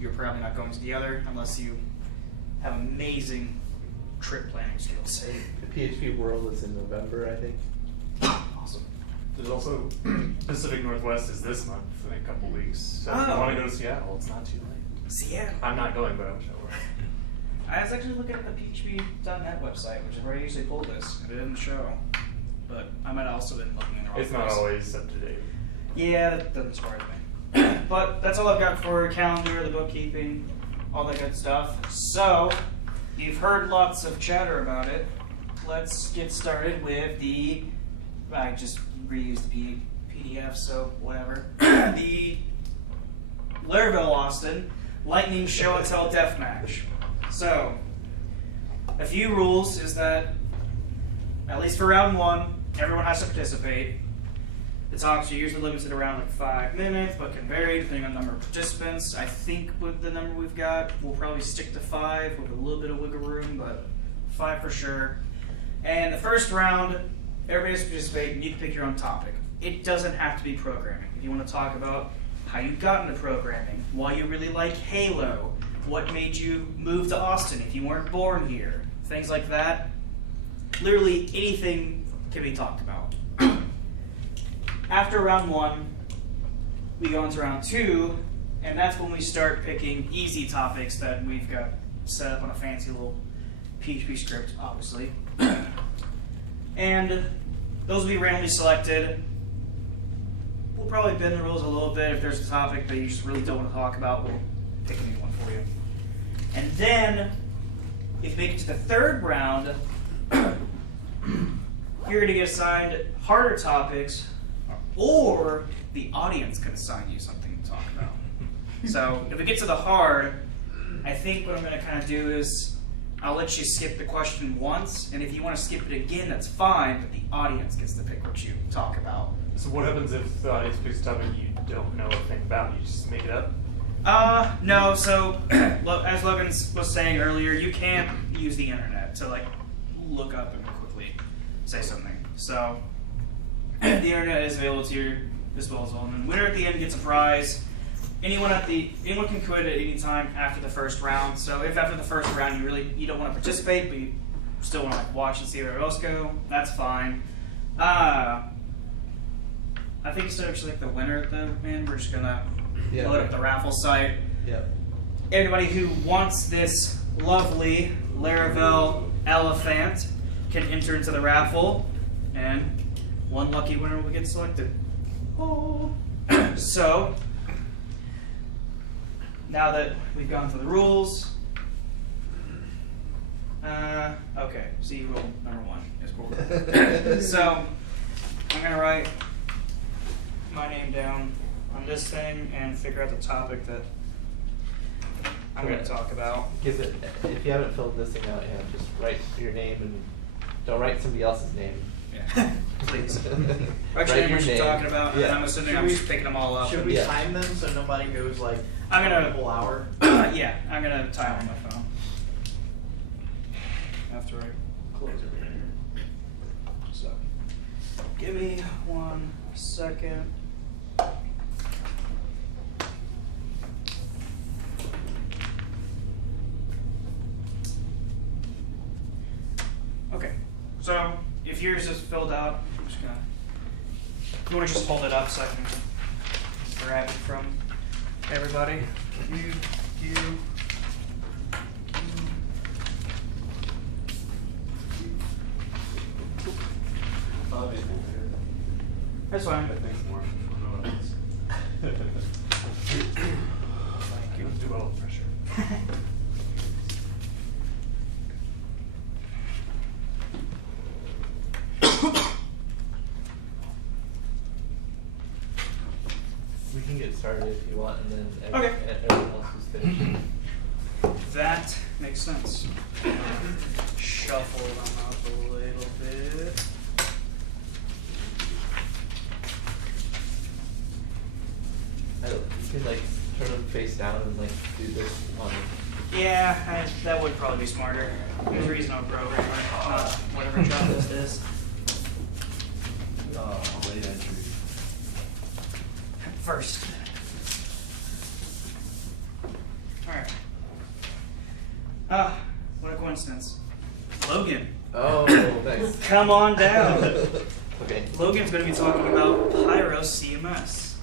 you're probably not going to the other unless you have amazing trip planning skills. The PHP World is in November, I think. Awesome. There's also Pacific Northwest is this month in a couple weeks. So if you Oh. want to go to Seattle, it's not too late. Seattle. I'm not going, but I wish I were. I was actually looking at the PHP.net website, which is where I usually pull this, and it didn't show. But I might have also been looking in the wrong It's not place. always up to date. Yeah, that doesn't surprise me. But that's all I've got for calendar, the bookkeeping, all that good stuff. So, you've heard lots of chatter about it. Let's get started with the, I just reused the PDF, so whatever. The Laravel Austin Lightning Show and Tell Deathmatch. So, a few rules is that, at least for round one, everyone has to participate. The talks are usually limited around like 5 minutes, but can vary depending on the number of participants. I think with the number we've got, we'll probably stick to 5 with a little bit of wiggle room, but 5 for sure. And the first round, everybody has to participate, and you can pick your own topic. It doesn't have to be programming. If you want to talk about how you got into programming, why you really like Halo, what made you move to Austin if you weren't born here, things like that. Literally anything can be talked about. After round one, we go into round two, and that's when we start picking easy topics that we've got set up on a fancy little PHP script, obviously. And those will be randomly selected. We'll probably bend the rules a little bit. If there's a topic that you just really don't want to talk about, we'll pick a new one for you. And then, if you make it to the third round, you're going to get assigned harder topics, or the audience can assign you something to talk about. So if we get to the hard, I think what I'm going to kind of do is I'll let you skip the question once, and if you want to skip it again, that's fine, but the audience gets to pick what you talk about. So what happens if the audience picks a topic you don't know a thing about? You just make it up? No, so as Logan was saying earlier, you can't use the internet to like look up and quickly say something. So the internet is available to your disposal, and the winner at the end gets a prize. Anyone can quit at any time after the first round. So if after the first round you don't want to participate, but you still want to like watch and see where else go, that's fine. I think instead of just like the winner at the end, we're just gonna load up the raffle site. Yeah. Everybody who wants this lovely Laravel elephant can enter into the raffle, and one lucky winner will get selected. Oh. So, now that we've gone through the rules, okay, see rule number 1 is cool. So, I'm going to write my name down on this thing and figure out the topic that I'm going to talk about. If you haven't filled this thing out yet, just write your name and don't write somebody else's name. Yeah, please. Write your name, what you're talking about, and I'm assuming I'm just picking them all up. Should we time them so nobody goes like a whole hour? Yeah, I'm gonna time on my phone after I close it here. So, give me 1 second. Okay, so if yours is filled out, I'm just gonna. You want to just hold it up so I can grab it from everybody? You. That's fine. Thanks more. Thank you. Let's do all the pressure. We can get started if you want, and then Okay. everyone else is finished. That makes sense. Shuffle them up a little bit. You can like turn them face down and like do this on. Yeah, that would probably be smarter. There's a reason I'm a programmer, not whatever job this is. Late entry. First. right. Ah, what a coincidence. Logan, Oh, nice. come on down. Okay. Logan's going to be talking about Pyro CMS.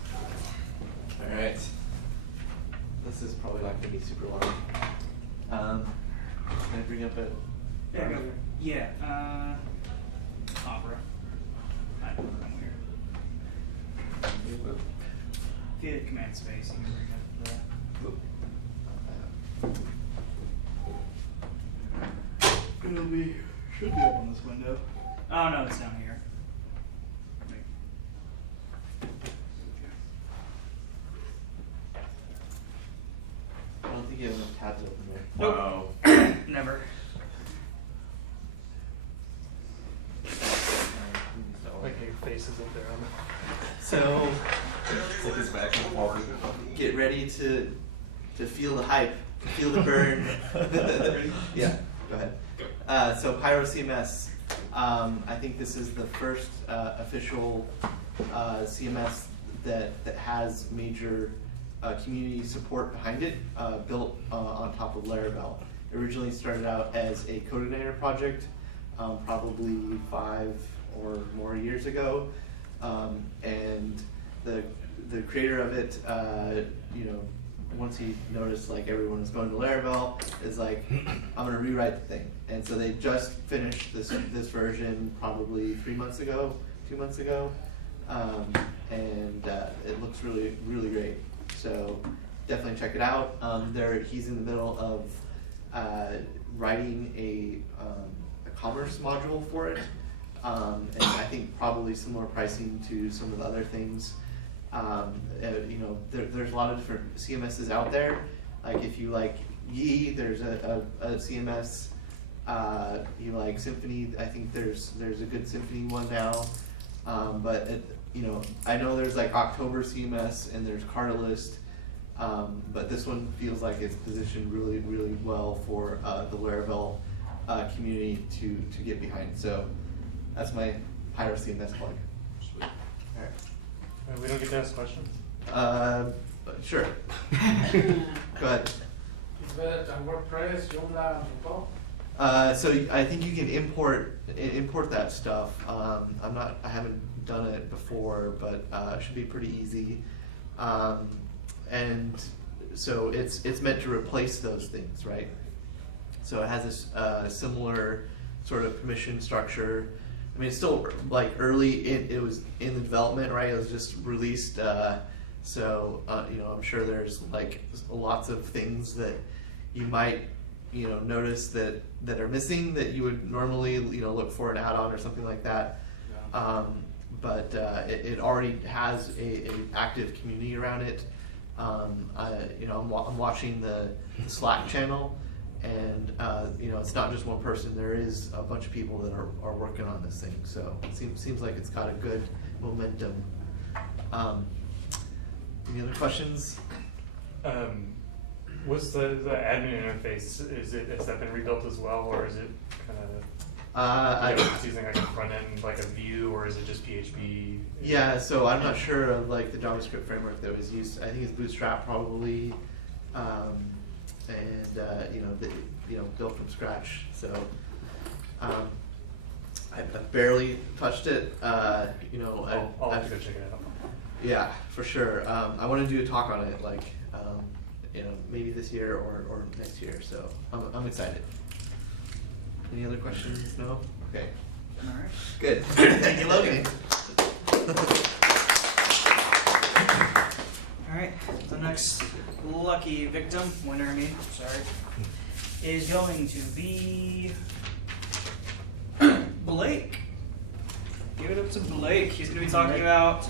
All right. This is probably not going to be super long. Can I bring up a? Yeah, go. Yeah, Opera. I don't know, I'm weird. If you hit command space, you can bring up the... It'll be, should be up on this window. Oh no, it's down here. Wait. I don't think you have enough tabs open there. Nope. Wow. Never. Like your face is up there on So, get ready to feel the hype, feel the burn. Yeah, go ahead. So Pyro CMS, I think this is the first official CMS that has major community support behind it, built on top of Laravel. It originally started out as a coordinator project, probably 5 or more years ago, and the creator of it, once he noticed like everyone was going to Laravel, is like, I'm gonna rewrite the thing. And so they just finished this version probably 3 months ago, 2 months ago, and it looks really, really great. So definitely check it out. He's in the middle of writing a commerce module for it. And I think probably similar pricing to some of the other things. There's a lot of different CMSs out there. Like if you like Yi, there's a CMS. You like Symphony, I think there's a good Symphony one now. But I know there's like October CMS and there's Catalyst. But this one feels like it's positioned really, really well for the Laravel community to get behind. So that's my Pyro CMS plug. Sweet. All right. We don't get to ask questions. Sure. Go ahead. WordPress, Joomla, So I think you can import that stuff. I haven't done it before, but it should be pretty easy. And so it's meant to replace those things, right? So it has this similar sort of permission structure. I mean, it's still like early. It was in the development, right? It was just released. So I'm sure there's like lots of things that you might notice that are missing that you would normally look for an add-on or something like that. Yeah. But it already has a active community around it. I'm watching the Slack channel. And it's not just one person. There is a bunch of people that are working on this thing. So it seems like it's got a good momentum. Any other questions? What's the admin interface? Has that been rebuilt as well, or is it kind of using like a front end, like a Vue, or is it just PHP? Yeah, so I'm not sure of like the JavaScript framework that was used. I think it's Bootstrap probably. Built from scratch. So I've barely touched it. I'll have to go check it out. Yeah, for sure. I want to do a talk on it, like maybe this year or next year. So I'm excited. Any other questions? No. Okay. All right. Good. Thank you, Logan. All right. The next lucky victim, winner, is going to be Blake. Give it up to Blake. He's going to be talking about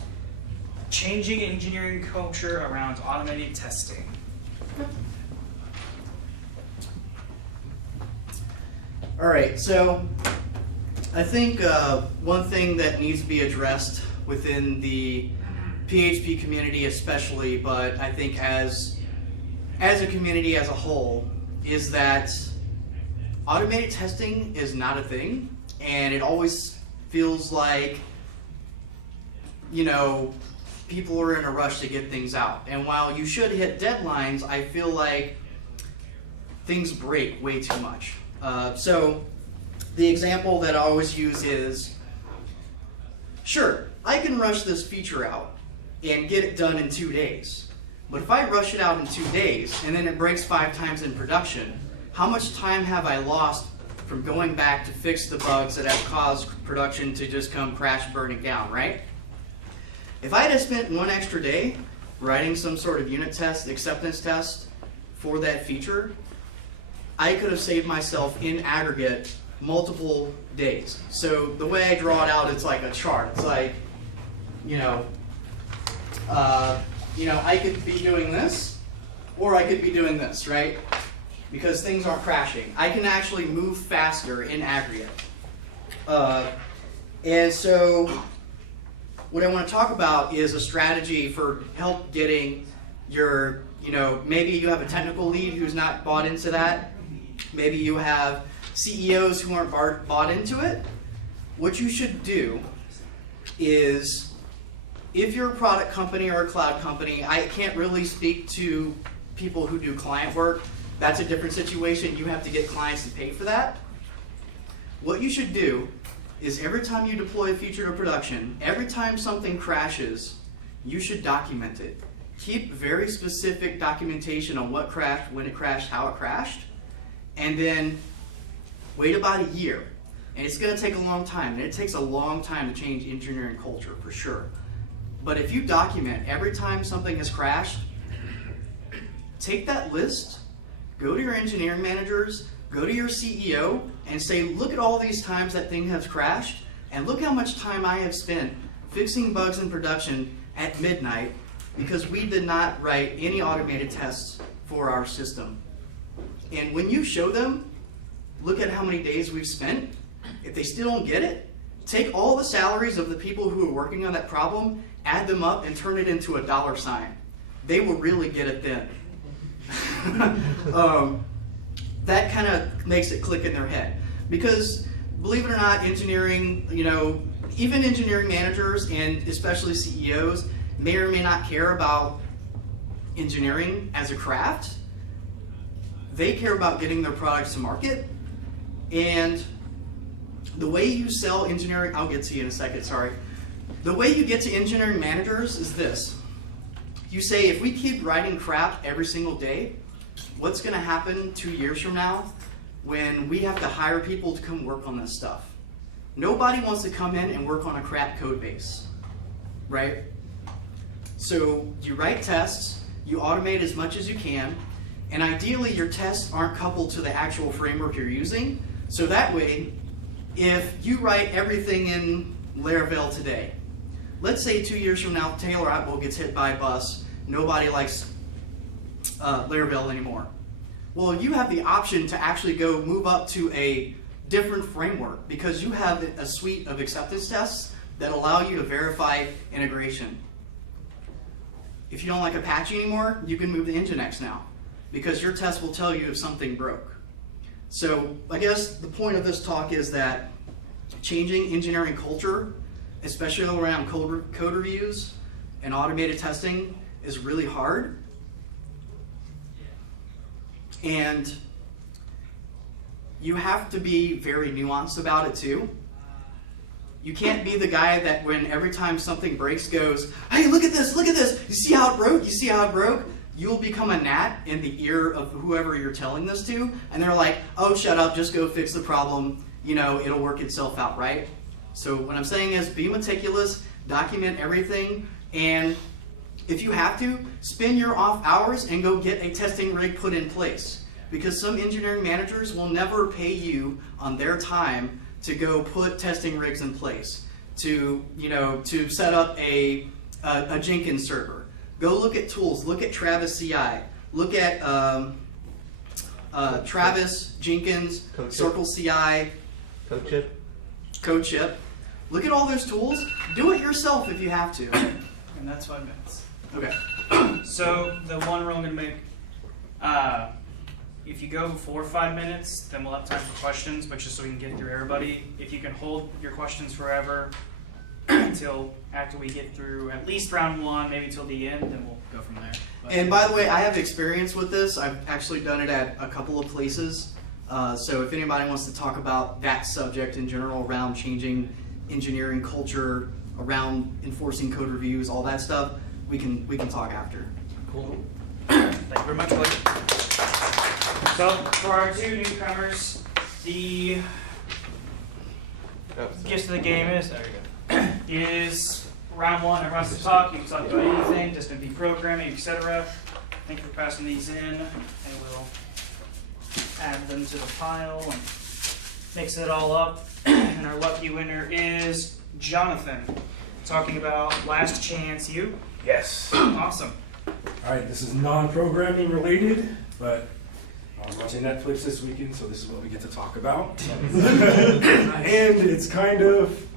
changing engineering culture around automated testing. All right, so I think one thing that needs to be addressed within the PHP community especially, but I think as a community as a whole, is that automated testing is not a thing, and it always feels like, people are in a rush to get things out. And while you should hit deadlines, I feel like things break way too much. So the example that I always use is, sure, I can rush this feature out and get it done in 2 days. But if I rush it out in 2 days and then it breaks 5 times in production, how much time have I lost from going back to fix the bugs that have caused production to just come crash burning down, right? If I had spent 1 extra day writing some sort of unit test, acceptance test for that feature, I could have saved myself in aggregate multiple days. So the way I draw it out, it's like a chart. It's like, I could be doing this, or I could be doing this, right? Because things aren't crashing. I can actually move faster in aggregate. And so what I want to talk about is a strategy for help getting your, maybe you have a technical lead who's not bought into that. Maybe you have CEOs who aren't bought into it. What you should do is, if you're a product company or a cloud company, I can't really speak to people who do client work. That's a different situation. You have to get clients to pay for that. What you should do is every time you deploy a feature to production, every time something crashes, you should document it. Keep very specific documentation on what crashed, when it crashed, how it crashed, and then wait about a year. And it's going to take a long time, and it takes a long time to change engineering culture, for sure. But if you document every time something has crashed, take that list, go to your engineering managers, go to your CEO, and say, look at all these times that thing has crashed, and look how much time I have spent fixing bugs in production at midnight because we did not write any automated tests for our system. And when you show them, look at how many days we've spent. If they still don't get it, take all the salaries of the people who are working on that problem, add them up, and turn it into a $sign. They will really get it then. That kind of makes it click in their head. Because, believe it or not, engineering, even engineering managers and especially CEOs may or may not care about engineering as a craft. They care about getting their products to market. And the way you sell engineering, I'll get to you in a second, sorry. The way you get to engineering managers is this. You say, if we keep writing crap every single day, what's going to happen 2 years from now when we have to hire people to come work on this stuff? Nobody wants to come in and work on a crap code base, right? So you write tests, you automate as much as you can, and ideally your tests aren't coupled to the actual framework you're using. So that way, if you write everything in Laravel today, let's say 2 years from now, Taylor Atwell gets hit by a bus, nobody likes Laravel anymore. Well, you have the option to actually go move up to a different framework because you have a suite of acceptance tests that allow you to verify integration. If you don't like Apache anymore, you can move to Nginx now because your test will tell you if something broke. So I guess the point of this talk is that changing engineering culture, especially around code reviews and automated testing, is really hard. And you have to be very nuanced about it too. You can't be the guy that when every time something breaks goes, hey, look at this, you see how it broke, you see how it broke? You'll become a gnat in the ear of whoever you're telling this to, and they're like, oh, shut up, just go fix the problem, it'll work itself out, right? So what I'm saying is be meticulous, document everything, and if you have to, spend your off hours and go get a testing rig put in place. Because some engineering managers will never pay you on their time to go put testing rigs in place, to set up a Jenkins server. Go look at tools, look at Travis CI, look at Travis, Jenkins, Circle CI, CodeShip. Look at all those tools. Do it yourself if you have to. And that's 5 minutes. Okay. So the one rule I'm going to make, if you go before 5 minutes, then we'll have time for questions, but just so we can get through everybody, if you can hold your questions forever, then until after we get through at least round 1, maybe till the end, then we'll go from there. But, And by the way, I have experience with this. I've actually done it at a couple of places. So if anybody wants to talk about that subject in general around changing engineering culture, around enforcing code reviews, all that stuff, we can talk after. Cool. Thank you very much, Blake. So for our 2 newcomers, the gist of the game is, there you go, is round 1, everyone has to talk. You can talk about anything, just be programming, etc. Thank you for passing these in, and we'll add them to the pile and mix it all up. And our lucky winner is Jonathan, talking about Last Chance U. Yes. Awesome. All right, this is non-programming related, but I'm watching Netflix this weekend, so this is what we get to talk about. And it's kind of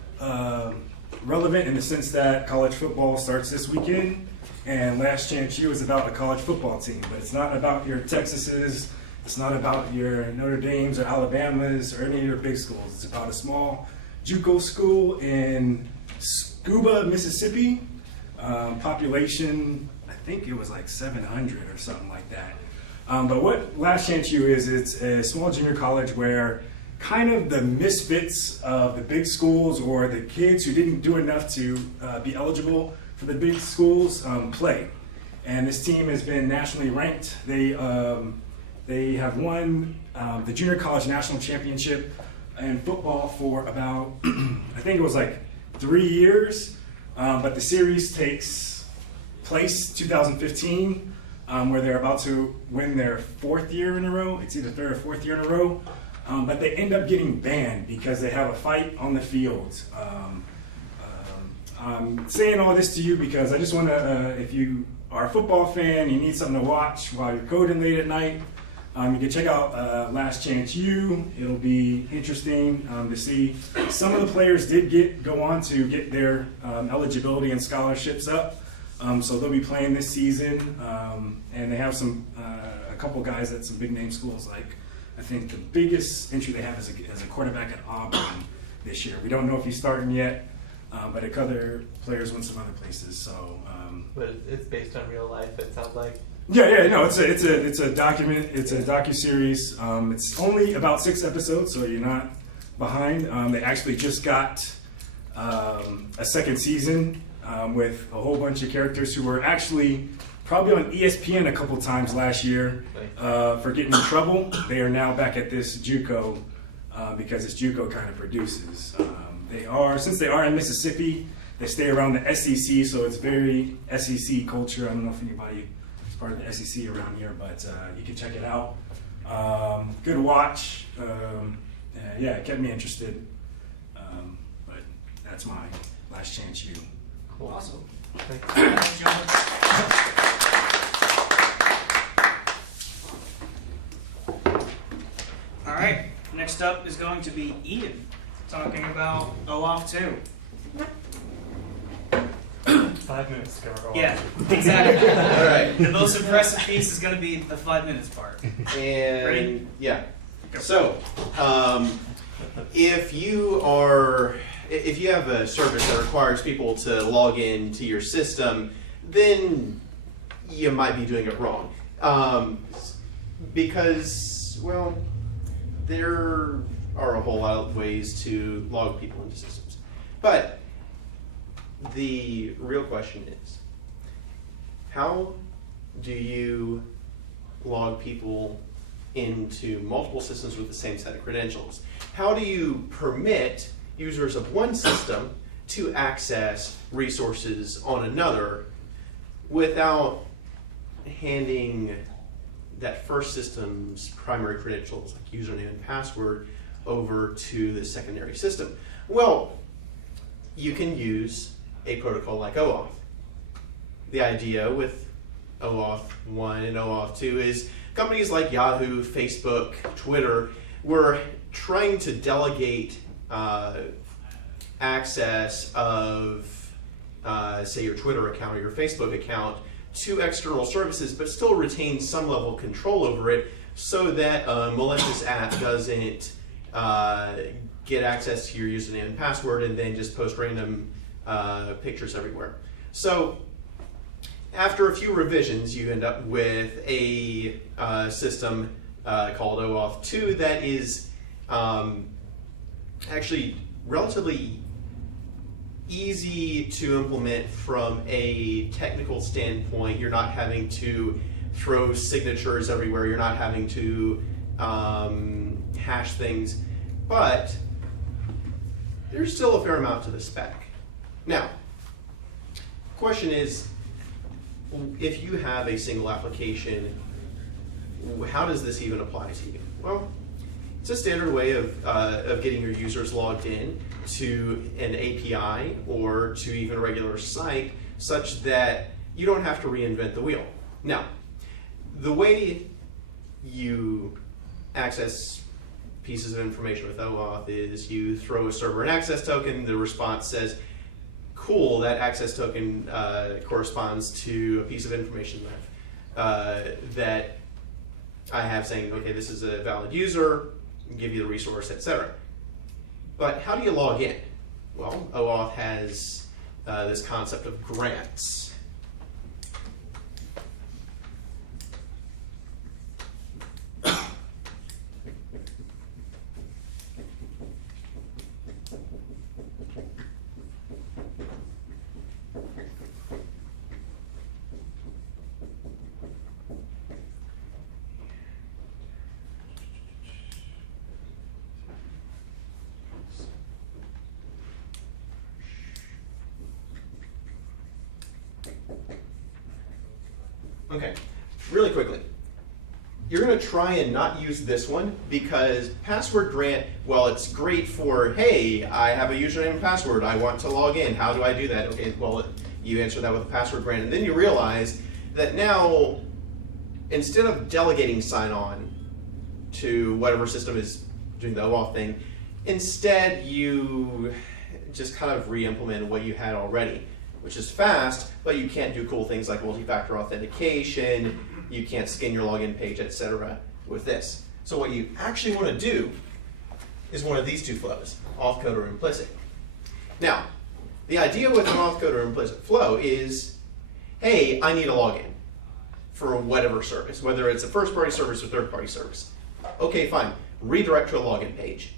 relevant in the sense that college football starts this weekend, and Last Chance U is about a college football team, but it's not about your Texases, it's not about your Notre Dames or Alabamas or any of your big schools. It's about a small JUCO school in Scuba, Mississippi. Population, I think it was like 700 or something like that. But what Last Chance U is, it's a small junior college where kind of the misfits of the big schools or the kids who didn't do enough to be eligible for the big schools play. And this team has been nationally ranked. They have won the junior college national championship in football for about, I think it was like 3 years. But the series takes place 2015, where they're about to win their 4th year in a row. It's either 3rd or 4th year in a row. But they end up getting banned because they have a fight on the field. I'm saying all this to you because I just want to, if you are a football fan, you need something to watch while you're coding late at night, you can check out Last Chance U. It'll be interesting to see. Some of the players did go on to get their eligibility and scholarships up, so they'll be playing this season. And they have a couple guys at some big name schools. Like I think the biggest entry they have is a quarterback at Auburn this year. We don't know if he's starting yet, but other players went some other places. So, But it's based on real life, it sounds like. Yeah, no, it's a document. It's a docuseries. It's only about 6 episodes, so you're not behind. They actually just got a 2nd season with a whole bunch of characters who were actually probably on ESPN a couple times last year for getting in trouble. They are now back at this JUCO because this JUCO kind of produces. Since they are in Mississippi, they stay around the SEC, so it's very SEC culture. I don't know if anybody part of the SEC around here, but you can check it out. Good watch. Yeah, it kept me interested. But that's my Last Chance U. Cool. Awesome. Thanks. All right, next up is going to be Ian, talking about OAuth 2. 5 minutes to cover all. Yeah, exactly. All right. The most impressive piece is going to be the 5 minutes part. And Ready? yeah. So, if you have a service that requires people to log in to your system, then you might be doing it wrong. Because, well, there are a whole lot of ways to log people into systems. But the real question is, how do you log people into multiple systems with the same set of credentials? How do you permit users of one system to access resources on another without handing that first system's primary credentials, like username and password, over to the secondary system? Well, you can use a protocol like OAuth. The idea with OAuth 1 and OAuth 2 is companies like Yahoo, Facebook, Twitter were trying to delegate access of, say, your Twitter account or your Facebook account to external services, but still retain some level of control over it so that a malicious app doesn't get access to your username and password and then just post random pictures everywhere. So after a few revisions, you end up with a system called OAuth 2 that is actually relatively easy to implement from a technical standpoint. You're not having to throw signatures everywhere. You're not having to hash things. But there's still a fair amount to the spec. Now, question is, if you have a single application, how does this even apply to you? Well, it's a standard way of getting your users logged in to an API or to even a regular site such that you don't have to reinvent the wheel. Now, the way you access pieces of information with OAuth is you throw a server an access token, the response says, cool, that access token corresponds to a piece of information that I have saying, okay, this is a valid user, give you the resource, etc. But how do you log in? Well, OAuth has this concept of grants. Okay, really quickly. You're going to try and not use this one because password grant, well, it's great for, hey, I have a username and password, I want to log in, how do I do that? Okay, well, you answer that with a password grant, and then you realize that now, instead of delegating sign-on to whatever system is doing the OAuth thing, instead you just kind of re-implement what you had already, which is fast, but you can't do cool things like multi-factor authentication, you can't skin your login page, etc. with this. So what you actually want to do is one of these two flows, auth code or implicit. Now, the idea with an auth code or implicit flow is, hey, I need a login for whatever service, whether it's a first-party service or third-party service. Okay, fine. Redirect to a login page.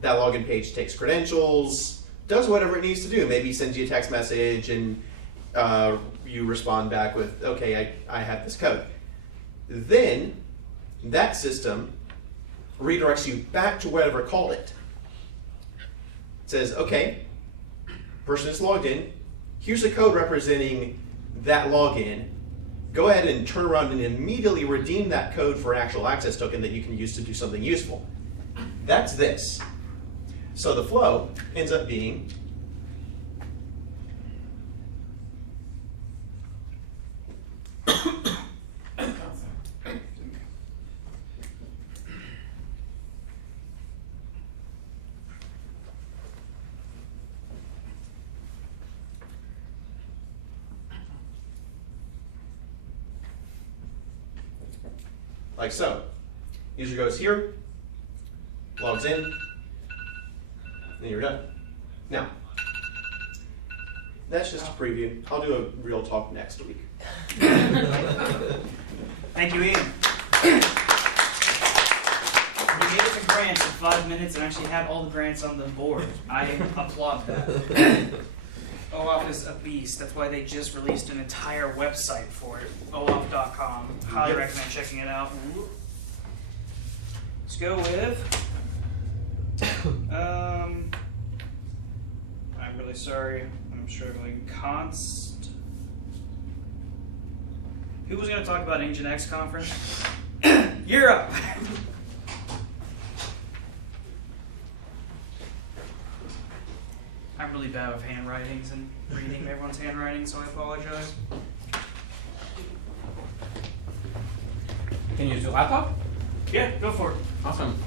That login page takes credentials, does whatever it needs to do. Maybe sends you a text message and you respond back with, okay, I have this code. Then that system redirects you back to whatever called it. It says, okay, person is logged in. Here's the code representing that login. Go ahead and turn around and immediately redeem that code for an actual access token that you can use to do something useful. That's this. So the flow ends up being like so. User goes here, logs in, and you're done. Now, that's just a preview. I'll do a real talk next week. Thank you, Ian. You gave us a grant in 5 minutes and actually had all the grants on the board. I applaud that. OAuth is a beast. That's why they just released an entire website for it. OAuth.com. Highly recommend checking it out. Let's go with. I'm really sorry. I'm struggling. Const. Who was going to talk about NGINX conference? You're up. I'm really bad with handwritings and reading everyone's handwriting, so I apologize. Can you use your laptop? Yeah, go for it. Awesome.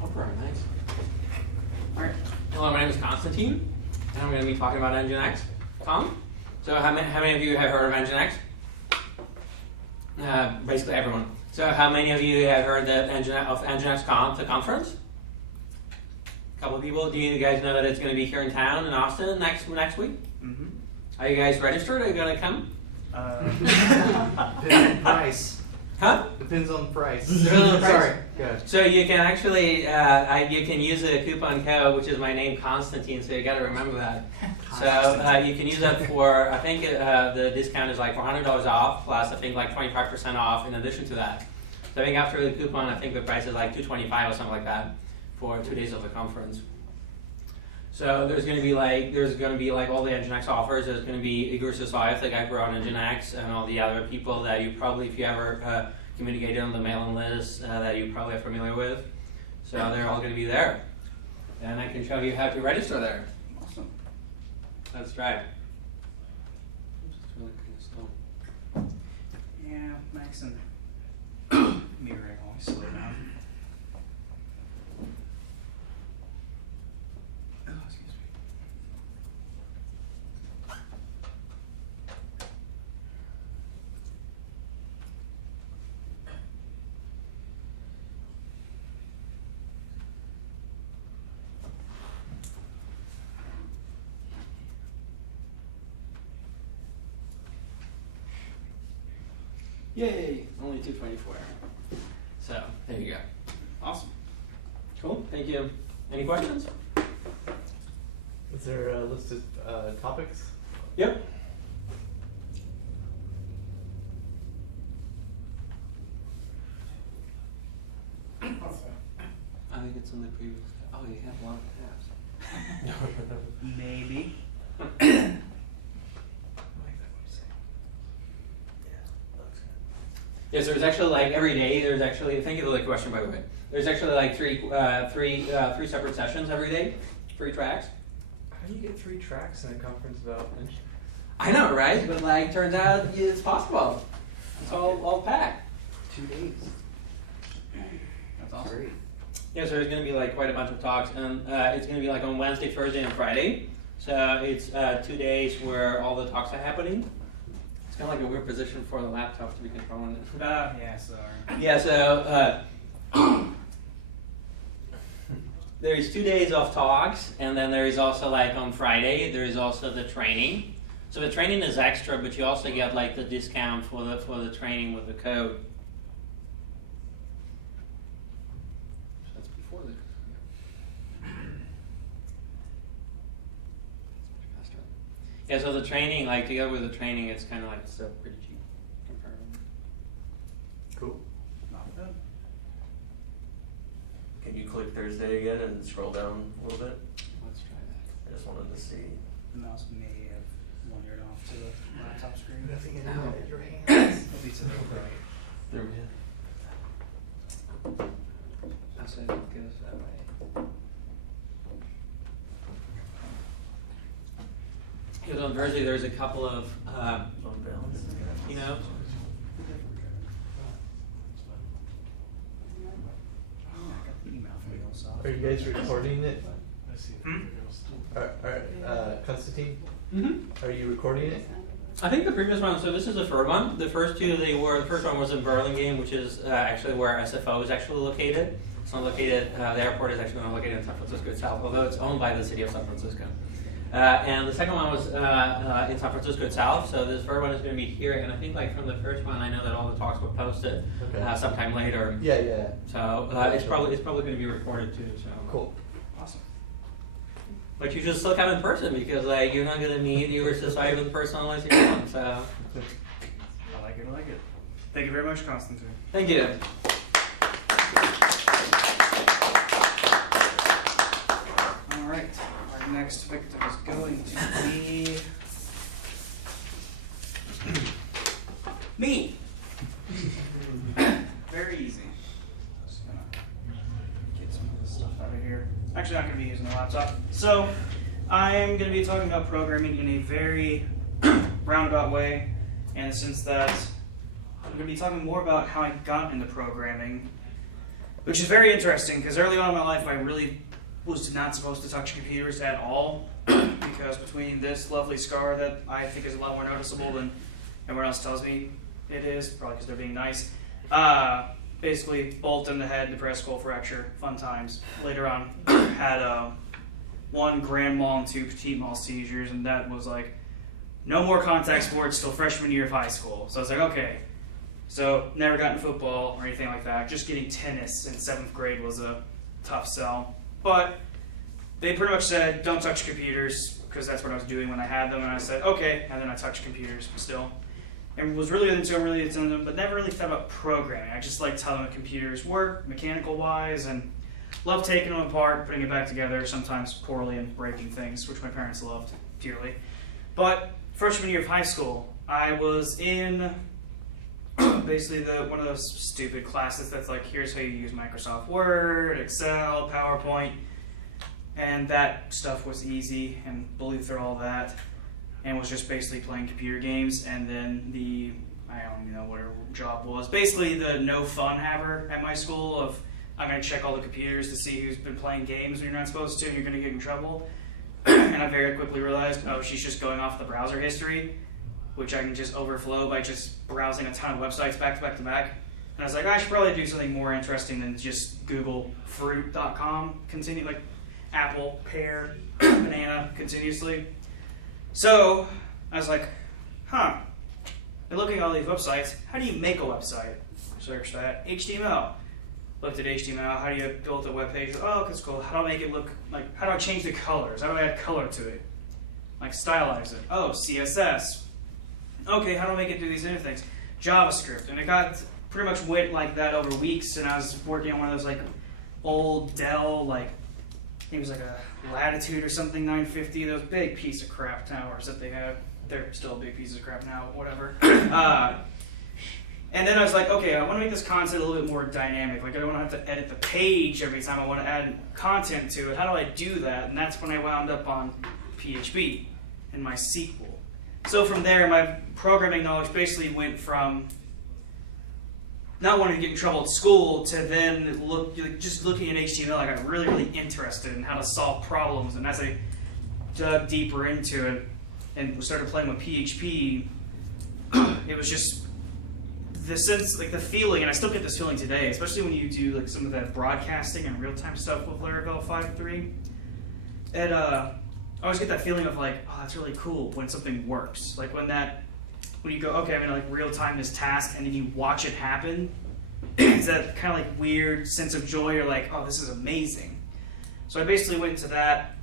Opera, nice. Alright. Hello, my name is Constantine, and I'm going to be talking about NGINX. So how many of you have heard of NGINX? Basically everyone. So how many of you have heard of Nginx Conf, the conference? A couple of people. Do you guys know that it's going to be here in town in Austin next week? Mm-hmm. Are you guys registered? Are you going to come? Depends on price. Huh? Depends on price. Depends on price. Sorry. Good. So you can actually you can use a coupon code, which is my name, Constantine. So you got to remember that. So you can use that for, I think the discount is like $400 off plus I think like 25% off in addition to that. So I think after the coupon, I think the price is like $225 or something like that for 2 days of the conference. So there's going to be like all the Nginx offers. There's going to be Igor Sasayev, the guy who wrote Nginx, and all the other people that you probably, if you ever communicated on the mailing list, that you probably are familiar with. So they're all going to be there, and I can show you how to register there. Awesome. Let's try. It's really kind of slow. Yeah, Max and mirroring always slow down. Oh, excuse me. Yay! Only 224. So there you go. Awesome. Cool. Thank you. Any questions? Is there a list of topics? Yep. I think it's in the previous. Oh, you have a lot of tabs. Maybe. Yes, there's actually like every day. There's actually, thank you for the question, by the way. There's actually like three separate sessions every day, 3 tracks. How do you get 3 tracks in a conference about Nginx? I know, right? But like, turns out it's possible. It's all packed. 2 days. That's awesome. Great. Yeah, so there's going to be like quite a bunch of talks, and it's going to be like on Wednesday, Thursday, and Friday. So it's 2 days where all the talks are happening. It's kind of like a weird position for the laptop to be controlling it. Yeah, sorry. Yeah, so there is 2 days of talks, and then there is also like on Friday there is also the training. So the training is extra, but you also get like the discount for the training with the code. So that's before the. Yeah, so the training, like together with the training, it's kind of like still pretty cheap comparatively. Cool. Not bad. Can you click Thursday again and scroll down a little bit? Let's try that. I just wanted to see. The mouse may have wandered off to the laptop screen. Nothing in No. your hands. It'll be to the right. There we go. I'll say it goes that way. Because on Thursday there's a couple of, On balance. you know, I got the email from you also. Are you guys recording it? Hmm? Constantine, mm-hmm. are you recording it? I think the previous one, so this is the third one. The first two, the first one was in Burlingame, which is actually where SFO is actually located. It's not located, the airport is actually not located in San Francisco itself, although it's owned by the city of San Francisco. And the second one was in San Francisco itself, so this third one is going to be here, and I think like from the first one, I know that all the talks were posted sometime later. Yeah. So it's probably going to be recorded too. So Cool. Awesome. But you should still come in person because like you're not going to meet your society in person unless you come. So I like it. Thank you very much, Constantine. thank you. All right. Our next victim is going to be me. Very easy. Just gonna get some of this stuff out of here. Actually, not gonna be using the laptop. So, I'm gonna be talking about programming in a very roundabout way, in the sense that I'm gonna be talking more about how I got into programming, which is very interesting because early on in my life, I really was not supposed to touch computers at all, because between this lovely scar that I think is a lot more noticeable than everyone else tells me it is, probably because they're being nice, Basically, bolt in the head, depressed skull fracture, fun times. Later on, had 1 grand mal and 2 petit mal seizures, and that was like, no more contact sports till freshman year of high school. So I was like, okay. So never got into football or anything like that. Just getting tennis in 7th grade was a tough sell. But they pretty much said, don't touch computers, because that's what I was doing when I had them. And I said, okay. And then I touched computers still. And was really into them, but never really thought about programming. I just liked how the computers work, mechanical-wise, and loved taking them apart, putting it back together, sometimes poorly and breaking things, which my parents loved dearly. But freshman year of high school, I was in basically one of those stupid classes that's like, here's how you use Microsoft Word, Excel, PowerPoint, and that stuff was easy and blew through all that, and was just basically playing computer games. And then I don't even know what her job was, basically the no fun haver at my school of, I'm going to check all the computers to see who's been playing games when you're not supposed to and you're going to get in trouble. And I very quickly realized, oh, she's just going off the browser history, which I can just overflow by just browsing a ton of websites back to back to back. And I was like, I should probably do something more interesting than just Google fruit.com, continue, like apple, pear, banana, continuously. So I was like, huh, and looking at all these websites, how do you make a website? Search that, HTML. Looked at HTML, how do you build a web page? Oh, that's cool. How do I make it look like, how do I change the colors? How do I add color to it? Like stylize it. Oh, CSS. Okay, how do I make it do these other things? JavaScript. And it got pretty much went like that over weeks, and I was working on one of those like old Dell, like, I think it was like a Latitude or something, 950, those big piece of crap towers that they have. They're still a big piece of crap now, whatever. And then I was like, okay, I want to make this content a little bit more dynamic. Like, I don't want to have to edit the page every time I want to add content to it. How do I do that? And that's when I wound up on PHP and my sequel. So from there, my programming knowledge basically went from not wanting to get in trouble at school to then just looking at HTML. I got really, really interested in how to solve problems. And as I dug deeper into it and started playing with PHP, it was just the sense, like the feeling, and I still get this feeling today, especially when you do like some of that broadcasting and real-time stuff with Laravel 5.3. I always get that feeling of like, oh, that's really cool when something works. Like when you go, okay, I'm gonna like real-time this task, and then you watch it happen. It's that kind of like weird sense of joy. You're like, oh, this is amazing. So I basically went into that,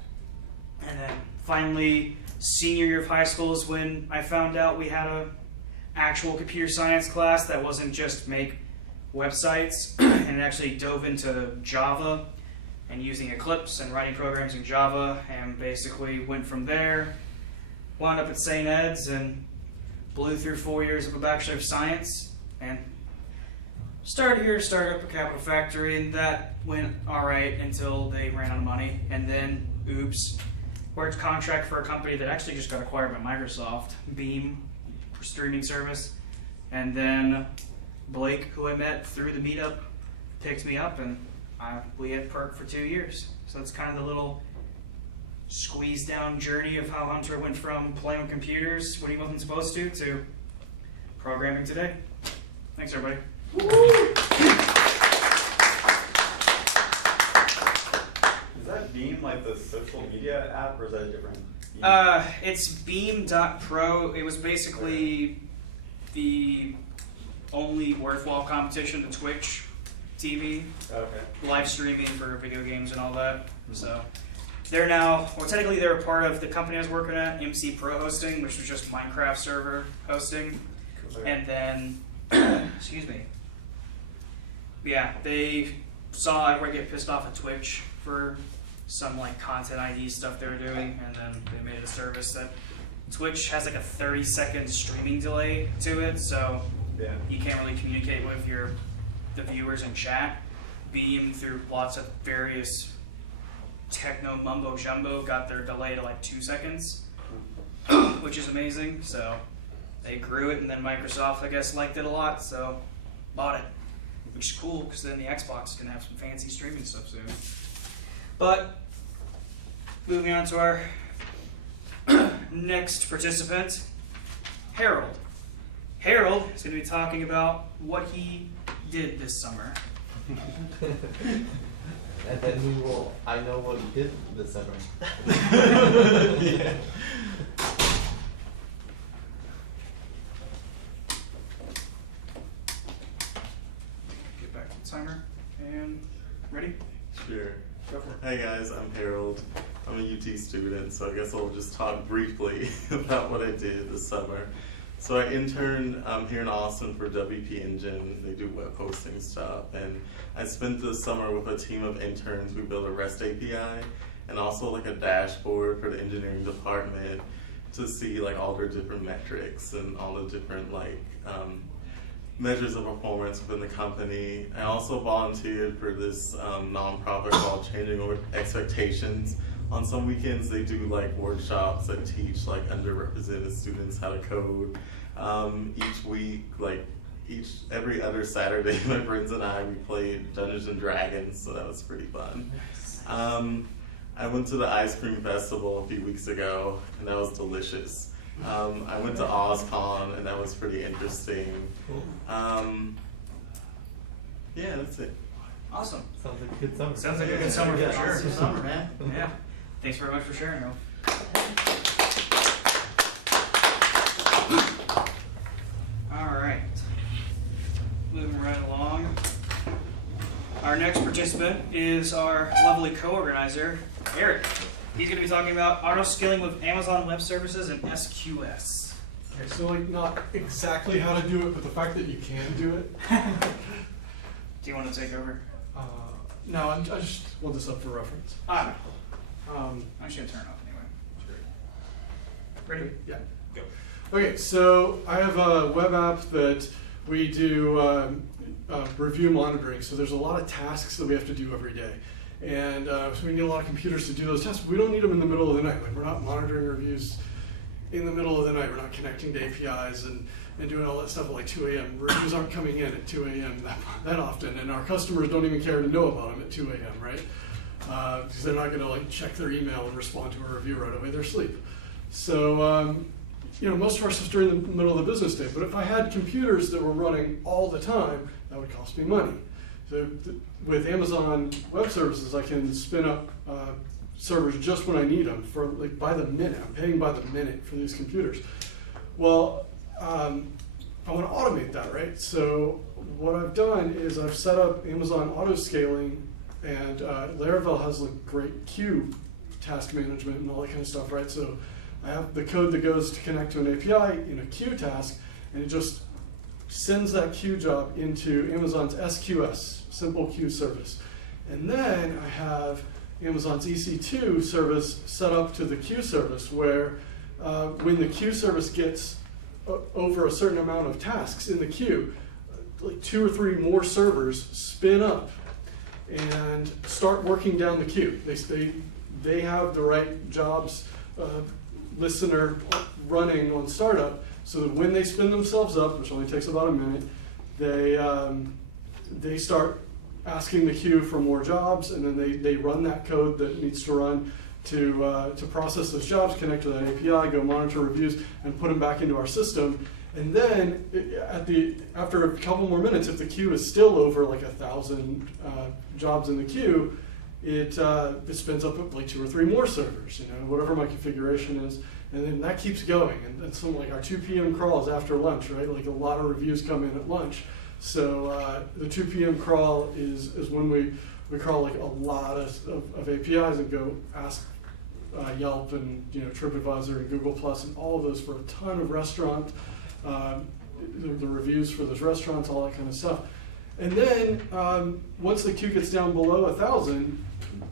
and then finally, senior year of high school is when I found out we had a actual computer science class that wasn't just make websites, and it actually dove into Java and using Eclipse and writing programs in Java, and basically went from there, wound up at St. Ed's and blew through 4 years of a Bachelor of Science, and started up a Capital Factory, and that went alright until they ran out of money, and then, oops, worked contract for a company that actually just got acquired by Microsoft, Beam, streaming service, and then Blake, who I met through the meetup, picked me up, and we had Perk for 2 years. So that's kind of the little squeeze down journey of how Hunter went from playing with computers when he wasn't supposed to programming today. Thanks, everybody. Is that Beam like the social media app, or is that a different? It's beam.pro. It was basically the only worthwhile competition to Twitch TV. Okay. Live streaming for video games and all that. So they're now, well, technically they're a part of the company I was working at, MC Pro Hosting, which was just Minecraft server hosting. Cool. And then, excuse me. Yeah, they saw everybody get pissed off at Twitch for some like content ID stuff they were doing, and then they made a service that Twitch has like a 30-second streaming delay to it, so Yeah. you can't really communicate with the viewers in chat. Beam, through lots of various techno mumbo jumbo, got their delay to like 2 seconds, which is amazing. So they grew it, and then Microsoft, I guess, liked it a lot, so bought it, which is cool because then the Xbox can have some fancy streaming stuff soon. But moving on to our next participant, Harold. Harold is going to be talking about what he did this summer. And then I know what he did this summer. Yeah. Get back to the timer and ready? Sure. Go for it. Hey guys, I'm Harold. I'm a UT student, so I guess I'll just talk briefly about what I did this summer. So I interned here in Austin for WP Engine. They do web hosting stuff, and I spent the summer with a team of interns. We built a REST API and also like a dashboard for the engineering department to see like all their different metrics and all the different like measures of performance within the company. I also volunteered for this nonprofit called Changing Expectations. On some weekends, they do like workshops that teach like underrepresented students how to code. Each week, like every other Saturday, my friends and I, we played Dungeons and Dragons, so that was pretty fun. I went to the ice cream festival a few weeks ago, and that was delicious. I went to OzCon, and that was pretty interesting. Yeah, that's it. Awesome. Sounds like a good summer. Sounds like a good summer for sure. Awesome summer, man. Yeah. Thanks very much for sharing, Ralph. All right. Moving right along. Our next participant is our lovely co-organizer, Eric. He's going to be talking about auto-scaling with Amazon Web Services and SQS. Okay, so like not exactly how to do it, but the fact that you can do it. Do you want to take over? No, I just want this up for reference. I'm just going to turn it off anyway. Ready? Yeah, go. Okay, so I have a web app that we do review monitoring. So there's a lot of tasks that we have to do every day. And so we need a lot of computers to do those tasks. But we don't need them in the middle of the night. Like we're not monitoring reviews in the middle of the night. We're not connecting to APIs and doing all that stuff at like 2 a.m. Reviews aren't coming in at 2 a.m. that often. And our customers don't even care to know about them at 2 a.m., right? Because they're not going to like check their email and respond to a review right away. They're asleep. So, most of our stuff's during the middle of the business day. But if I had computers that were running all the time, that would cost me money. So with Amazon Web Services, I can spin up servers just when I need them for like by the minute. I'm paying by the minute for these computers. Well, I want to automate that, right? So what I've done is I've set up Amazon auto scaling, and Laravel has like great queue task management and all that kind of stuff, right? So I have the code that goes to connect to an API in a queue task, and it just sends that queue job into Amazon's SQS, Simple Queue Service. And then I have Amazon's EC2 service set up to the queue service where when the queue service gets over a certain amount of tasks in the queue, like 2 or 3 more servers spin up and start working down the queue. They have the right jobs listener running on startup, so that when they spin themselves up, which only takes about a minute, they start asking the queue for more jobs, and then they run that code that needs to run to process those jobs, connect to that API, go monitor reviews, and put them back into our system. And then after a couple more minutes, if the queue is still over like 1,000 jobs in the queue, it spins up like 2 or 3 more servers, whatever my configuration is, and then that keeps going. And some like our 2 p.m. crawl is after lunch, right? Like a lot of reviews come in at lunch. So the 2 p.m. crawl is when we crawl like a lot of APIs and go ask Yelp and TripAdvisor and Google Plus and all of those for a ton of restaurant, the reviews for those restaurants, all that kind of stuff. And then once the queue gets down below 1,000,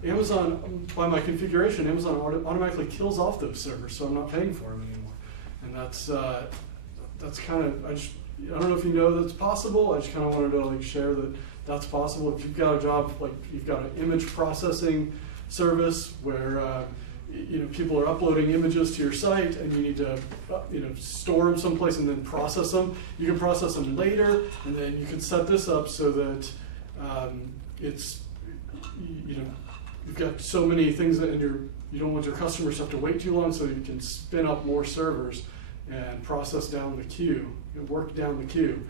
Amazon, by my configuration, Amazon automatically kills off those servers, so I'm not paying for them anymore. And that's kind of, I don't know if you know that's possible. I just kind of wanted to like share that that's possible. If you've got a job, like you've got an image processing service where people are uploading images to your site, and you need to store them someplace and then process them. You can process them later, and then you can set this up so that it's you've got so many things that you don't want your customers to have to wait too long, so you can spin up more servers and process down the queue, work down the queue,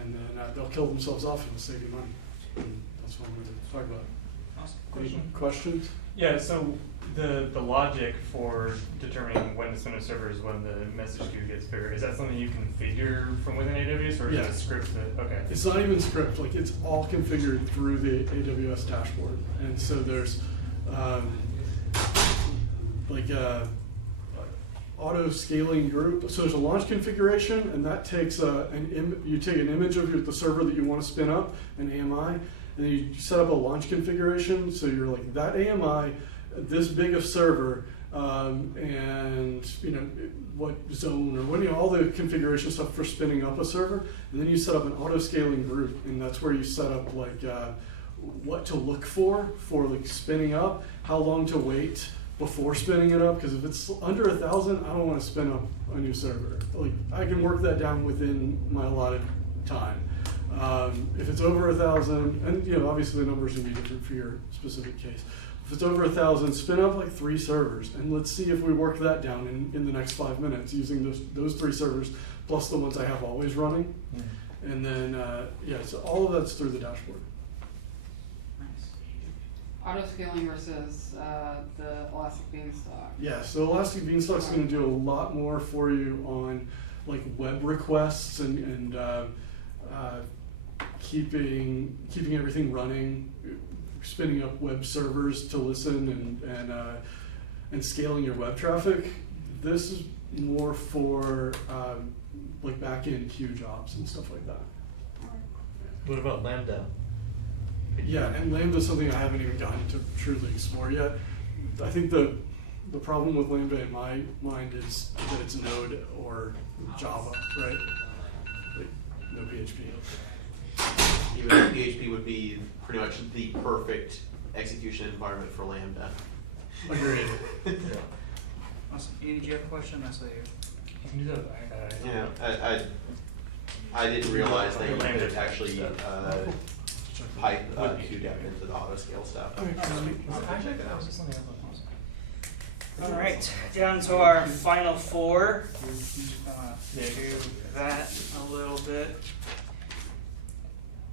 and then they'll kill themselves off and it'll save you money. And that's what I'm going to talk about. Awesome. Any questions? Yeah, so the logic for determining when to spin a server is when the message queue gets bigger. Is that something you configure from within AWS, or is it a script that, okay. It's not even script, like it's all configured through the AWS dashboard. And so there's auto scaling group. So there's a launch configuration, and that takes you take an image of the server that you want to spin up, an AMI, and then you set up a launch configuration. So you're like that AMI, this big of server, and what zone or what all the configuration stuff for spinning up a server, and then you set up an auto scaling group, and that's where you set up like what to look for like spinning up, how long to wait before spinning it up, because if it's under 1,000, I don't want to spin up a new server. Like I can work that down within my allotted time. If it's over 1,000, and obviously the numbers can be different for your specific case. If it's over 1,000, spin up like 3 servers, and let's see if we work that down in the next 5 minutes using those 3 servers plus the ones I have always running. Mm-hmm. And then so all of that's through the dashboard. Auto scaling versus the Elastic Beanstalk. Yeah, so Elastic Beanstalk is going to do a lot more for you on like web requests and keeping everything running, spinning up web servers to listen and scaling your web traffic. This is more for like back-end queue jobs and stuff like that. What about Lambda? Yeah, and Lambda is something I haven't even gotten to truly explore yet. I think the problem with Lambda in my mind is that it's Node or Java, right? Like, no PHP. Even though PHP would be pretty much the perfect execution environment for Lambda. Agreed. Awesome. Ian, did you have a question? I saw you. You can do that. Yeah, I didn't realize that you could actually pipe queue depth into the auto scale stuff. I'll check it out. All right, down to our final 4. Do that a little bit.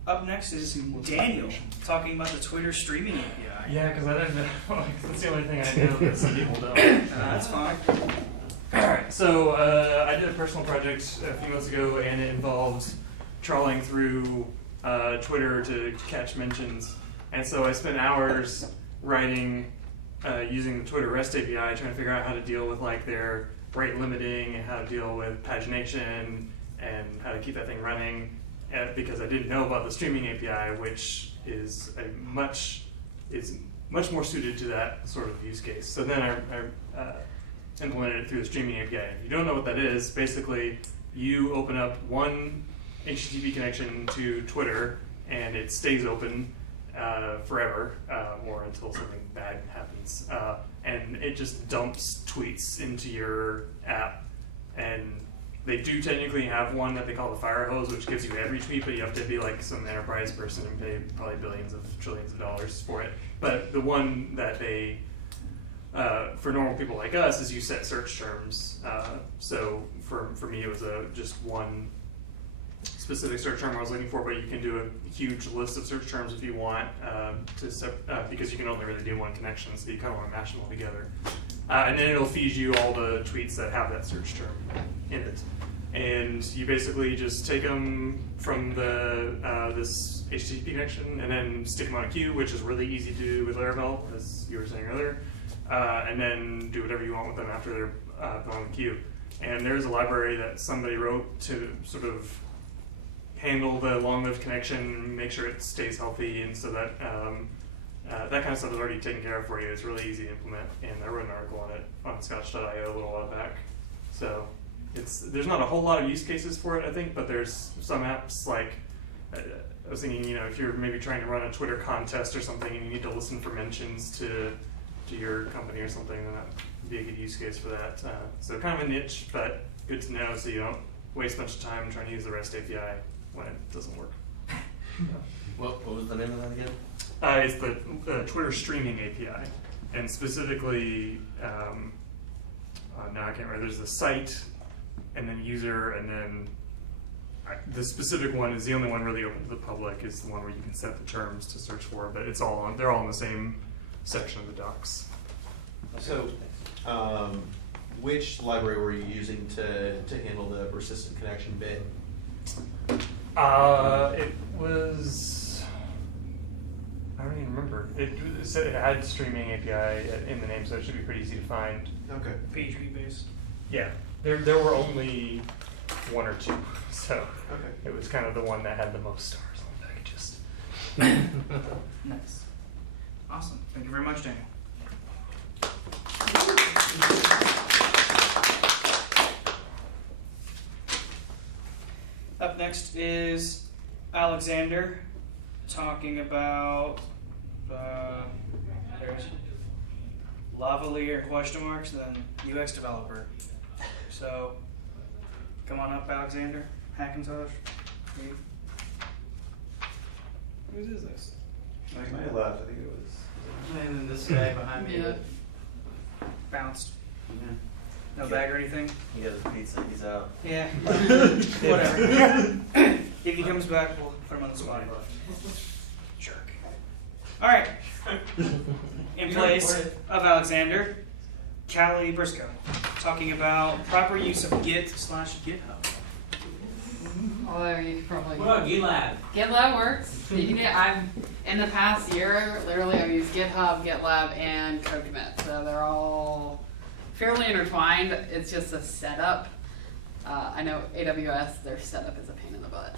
Up next is Daniel talking about the Twitter streaming API. Yeah, because I don't know. That's the only thing I know that some people don't. That's fine. All right, so I did a personal project a few months ago, and it involved trawling through Twitter to catch mentions. And so I spent hours writing using the Twitter REST API, trying to figure out how to deal with like their rate limiting and how to deal with pagination and how to keep that thing running. Because I didn't know about the streaming API, which is much more suited to that sort of use case. So then I implemented it through the streaming API. If you don't know what that is, basically you open up one HTTP connection to Twitter, and it stays open forever, or until something bad happens. And it just dumps tweets into your app. And they do technically have one that they call the fire hose, which gives you every tweet, but you have to be like some enterprise person and pay probably billions of trillions of dollars for it. But the one that they, for normal people like us, is you set search terms. So for me, it was just one specific search term I was looking for, but you can do a huge list of search terms if you want, because you can only really do one connection, so you kind of want to mash them all together. And then it'll feed you all the tweets that have that search term in it. And you basically just take them from this HTTP connection and then stick them on a queue, which is really easy to do with Laravel, as you were saying earlier, and then do whatever you want with them after they're on the queue. And there's a library that somebody wrote to sort of handle the long-lived connection, make sure it stays healthy, and so that that kind of stuff is already taken care of for you. It's really easy to implement, and I wrote an article on it on Scotch.io a little while back. So there's not a whole lot of use cases for it, I think, but there's some apps like, I was thinking, if you're maybe trying to run a Twitter contest or something and you need to listen for mentions to your company or something, then that would be a good use case for that. So kind of a niche, but good to know so you don't waste a bunch of time trying to use the REST API when it doesn't work. What was the name of that again? It's the Twitter streaming API, and specifically, now I can't remember. There's the site and then user, and then the specific one is the only one really open to the public, is the one where you can set the terms to search for, but they're all in the same section of the docs. So, which library were you using to handle the persistent connection bit? It was, I don't even remember. It said it had streaming API in the name, so it should be pretty easy to find. Okay. PHP based. Yeah, there were only one or two, so it was kind of the one that had the most stars on the packages. Nice. Awesome. Thank you very much, Daniel. Up next is Alexander talking about there's lavalier question marks, then UX developer. So come on up, Alexander. Hackintosh. Whose is this? Like my left, I think it was. And then this guy behind me. Yeah. Bounced. No bag or anything? He got his pizza, he's out. Yeah. Whatever. If he comes back, we'll put him on the spot. Jerk. Alright. In place of Alexander, Callie Briscoe, talking about proper use of Git/GitHub. Although you could probably. What about GitLab? GitLab works. You can get, I've in the past year, literally I've used GitHub, GitLab, and CodeCommit. So they're all fairly intertwined. It's just a setup. I know AWS, their setup is a pain in the butt.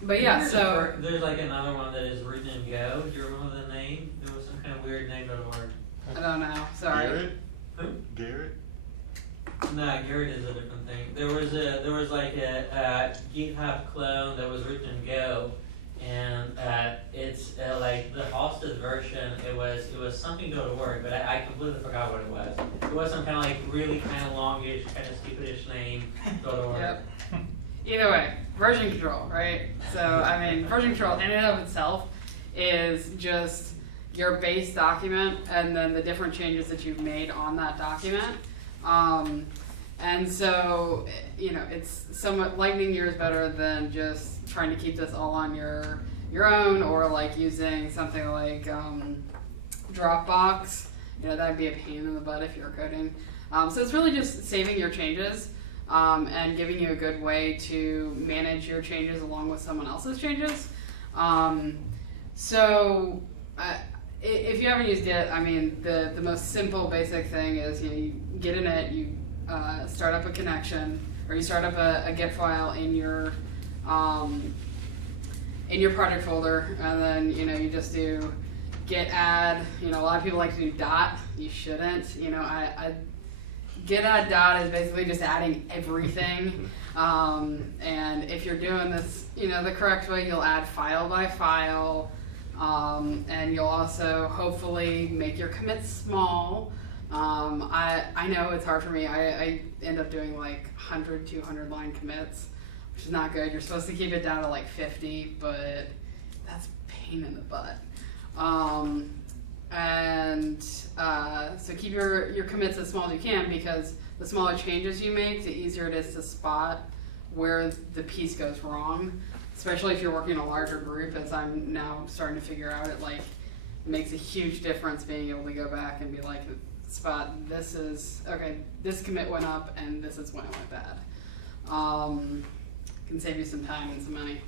But yeah, so There's like another one that is written in Go. Do you remember the name? There was some kind of weird name to the word. I don't know. Sorry. Garrett? Who? Garrett? No, Garrett is a different thing. There was like a GitHub clone that was written in Go, and it's like the hosted version. It was something to work, but I completely forgot what it was. It was some kind of like really kind of longish, kind of stupidish name to work. Yep. Either way, version control, right? So, I mean, version control in and of itself is just your base document and then the different changes that you've made on that document. And so, you know, it's somewhat lightning years better than just trying to keep this all on your own, or like using something like Dropbox. You know, that'd be a pain in the butt if you're coding. So it's really just saving your changes. And giving you a good way to manage your changes along with someone else's changes. So if you haven't used Git, I mean, the most simple basic thing is, you know, you get in it, you start up a connection, or you start up a Git file in your project folder, and then, you know, you just do git add. You know, a lot of people like to do dot. You shouldn't. You know, git add dot is basically just adding everything, and if you're doing this, you know, the correct way, you'll add file by file, and you'll also hopefully make your commits small. I know it's hard for me. I end up doing like 100, 200 line commits, which is not good. You're supposed to keep it down to like 50, but that's a pain in the butt. So keep your commits as small as you can, because the smaller changes you make, the easier it is to spot where the piece goes wrong, especially if you're working in a larger group, as I'm now starting to figure out. It like makes a huge difference being able to go back and be like, spot, this is, okay, this commit went up and this is when it went bad. Can save you some time and some money.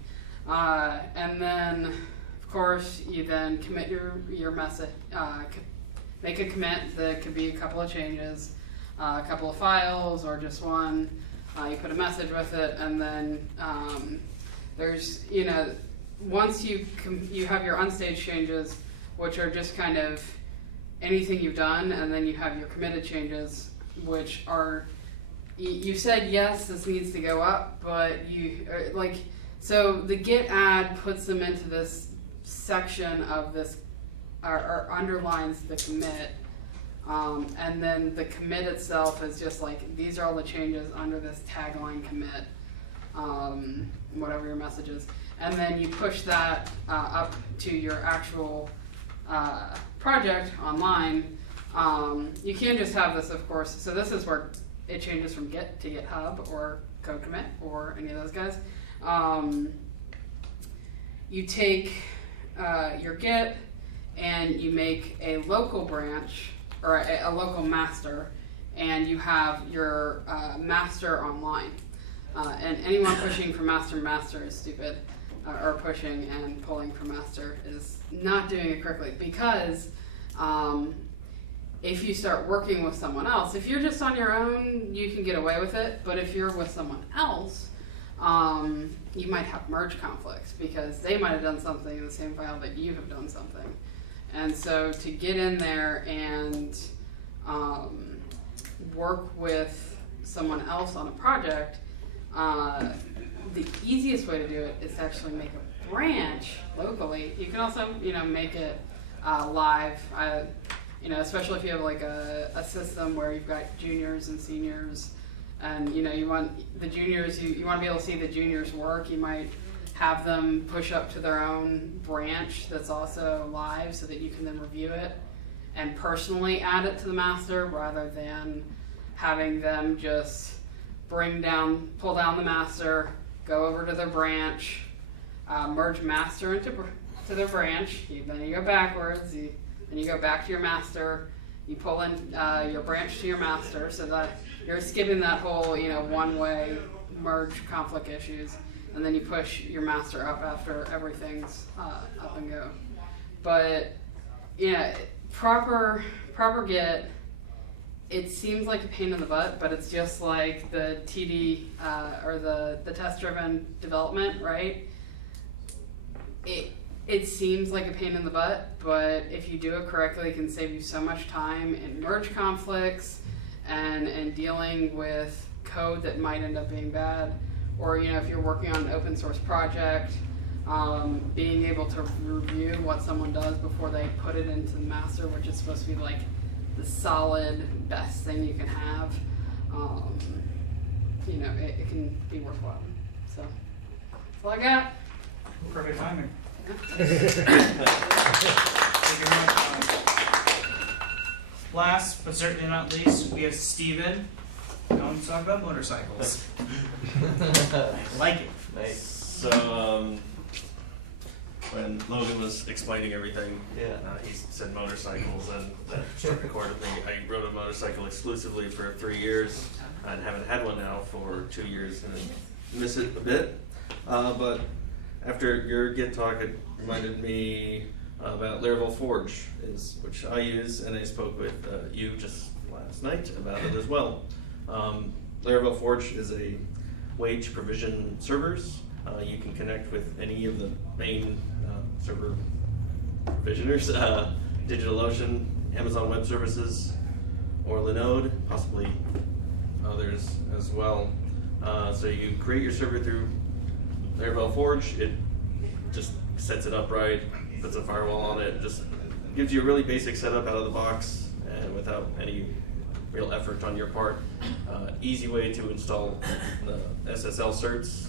And then, of course, you then commit your message, make a commit that could be a couple of changes, a couple of files, or just one. You put a message with it, and then there's, you know, once you have your unstaged changes, which are just kind of anything you've done, and then you have your committed changes, which are, you said, yes, this needs to go up, but you, like, so the git add puts them into this section of this, or underlines the commit, and then the commit itself is just like, these are all the changes under this tagline commit, whatever your message is, and then you push that up to your actual project online. You can just have this, of course, so this is where it changes from Git to GitHub or code commit or any of those guys. You take your Git and you make a local branch or a local master, and you have your master online. And anyone pushing from master to master is stupid, or pushing and pulling from master is not doing it correctly, because if you start working with someone else, if you're just on your own, you can get away with it, but if you're with someone else, you might have merge conflicts because they might have done something in the same file that you have done something. And so to get in there and work with someone else on a project, the easiest way to do it is to actually make a branch locally. You can also, make it live. Especially if you have like a system where you've got juniors and seniors, and you want the juniors, you want to be able to see the juniors work. You might have them push up to their own branch that's also live, so that you can then review it and personally add it to the master, rather than having them just pull down the master, go over to their branch, merge master into their branch. Then you go backwards. Then you go back to your master. You pull in your branch to your master, so that you're skipping that whole one-way merge conflict issues, and then you push your master up after everything's up and go. But proper Git, it seems like a pain in the butt, but it's just like the TD or the test-driven development, right? It seems like a pain in the butt, but if you do it correctly, it can save you so much time in merge conflicts and dealing with code that might end up being bad. Or if you're working on an open source project, being able to review what someone does before they put it into the master, which is supposed to be like the solid best thing you can have, it can be worthwhile. So that's all I got. Perfect timing. Thank you very much. Last but certainly not least, we have Steven going to talk about motorcycles. Like it. Nice. So, when Logan was explaining everything, he said motorcycles, and that struck a chord with me. I rode a motorcycle exclusively for 3 years, and haven't had one now for 2 years, and I miss it a bit. But after your Git talk, it reminded me about Laravel Forge, which I use, and I spoke with you just last night about it as well. Laravel Forge is a way to provision servers. You can connect with any of the main server provisioners, DigitalOcean, Amazon Web Services, or Linode, possibly others as well. So you create your server through Laravel Forge. It just sets it up right, puts a firewall on it, just gives you a really basic setup out of the box, and without any real effort on your part. Easy way to install the SSL certs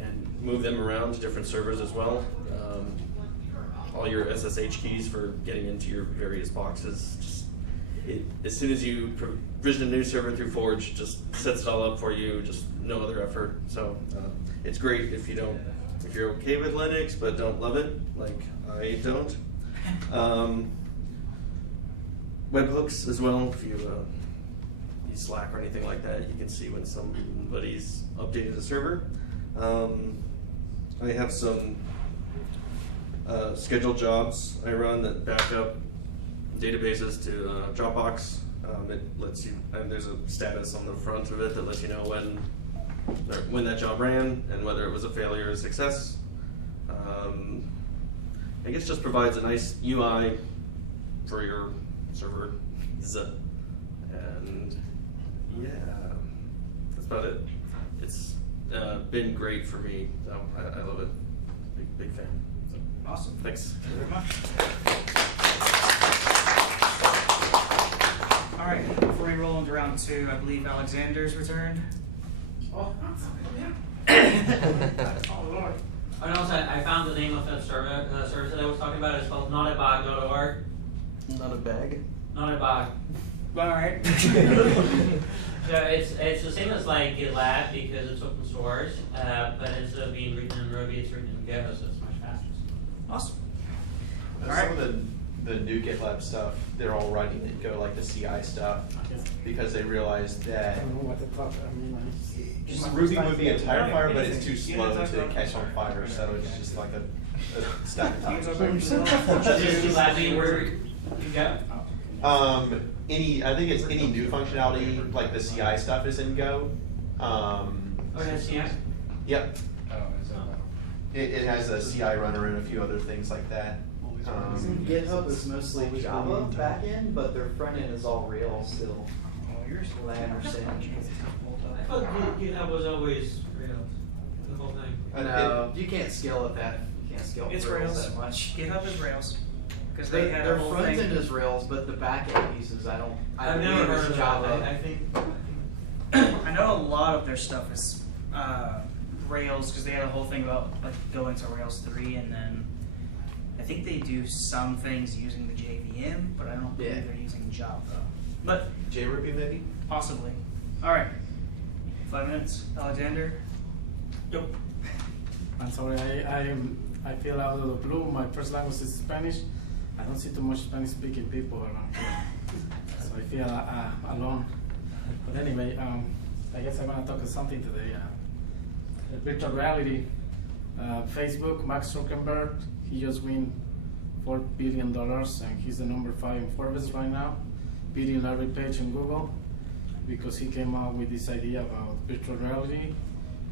and move them around to different servers as well. All your SSH keys for getting into your various boxes. As soon as you provision a new server through Forge, just sets it all up for you. Just no other effort. So it's great if you're okay with Linux but don't love it, like I don't. Webhooks as well. If you use Slack or anything like that, you can see when somebody's updated a server. I have some scheduled jobs I run that back up databases to Dropbox. It lets you, and there's a status on the front of it that lets you know when that job ran and whether it was a failure or a success. I guess just provides a nice UI for your server. And yeah, that's about it. It's been great for me. So I love it. Big fan. So, awesome. Thanks. Thank you very much. All right, before we roll into round two, I believe Alexander's returned. Oh, Oh, Lord. And also, I found the name of that service that I was talking about. It's called notabag.org. Not a bag. Not a bag. All right. So it's the same as like GitLab because it's open source, but instead of being written in Ruby, it's written in Go, so it's much faster. Awesome. Some Alright. of the new GitLab stuff, they're all writing in Go, like the CI stuff, because they realized that Ruby would be a tire fire, but it's too slow to catch on fire, so it's just like a stack of tires. GitLab being where you go. I think it's any new functionality, like the CI stuff is in Go. Oh, that's yeah. Yep. It has a CI runner and a few other things like that. GitHub is mostly Java backend, but their front end is all Rails still. What I understand. I thought GitHub was always Rails, the whole thing. No, you can't scale it that. You can't scale It's Rails Rails. that much. GitHub is Rails. Because they had Their a whole front thing. end is Rails, but the back end pieces, I I've never heard of Java. that. I think. I know a lot of their stuff is Rails because they had a whole thing about like going to Rails 3, and then I think they do some things using the JVM, but I don't believe they're using Java. But JRuby maybe? possibly. All right, 5 minutes. Alexander. Yep. I'm sorry, I feel out of the blue. My first language is Spanish. I don't see too much Spanish-speaking people around here, so I feel alone. But anyway, I guess I'm gonna talk about something today. Virtual reality. Facebook, Mark Zuckerberg, he just won $4 billion, and he's the number 5 in Forbes right now, beating Larry Page in Google, because he came out with this idea about virtual reality,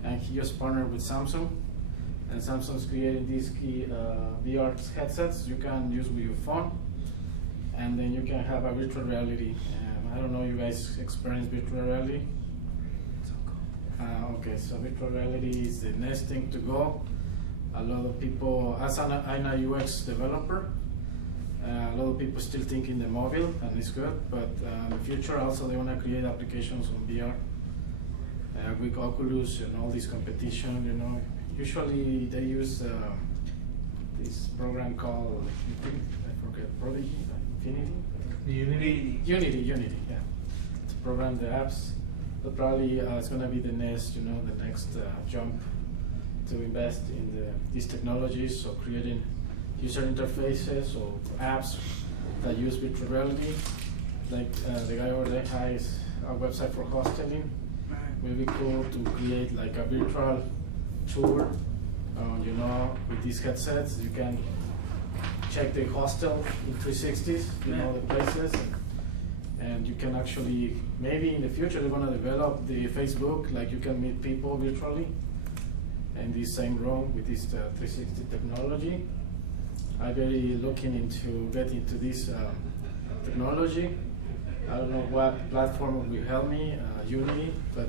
and he just partnered with Samsung. And Samsung's creating these VR headsets you can use with your phone, and then you can have a virtual reality. I don't know, you guys experience virtual reality? Okay, so virtual reality is the next thing to go. A lot of people, as I'm a UX developer, a lot of people still think in the mobile, and it's good, but in the future also they want to create applications on VR. With Oculus and all this competition, you know. Usually they use this program called, I forget, Prodigy, Infinity? Unity, yeah. To program the apps. But probably it's going to be the next, the next jump to invest in these technologies, so creating user interfaces or apps that use virtual reality. Like the guy over there has a website for hosting. It would be cool to create like a virtual tour. With these headsets, you can check the hostel in 360s, the places, and you can actually, maybe in the future, they're going to develop the Facebook, like you can meet people virtually in this same room with this 360 technology. I'm very looking into getting into this technology. I don't know what platform will help me, Unity, but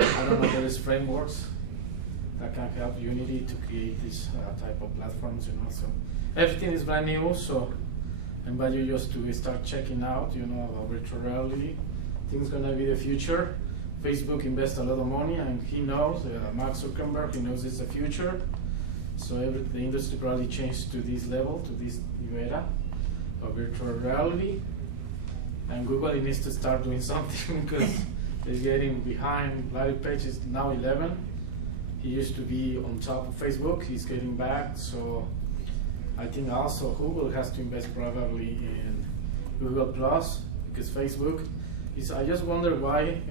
I don't know, there is frameworks that can help Unity to create this type of platforms, so everything is brand new, so I invite you just to start checking out, about virtual reality. I think it's gonna be the future. Facebook invests a lot of money, and he knows, Mark Zuckerberg, he knows it's the future, so the industry probably changed to this level, to this new era of virtual reality, and Google needs to start doing something because they're getting behind. Larry Page is now 11. He used to be on top of Facebook. He's getting back. So I think also Google has to invest probably in Google Plus, because Facebook is. I just wonder why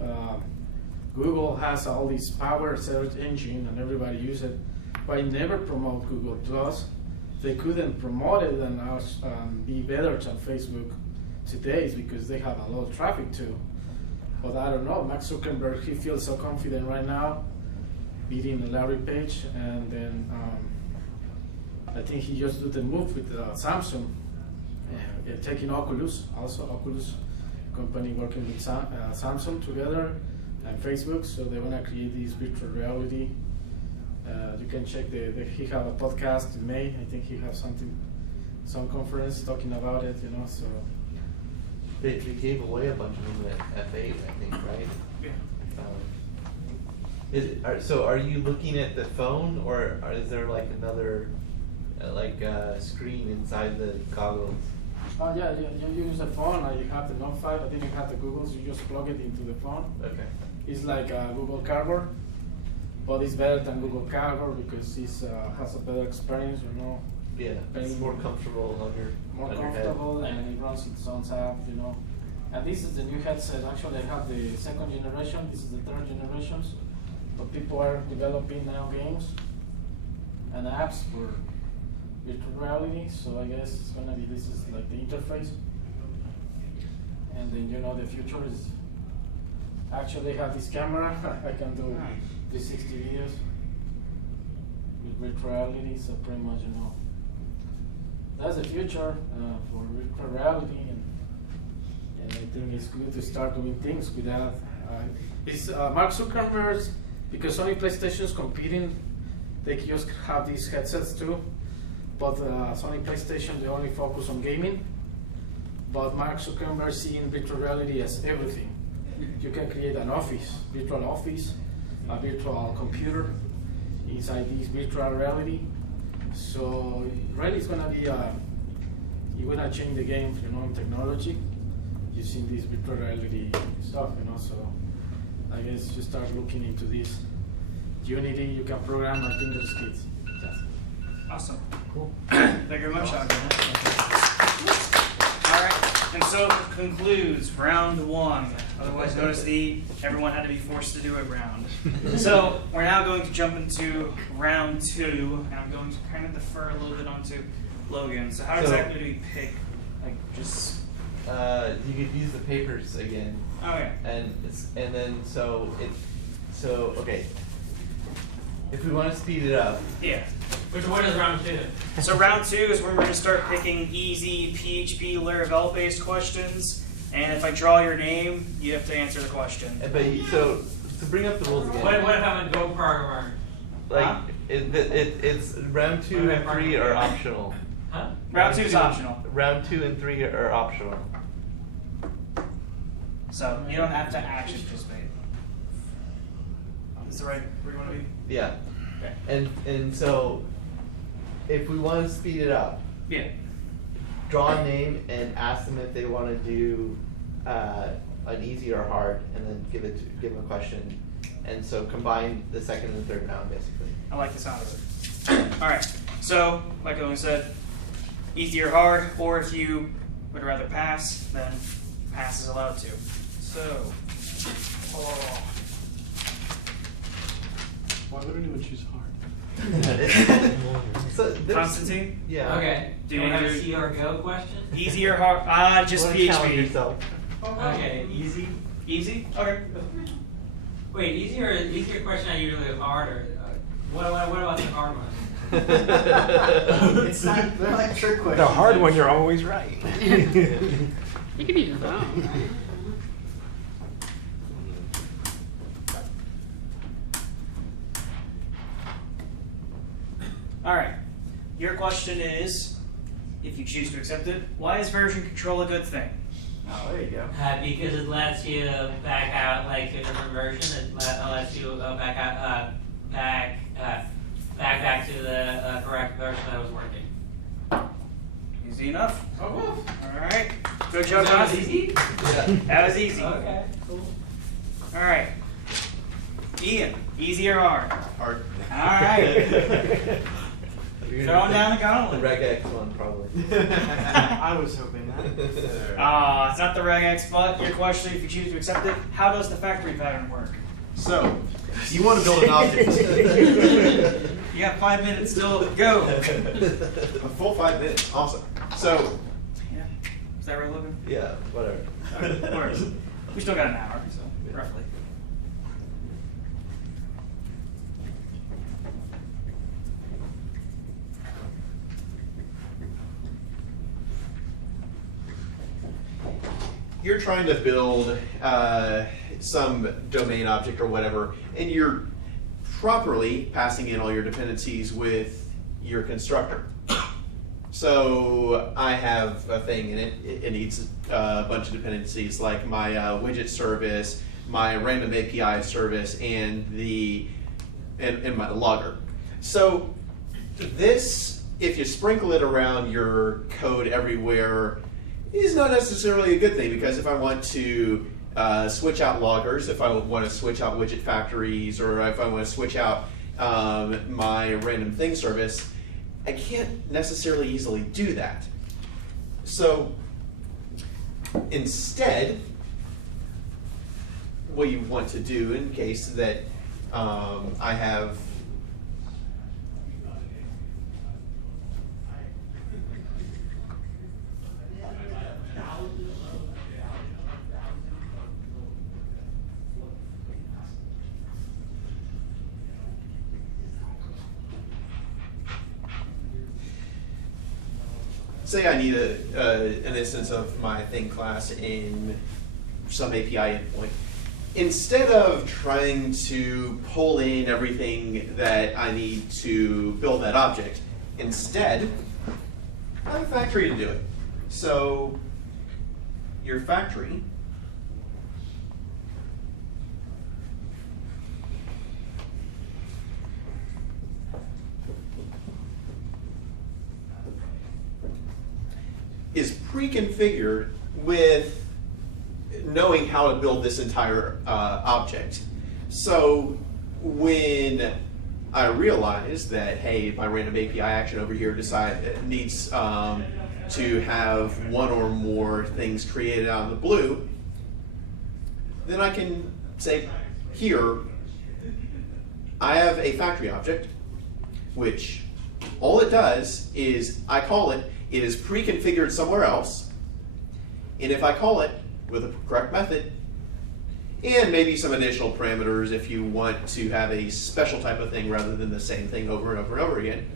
Google has all this power search engine and everybody use it. Why never promote Google Plus? They couldn't promote it and be better than Facebook today, is because they have a lot of traffic too. But I don't know. Mark Zuckerberg, he feels so confident right now, beating Larry Page, and then I think he just did the move with Samsung, taking Oculus, also Oculus company working with Samsung together and Facebook, so they want to create this virtual reality. You can check he have a podcast in May. I think he have some conference talking about it, so. They gave away a bunch of them at F8, I think, right? Yeah. So are you looking at the phone, or is there like another screen inside the goggles? Yeah, you use the phone, you have the Note 5, I think you have the Google, so you just plug it into the phone. Okay. It's like Google Cardboard, but it's better than Google Cardboard because it has a better experience, you know. Yeah, it's more comfortable on your More on your head. comfortable, and it runs its own app, you know. And this is the new headset. Actually, I have the second generation. This is the third generation. But people are developing now games and apps for virtual reality. So I guess it's gonna be, this is like the interface. And then, you know, the future is actually have this camera. I can do 360 videos with virtual reality. So pretty much, you know, that's the future for virtual reality, and I think it's good to start doing things without. It's Mark Zuckerberg, because Sony PlayStation is competing. They just have these headsets too, but Sony PlayStation they only focus on gaming. But Mark Zuckerberg seeing virtual reality as everything. You can create an office, virtual office, a virtual computer inside this virtual reality. So really, it's gonna be you're gonna change the game, you know, in technology using this virtual reality stuff, you know. So I guess you start looking into this Unity. You can program. I think there's kids. Awesome. Cool. Thank you very much, Doctor. All right, and so it concludes round one. Otherwise known as the everyone had to be forced to do it round. So we're now going to jump into round two, and I'm going to kind of defer a little bit onto Logan. So how exactly do we pick? Like just you could use the papers again. Oh yeah. And then okay. If we want to speed it up. Yeah. Which one is round two? So round two is when we're going to start picking easy PHP Laravel based questions, and if I draw your name, you have to answer the question. So to bring up the rules again. What if I'm a Go programmer? Like it's round 2 and 3 are optional. Huh? Round 2 is optional. Round 2 and 3 are optional. So you don't have to actually participate. Is the right where you want to be? Yeah. Okay. And so if we want to speed it up, Yeah. draw a name and ask them if they want to do an easy or hard, and then give them a question, and so combine the second and the third round basically. I like the sound of it. All right. So like Owen said, easy or hard, or if you would rather pass, then pass is allowed to. So. Why would anyone choose hard? Constantine? Yeah. Okay. Do you want want to to have a C or Go question? Easy or hard? Just You wanna challenge PHP. yourself. Okay, easy. Easy? Okay. Wait, easier question I usually have hard, or what about the hard one? It's not, they're like trick questions. The hard one, you're always right. You can use that. Right? All right. Your question is, if you choose to accept it, why is version control a good thing? Oh, there you go. Because it lets you back out like to a different version. It lets you back out, back to the correct version that was working. Easy enough. Oh, All right. Good job, that was guys. easy. Yeah. That was easy. Okay, cool. All right. Ian, easy or hard? Hard. All right. Throwing down the The gauntlet. regex one probably. I was hoping that. It's not the regex, but your question, if you choose to accept it, how does the factory pattern work? So, you want to build an object. You got 5 minutes still. Go. A full 5 minutes. Awesome. So, Yeah. Is that right, Logan? Yeah, whatever. All right, whatever. We still got an hour, so roughly. you're trying to build some domain object or whatever, and you're properly passing in all your dependencies with your constructor. So I have a thing in it. It needs a bunch of dependencies like my widget service, my random API service, and my logger. So this, if you sprinkle it around your code everywhere, is not necessarily a good thing, because if I want to switch out loggers, if I want to switch out widget factories, or if I want to switch out my random thing service, I can't necessarily easily do that. So instead, what you want to do in case that I have say I need an instance of my thing class in some API endpoint. Instead of trying to pull in everything that I need to build that object, instead, I have a factory to do it. So your factory is pre-configured with knowing how to build this entire object. So when I realize that, hey, my random API action over here needs to have one or more things created out of the blue, then I can say, here, I have a factory object, which all it does is I call it, it is pre-configured somewhere else, and if I call it with a correct method, and maybe some additional parameters if you want to have a special type of thing rather than the same thing over and over and over again,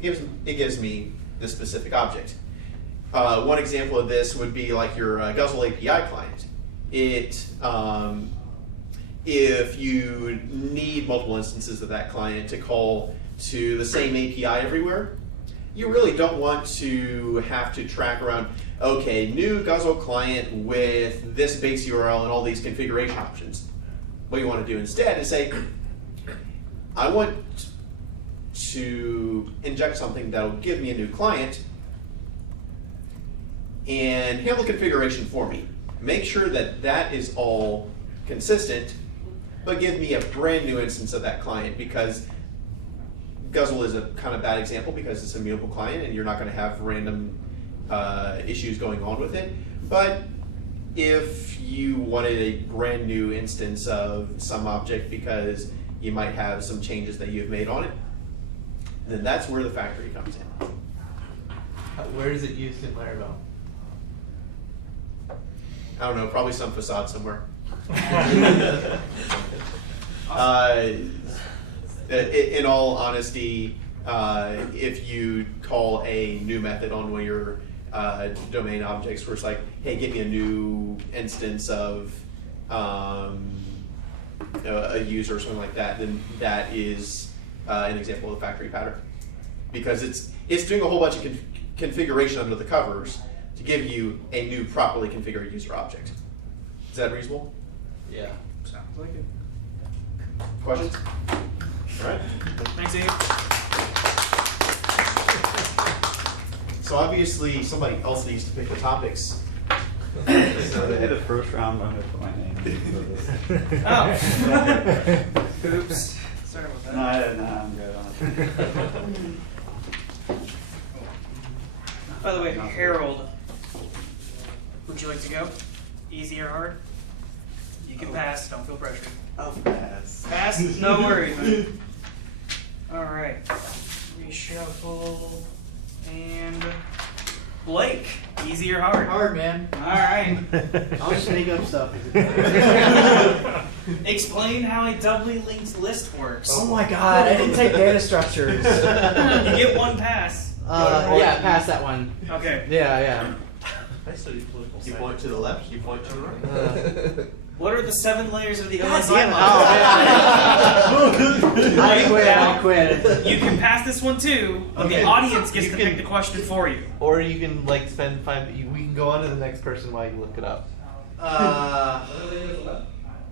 it gives me this specific object. One example of this would be like your Guzzle API client. If you need multiple instances of that client to call to the same API everywhere, you really don't want to have to track around, okay, new Guzzle client with this base URL and all these configuration options. What you want to do instead is say, I want to inject something that will give me a new client and handle the configuration for me. Make sure that that is all consistent, but give me a brand new instance of that client, because Guzzle is a kind of bad example because it's a mutable client and you're not going to have random issues going on with it. But if you wanted a brand new instance of some object because you might have some changes that you've made on it, then that's where the factory comes in. Where is it used in Laravel? I don't know, probably some facade somewhere. In all honesty, if you call a new method on one of your domain objects where it's like, hey, give me a new instance of a user or something like that, then that is an example of the factory pattern. Because it's doing a whole bunch of configuration under the covers to give you a new properly configured user object. Is that reasonable? Yeah. Sounds like it. Questions? All right. Thanks, Abe. So obviously somebody else needs to pick the topics. So they did the first round, I'm gonna put my name in. Oh. Oops. Sorry about that. No, I'm good on it. By the way, Harold, would you like to go? Easy or hard? You can pass, don't feel pressured. I'll pass. Pass? No worries, man. Alright. Reshuffle. And Blake, easy or hard? Hard, man. Alright. I'll just make up stuff. Explain how a doubly linked list works. Oh my god, I didn't take data structures. You get one pass. Yeah, pass that one. Okay. Yeah. I studied political You science. point to the left, you point to the right. What are the 7 layers of the God OSI damn it. model? I quit. You can pass this one too, but the audience gets to pick the question for you. Or you can like spend 5. We can go on to the next person while you look it up.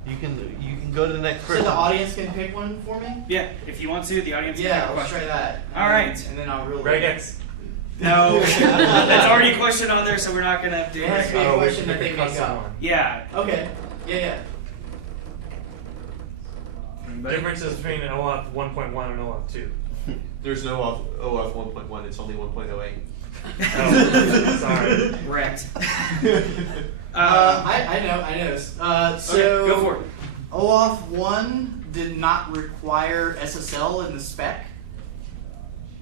You can go to the next So person. the audience can pick one for me? Yeah, if you want to, the audience can pick Yeah, a let's question. try that. All right. And then I'll rule Regex. No, that's already a question on there, so we're not gonna do It has to be it. a question that they make up. Yeah. Okay. Yeah. Differences between OAuth 1.1 and OAuth 2. There's no OAuth 1.1, it's only 1.08. Oh, sorry. Wrecked. I know. So Okay, go for it. OAuth 1 did not require SSL in the spec.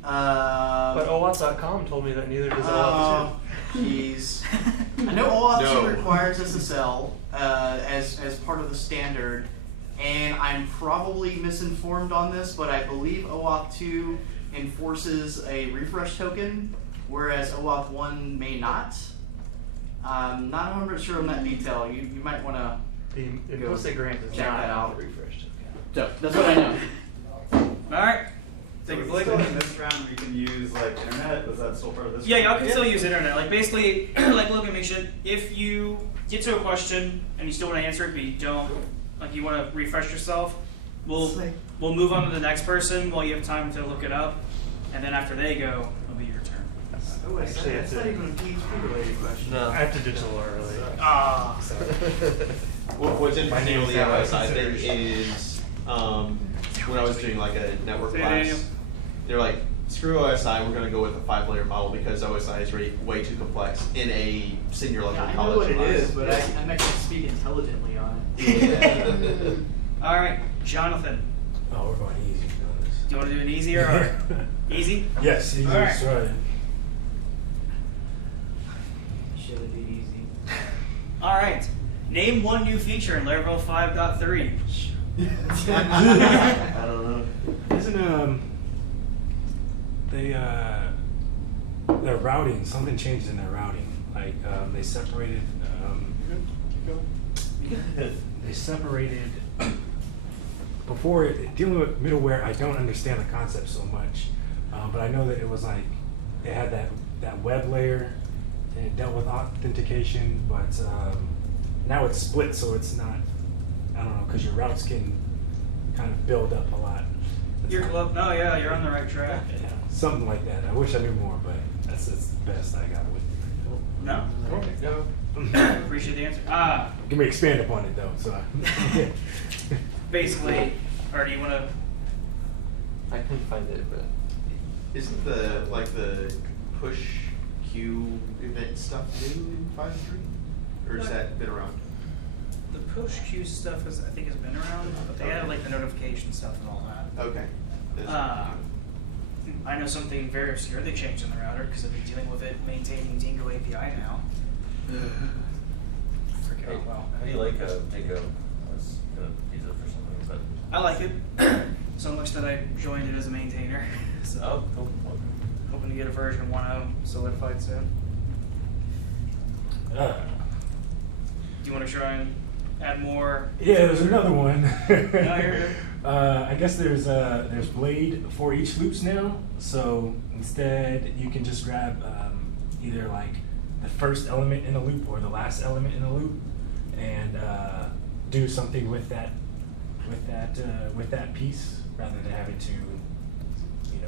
But OAuth.com told me that neither does OAuth 2. Jeez. I know OAuth 2 No. requires SSL as part of the standard, and I'm probably misinformed on this, but I believe OAuth 2 enforces a refresh token, whereas OAuth 1 may not. I'm not 100% sure on that detail. You might want to The implicit grant does check not that out. have the refresh. So that's what I know. Alright. So Take a is it blink. still in this round we can use like internet? Was that still part of this? Yeah, round? y'all can still use internet. Like basically, like Logan mentioned, if you get to a question and you still want to answer it, but you don't, like you want to refresh yourself, we'll move on to the next person while you have time to look it up, and then after they go, it'll be your turn. Oh, wait, Actually, that's not even a PHP related question. I have to ditch a lot early. Ah. What's My interesting on name's the not OSI thing considered. is when I was doing like a network Hey, class, Daniel. they're like, screw OSI, we're going to go with a 5-layer model because OSI is way too complex in a senior level Yeah, I know college what it class. is, but I'm not going to speak intelligently on it. Yeah. Alright, Jonathan. Oh, we're going easy on this. Do you want to do an easier or easy? Yes, easy. All right. That's right. Should have been easy. Alright. Name one new feature in Laravel 5.3. I don't know. Isn't their routing, something changed in their routing. Like they separated before dealing with middleware. I don't understand the concept so much, but I know that it was like they had that web layer and it dealt with authentication, but now it's split, so it's not. I don't know, because your routes can kind of build up a lot. You're close. No, yeah, you're on the right track. Yeah, something like that. I wish I knew more, but that's the best I got with it. No? No. Appreciate the answer. Can we expand upon it though? So Basically, or do you want to? I couldn't find it, but Isn't the push queue event stuff new in 5.3? Or has that been around? The push queue stuff I think has been around, but they have like the notification stuff and all that. Okay. I know something very obscure they changed in the router because I've been dealing with it maintaining Dingo API now. I forget how well. How do you like Dingo? I was gonna use it for something, but I like it so much that I joined it as a maintainer. So oh, cool. hoping to get a version 1.0 solidified soon. Do you want to try and add more? yeah, there's another one. you're good. I guess there's blade for each loops now. So instead, you can just grab either like the first element in a loop or the last element in a loop, and do something with that piece, rather than having to,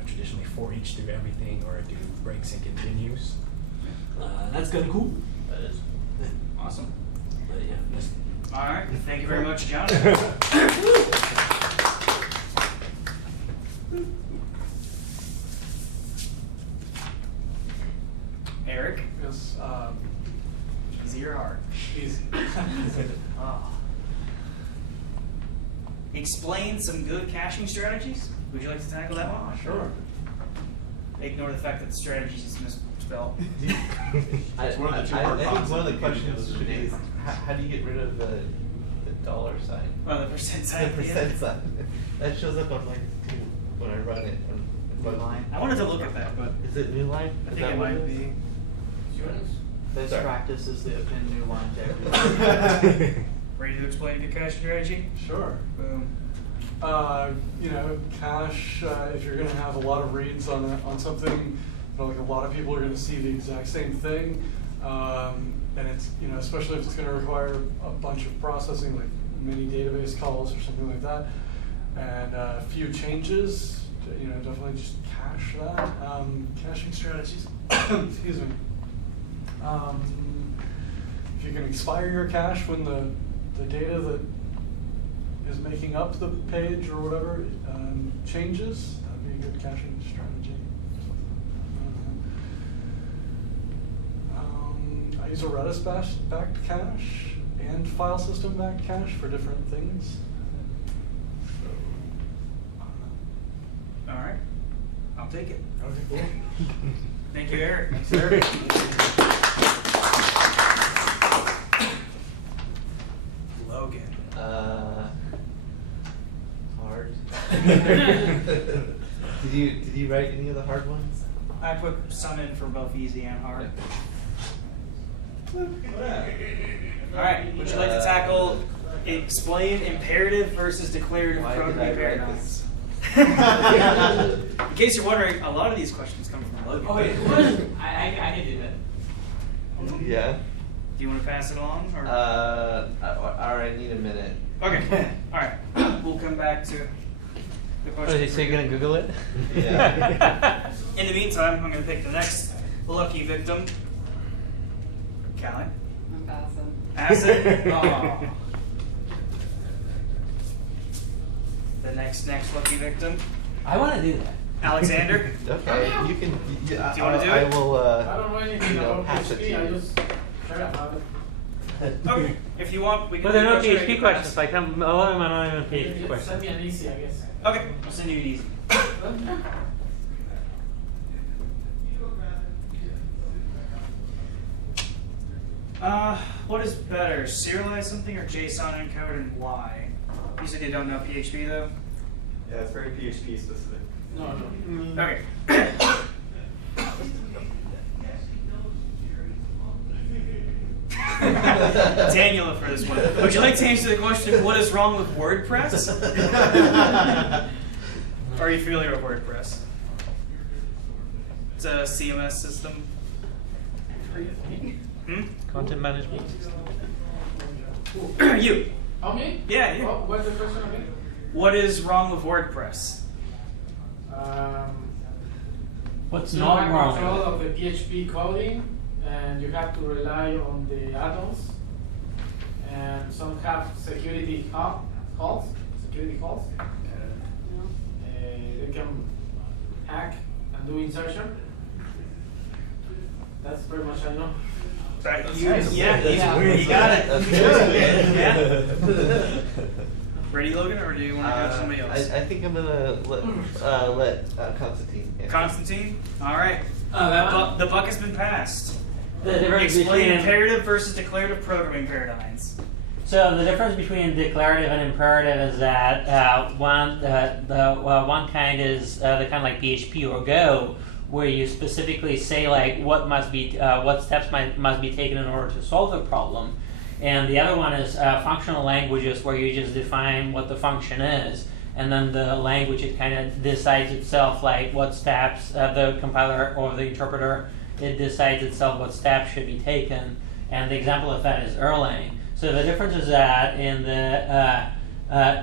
traditionally for each through everything or do breaks and continues. That's kind of cool. That is. Awesome. But yeah, that's All right. Thank you very much, John. Eric. Yes. Easy or hard? Easy. Oh. Explain some good caching strategies. Would you like to tackle that one? Sure. Ignore the fact that the strategy is misspelled. I It's one of the two think hard one of the concepts questions that should you be use. how do you get rid of the dollar sign? Well, the percent sign. The percent sign. That shows up on my too when I run it. New line. I wanted to look at that, but Is it new line? I Is think that it what might is? be. Best Sorry. practice is to append new line to everything. Ready to explain good cache strategy? Sure. Boom. Cache, if you're going to have a lot of reads on something, like a lot of people are going to see the exact same thing, and it's, especially if it's going to require a bunch of processing, like many database calls or something like that, and a few changes definitely just cache that. Caching strategies. Excuse me. If you can expire your cache when the data that is making up the page or whatever changes, that'd be a good caching strategy. I use a Redis-backed cache and file system-backed cache for different things. All right, I'll take it. Okay, cool. Thank you, Eric. Thanks, Eric. Logan. Hard. Did you write any of the hard ones? I put some in for both easy and hard. All right, would you like to tackle explain imperative versus declarative programming paradigms? In case you're wondering, a lot of these questions come from Logan. Oh wait, I can do that. Yeah. Do you want to pass it along? Or? All right, need a minute. Okay, all right. We'll come back to the question. So you're gonna Google it? Yeah. In the meantime, I'm going to pick the next lucky victim. Callie. I'm passing. Acid. Oh. The next lucky victim. I want to do that. Alexander. Okay, you can. Do you want to do I it? will. I don't know anything about pass it to PHP. I you. just heard about it. Okay, if you want, we can. But they're do not question PHP and questions. pass. Like a lot of them are not even PHP Just questions. send me an easy, I guess. Okay, I'll send you an easy. What is better, serialize something or JSON encode, and why? You said you don't know PHP though? Yeah, it's very PHP specific. No. Okay. Daniela for this one. Would you like to answer the question, what is wrong with WordPress? Are you familiar with WordPress? It's a CMS system. Content management. You. Oh, me? Yeah, you. Oh, what's the question again? What is wrong with WordPress? What's you not have wrong? control of the PHP coding, and you have to rely on the add-ons, and some have security calls. They can hack and do insertion. That's pretty much I know. You got it. That's good. Yeah. Ready, Logan, or do you want to go to somebody else? I think I'm gonna let Constantine answer. Constantine? All right. The buck has been passed. The difference Explain between imperative versus declarative programming paradigms. So the difference between declarative and imperative is that one kind is the kind like PHP or Go, where you specifically say like what steps must be taken in order to solve the problem, and the other one is functional languages, where you just define what the function is, and then the language it kind of decides itself like what steps the compiler or the interpreter it decides itself what steps should be taken, and the example of that is Erlang. So the difference is that in the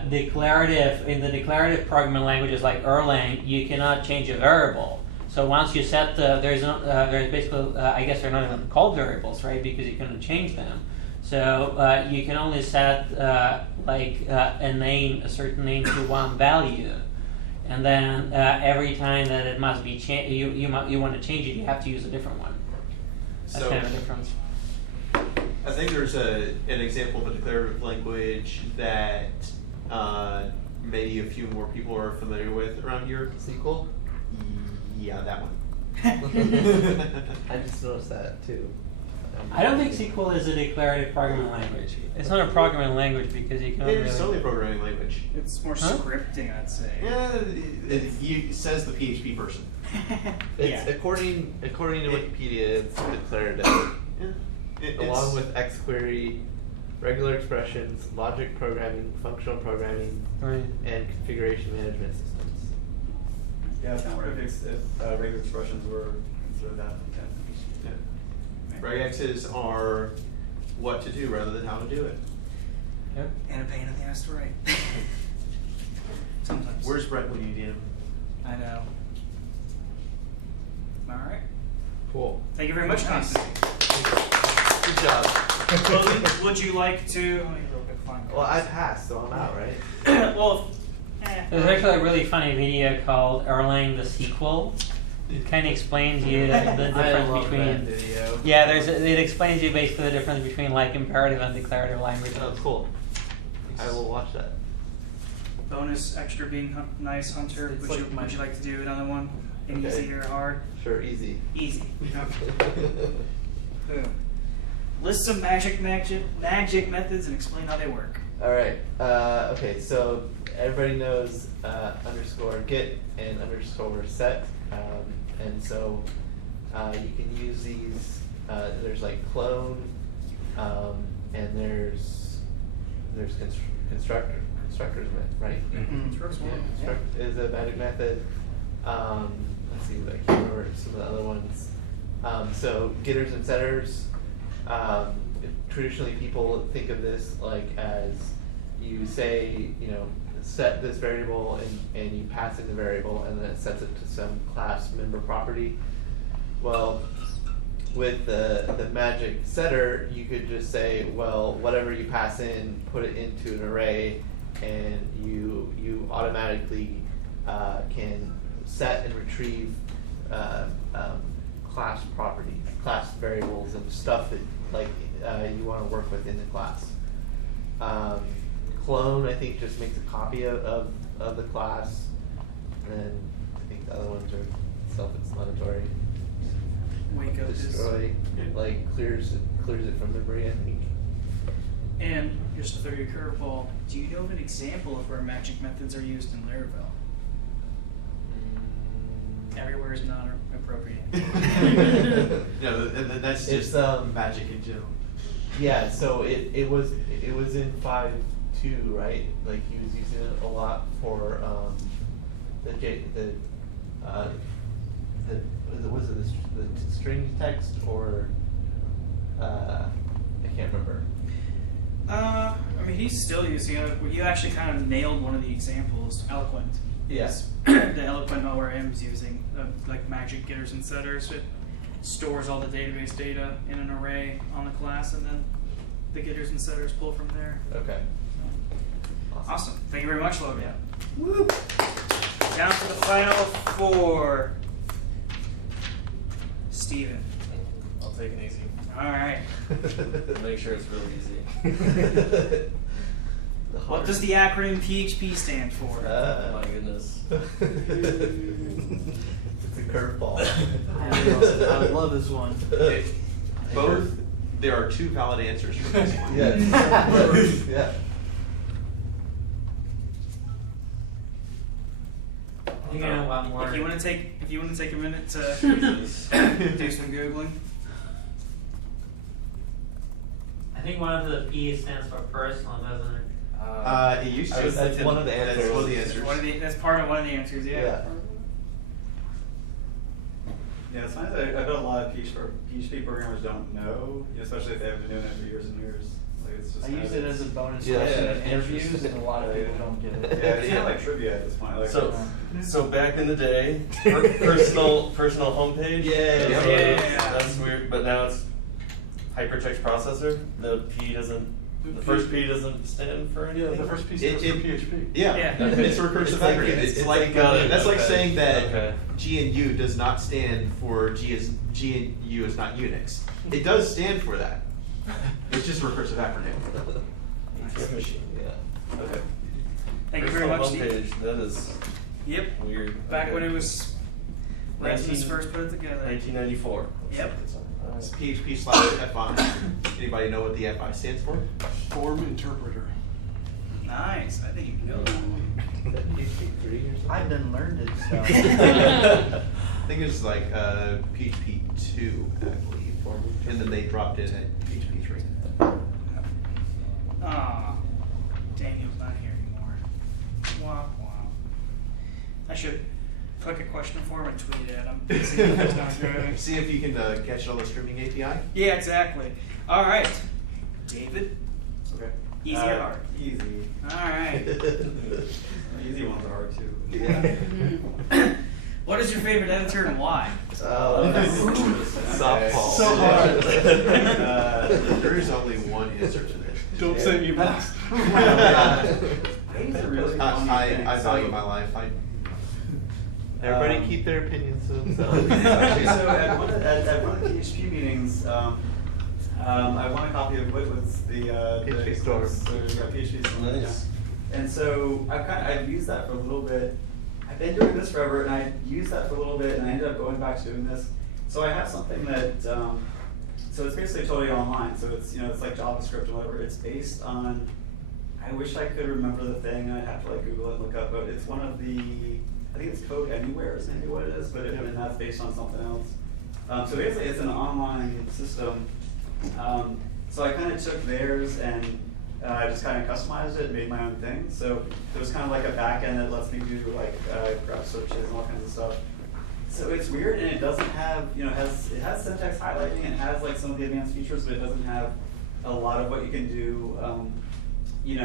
declarative programming languages like Erlang, you cannot change a variable. So once you set there's basically I guess they're not even called variables, right? Because you cannot change them. So you can only set a certain name to one value, and then every time that it must be changed, you want to change it, you have to use a different one. That's kind of a difference. I think there's an example of a declarative language that maybe a few more people are familiar with around here. SQL? Yeah, that one. I just noticed that too. I don't think SQL is a declarative programming language. It's not a programming language because you can't It's really... only a programming language. It's more scripting, I'd say. Yeah, it says the PHP person. It's according to Wikipedia, it's declarative. Along with XQuery, regular expressions, logic programming, functional programming, Right. and configuration management systems. Yeah, it's more if regular expressions were considered that. Yeah. Regexes are what to do rather than how to do it. Yep. And a pain in the ass to write. Sometimes. Where's Brett when you need him? I know. All right. Cool. Thank you very much, Constantine. Good job. Logan, would you like to? Let me real quick find. Well, I passed, so I'm out, right? Well, There's actually a really funny video called Erlang the Sequel. It kind of explains you the difference between. Video. Yeah, it explains you basically the difference between like imperative and declarative languages. Oh, cool. I will watch that. bonus extra being nice, Hunter. It's Would like you would you like to do another one? An Okay. easy or hard? Sure, easy. Easy. Boom. List some magic methods and explain how they work. All right. Okay. So everybody knows underscore get and underscore set, and so you can use these. There's like clone, and there's constructors, right? Mm-hmm. Construct is a magic method. Let's see, I can't remember some of the other ones. So getters and setters. Traditionally, people think of this like as you say, set this variable and you pass in the variable and then it sets it to some class member property. Well, with the magic setter, you could just say, well, whatever you pass in, put it into an array, and you automatically can set and retrieve class properties, class variables, and stuff that you want to work with in the class. Clone, I think, just makes a copy of the class, and then I think the other ones are self-explanatory. Wake up Destroy, clears it from memory, I think. And just to throw you a curveball, do you know of an example of where magic methods are used in Laravel? Everywhere is not appropriate. No, that's just magic in general. Yeah, so it was in 5.2, right? Like he was using it a lot for was it the string text or I can't remember. I mean, he's still using it. You actually kind of nailed one of the examples. Eloquent. Yes. The Eloquent ORM is using like magic getters and setters. It stores all the database data in an array on the class, and then the getters and setters pull from there. Okay. Awesome. Thank you very much, Logan. Yeah. Woo. Down to the final four. Steven. I'll take an easy. All right. Make sure it's really easy. What does the acronym PHP stand for? Oh my goodness. It's a curveball. I love this one. Both, there are two valid answers for this one. Yes. Yeah. You're gonna want more. If you want to take a minute to do some googling. I think one of the P stands for personal, doesn't it? It used to. That's one of the answers. That's one of the answers. That's part of one of the answers. Yeah. Yeah, it's nice. I bet a lot of PHP programmers don't know, especially if they haven't been doing it for years and years. Like it's just. I use it as a bonus Yeah. question in Yeah. interviews, and a lot of people don't get it. Yeah, it's kind of like trivia at this point. Like, So back in the day, personal homepage. Yeah. That's weird, but now it's hypertext processor. The first P doesn't stand for anything. Yeah, the first piece stands for PHP. Yeah, Yeah. it's recursive aggregate. It's like that's like saying that Okay. GNU does not stand for GNU is not Unix. It does stand for that. It's just a recursive acronym. Machine. Yeah. Okay. Thank you very much, Steve. Homepage. That is Yep. weird. Back Okay. when it was Rasmus first put it together. 1994. Yep. It's PHP/FI. Anybody know what the FI stands for? Form interpreter. Nice. I think you can go. Is that PHP 3 or something? I've done learned it, so. I think it's like PHP 2, I believe, and then they dropped it at PHP 3. Ah, Daniel's not here anymore. Wow. I should click a question for him and tweet it at him. See if it's not good. See if you can catch it on the streaming API. Yeah, exactly. All right, David. Okay. Easy or hard? Easy. All right. Easy ones are hard too. Yeah. What is your favorite editor and why? Softball. So hard. There is only one answer to this. Don't say Emacs. I value my life. Everybody keep their opinions to themselves. Actually, so at one of the PHP meetings, I won a copy of what was the PHP Storm. So, yeah, PHP Storm. Nice. Yeah. And so I've used that for a little bit. I've been doing this forever, and I used that for a little bit, and I ended up going back to doing this. So I have something that, so it's basically totally online. So it's it's like JavaScript or whatever. It's based on. I wish I could remember the thing. I'd have to like Google it and look up, but it's one of the. I think it's Code Anywhere is maybe what it is, but and that's based on something else. So basically, it's an online system. So I kind of took theirs and just kind of customized it and made my own thing. So it was kind of like a back end that lets me do like graph searches and all kinds of stuff. So it's weird, and it doesn't have, it has syntax highlighting and it has like some of the advanced features, but it doesn't have a lot of what you can do, in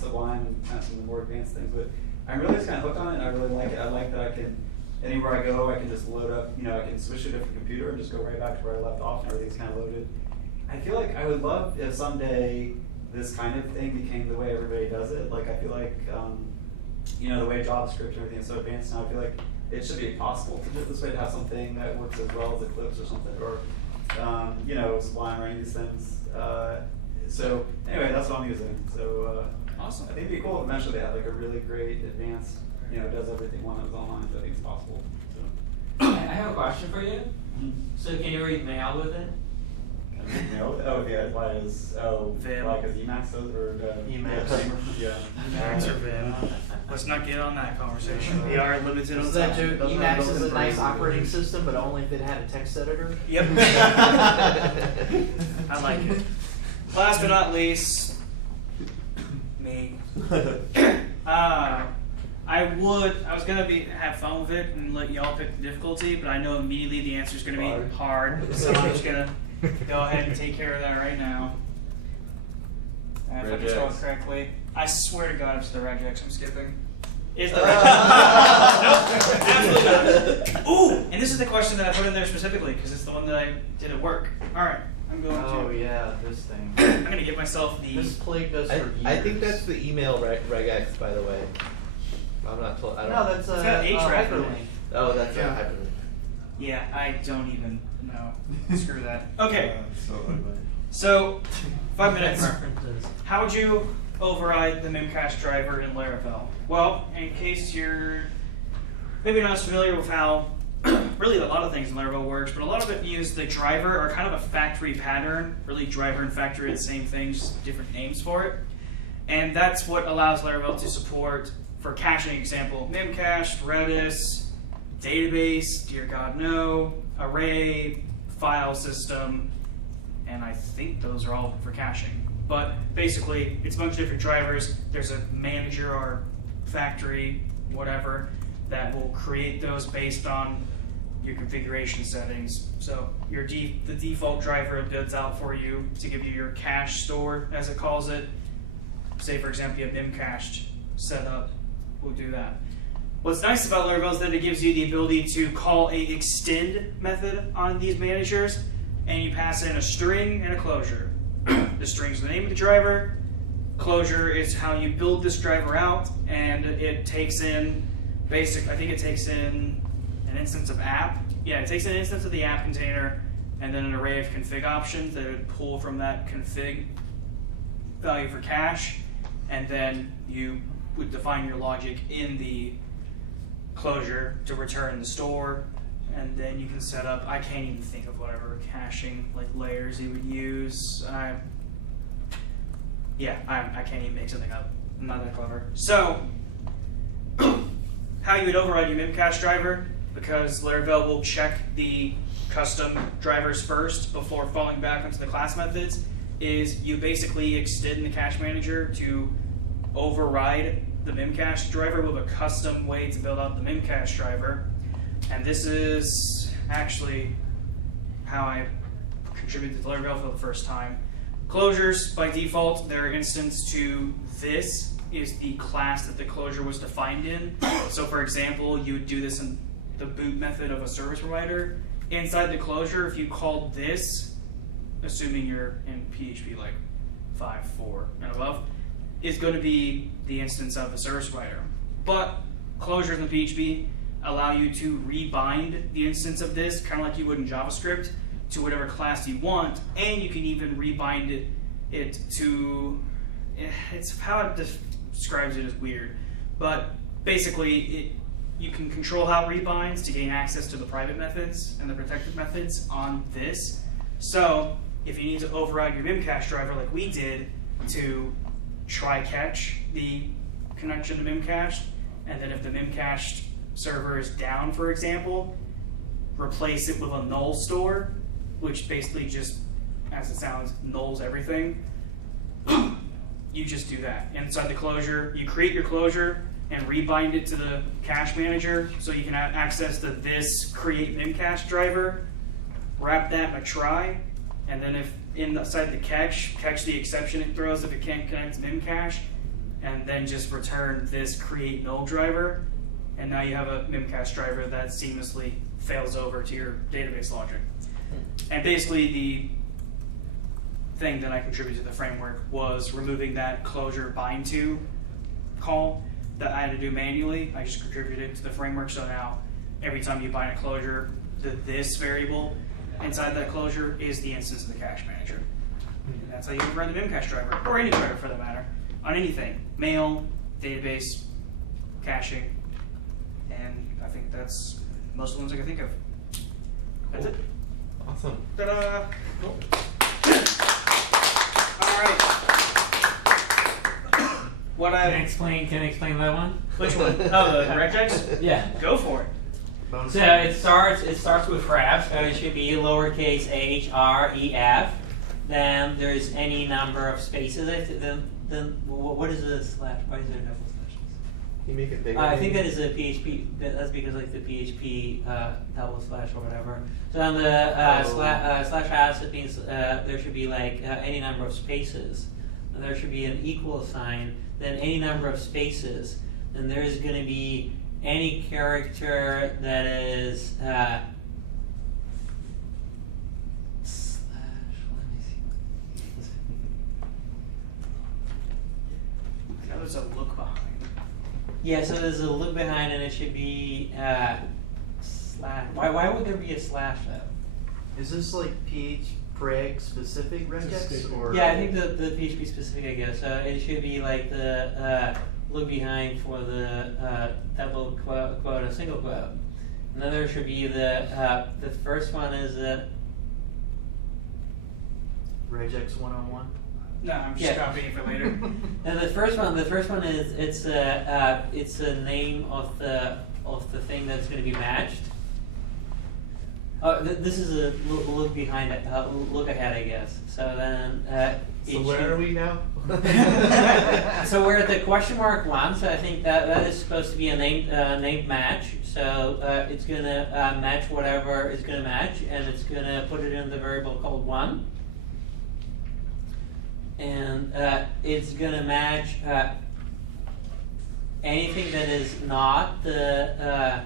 Sublime and kind of some of the more advanced things. But I'm really just kind of hooked on it, and I really like it. I like that I can, anywhere I go, I can just load up, I can switch to a different computer and just go right back to where I left off, and everything's kind of loaded. I feel like I would love if someday this kind of thing became the way everybody does it. Like, I feel like, the way JavaScript and everything is so advanced now, I feel like it should be possible to do it this way, to have something that works as well as Eclipse or something, or, Sublime or any of these things. So anyway, that's what I'm using. So Awesome. I think it'd be cool if eventually they have like a really great advanced, does everything one that was online. So I think it's possible. So. I have a question for you. So can you read mail with it? Oh yeah, why is Vim. like as Emacs does or Emacs. Yeah. Emacs or Vim. Let's not get on that conversation. We are limited on Is that time. joke? Emacs is a nice operating system, but only if it had a text editor. Yep. I like it. Last but not least, me. I was gonna have fun with it and let y'all pick the difficulty, but I know immediately the answer is gonna be hard, so I'm just gonna go ahead and take care of that right now. If I can spell it correctly. I swear to God, it's the regex I'm skipping. Is the regex? Nope, absolutely not. Ooh, and this is the question that I put in there specifically because it's the one that I did at work. All right, I'm going to. Oh yeah, this thing. I'm gonna give myself the. This plagued us for years. I think that's the email regex, by the way. I'm not told. I don't No, know. that's It's got H right hyperlink. Oh, that's a Yeah. hyperlink. Yeah, I don't even know. Screw that. Okay, So ugly. so 5 minutes. Preferences. How would you override the Memcache driver in Laravel? Well, in case you're maybe not as familiar with how really a lot of things in Laravel works, but a lot of it uses the driver or kind of a factory pattern. Really, driver and factory are the same thing, just different names for it. And that's what allows Laravel to support, for caching example, Memcache, Redis, database, dear God no, array, file system, and I think those are all for caching. But basically, it's a bunch of different drivers. There's a manager or factory, whatever, that will create those based on your configuration settings. So the default driver builds out for you to give you your cache store, as it calls it. Say, for example, you have Memcached set up, we'll do that. What's nice about Laravel is that it gives you the ability to call a extend method on these managers, and you pass in a string and a closure. The string is the name of the driver, closure is how you build this driver out, and it takes in I think it takes in an instance of app. Yeah, it takes an instance of the app container and then an array of config options that would pull from that config value for cache, and then you would define your logic in the closure to return the store, and then you can set up, I can't even think of whatever caching like layers you would use. I can't even make something up. I'm not that clever. So, how you would override your Memcache driver, because Laravel will check the custom drivers first before falling back onto the class methods, is you basically extend the cache manager to override the Memcache driver with a custom way to build out the Memcache driver. And this is actually how I contributed to Laravel for the first time. Closures, by default, they're instanced to this is the class that the closure was defined in. So for example, you would do this in the boot method of a service provider. Inside the closure, if you called this, assuming you're in PHP like 5.4 and above, is going to be the instance of the service provider. But closures in PHP allow you to rebind the instance of this, kind of like you would in JavaScript, to whatever class you want, and you can even rebind it to, it's how it describes it is weird, but basically you can control how it rebinds to gain access to the private methods and the protected methods on this. So if you need to override your memcache driver like we did to try catch the connection to memcache, and then if the memcached server is down, for example, replace it with a null store, which basically just, as it sounds, nulls everything. You just do that. Inside the closure, you create your closure and rebind it to the cache manager so you can have access to this create memcache driver, wrap that in a try, and then if inside the catch the exception it throws if it can't connect to memcache, and then just return this create null driver, and now you have a memcache driver that seamlessly fails over to your database logic. And basically the thing that I contributed to the framework was removing that closure bind to call that I had to do manually. I just contributed it to the framework, so now every time you bind a closure, this variable inside that closure is the instance of the cache manager. And that's how you run the memcache driver, or any driver for that matter, on anything. Mail, database, caching, and I think that's most of the ones I can think of. That's it. Awesome. Ta-da! Cool. All right. What Can I explain that one? Which one? Oh, the regex? Yeah. Go for it. So it starts with ref. It should be lowercase h, r, e, f. Then there's any number of spaces. Then what is the slash? Why is there double slashes? Can you make it bigger? I think that is a PHP. That's because like the PHP double slash or whatever. So on the slash s, it means there should be like any number of spaces. And there should be an equal sign. Then any number of spaces. Then there is going to be any character that is slash. Let me see. Now there's a look behind. Yeah, so there's a look behind, and it should be slash. Why would there be a slash though? Is this like preg specific regex or? Yeah, I think the PHP specific, I guess. It should be like the look behind for the double quote, a single quote. And then there should be the first one is regex 101. No, I'm just copying it for later. And the first one is it's a name of the thing that's going to be matched. This is a look behind it, look ahead, I guess. So then. So where are we now? So we're at the question mark one. So I think that is supposed to be a named match. So it's going to match whatever is going to match, and it's going to put it in the variable called one. And it's going to match anything that is not the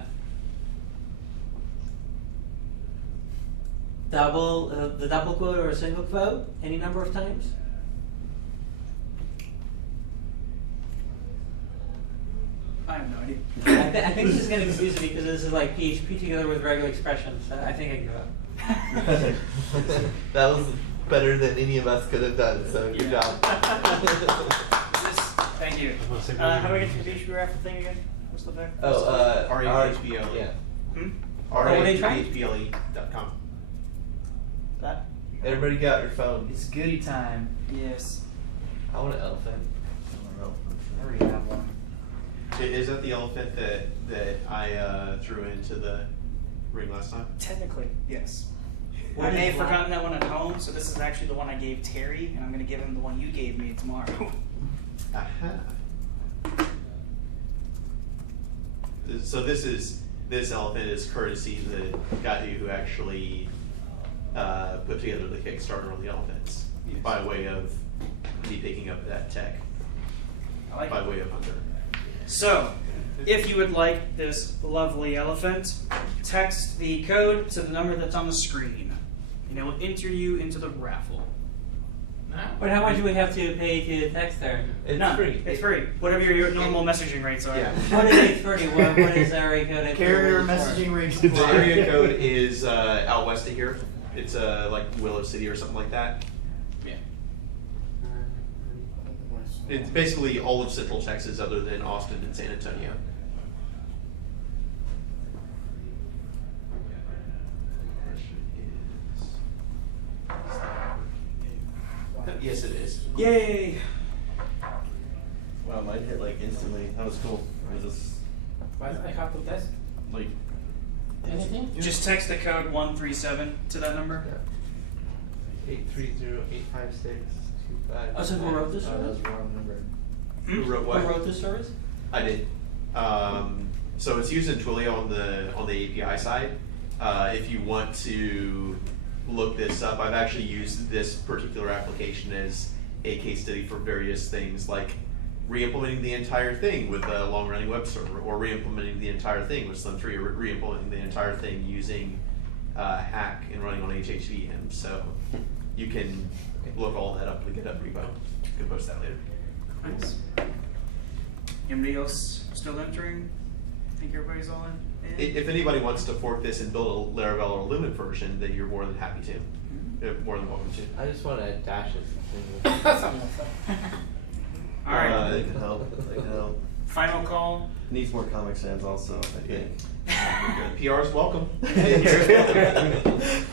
double quote or a single quote any number of times. I have no idea. I think this is going to confuse me because this is like PHP together with regular expressions. So I think I give up. That was better than any of us could have done, so good job. Thank you. How do I get to the PHP raffle thing again? What's the back? RAHBLE. Yeah. RAHBLE.com. That? Everybody got your phone. It's goodie time. Yes. I want an elephant. I already have one. Is that the elephant that I threw into the ring last time? Technically, yes. What I may is have forgotten that one at home, so this is actually the one I gave Terry, and I'm going to give him the one you gave me tomorrow. Aha. So this elephant is courtesy of the guy who actually put together the Kickstarter on the elephants, by way of me picking up that tech. I like by it. way of under. So, if you would like this lovely elephant, text the code to the number that's on the screen, and it will enter you into the raffle. But how much do we have to pay to text there? It's None. free. It's free. Whatever your normal messaging rates are. Yeah. What is H30? What is our area code? Carrier messaging rate. The area code is out west of here. It's like Willow City or something like that. Yeah. It's basically all of Central Texas other than Austin and San Antonio. Yes, it is. Yay! Wow, mine hit like instantly. That was cool. I was just Why do I have to test? like, Anything? Just text the code 137 to that number. 830-856-25. Oh, so who wrote this Oh, that was the wrong number. Who wrote what? Who wrote this service? I did. So it's used in Twilio on the API side. If you want to look this up, I've actually used this particular application as a case study for various things, like re-implementing the entire thing with a long-running web server, or re-implementing the entire thing with Slim 3, or re-implementing the entire thing using Hack and running on HHVM. So you can look all that up in the GitHub repo. You can post that later. Nice. Anybody else still entering? I think everybody's all in. If anybody wants to fork this and build a Laravel or Lumen version, then you're more than happy to. More than welcome to. I just want to dash it. All right. they can help. They can help. Final call. Needs more Comic Sans also, I think. PR's welcome.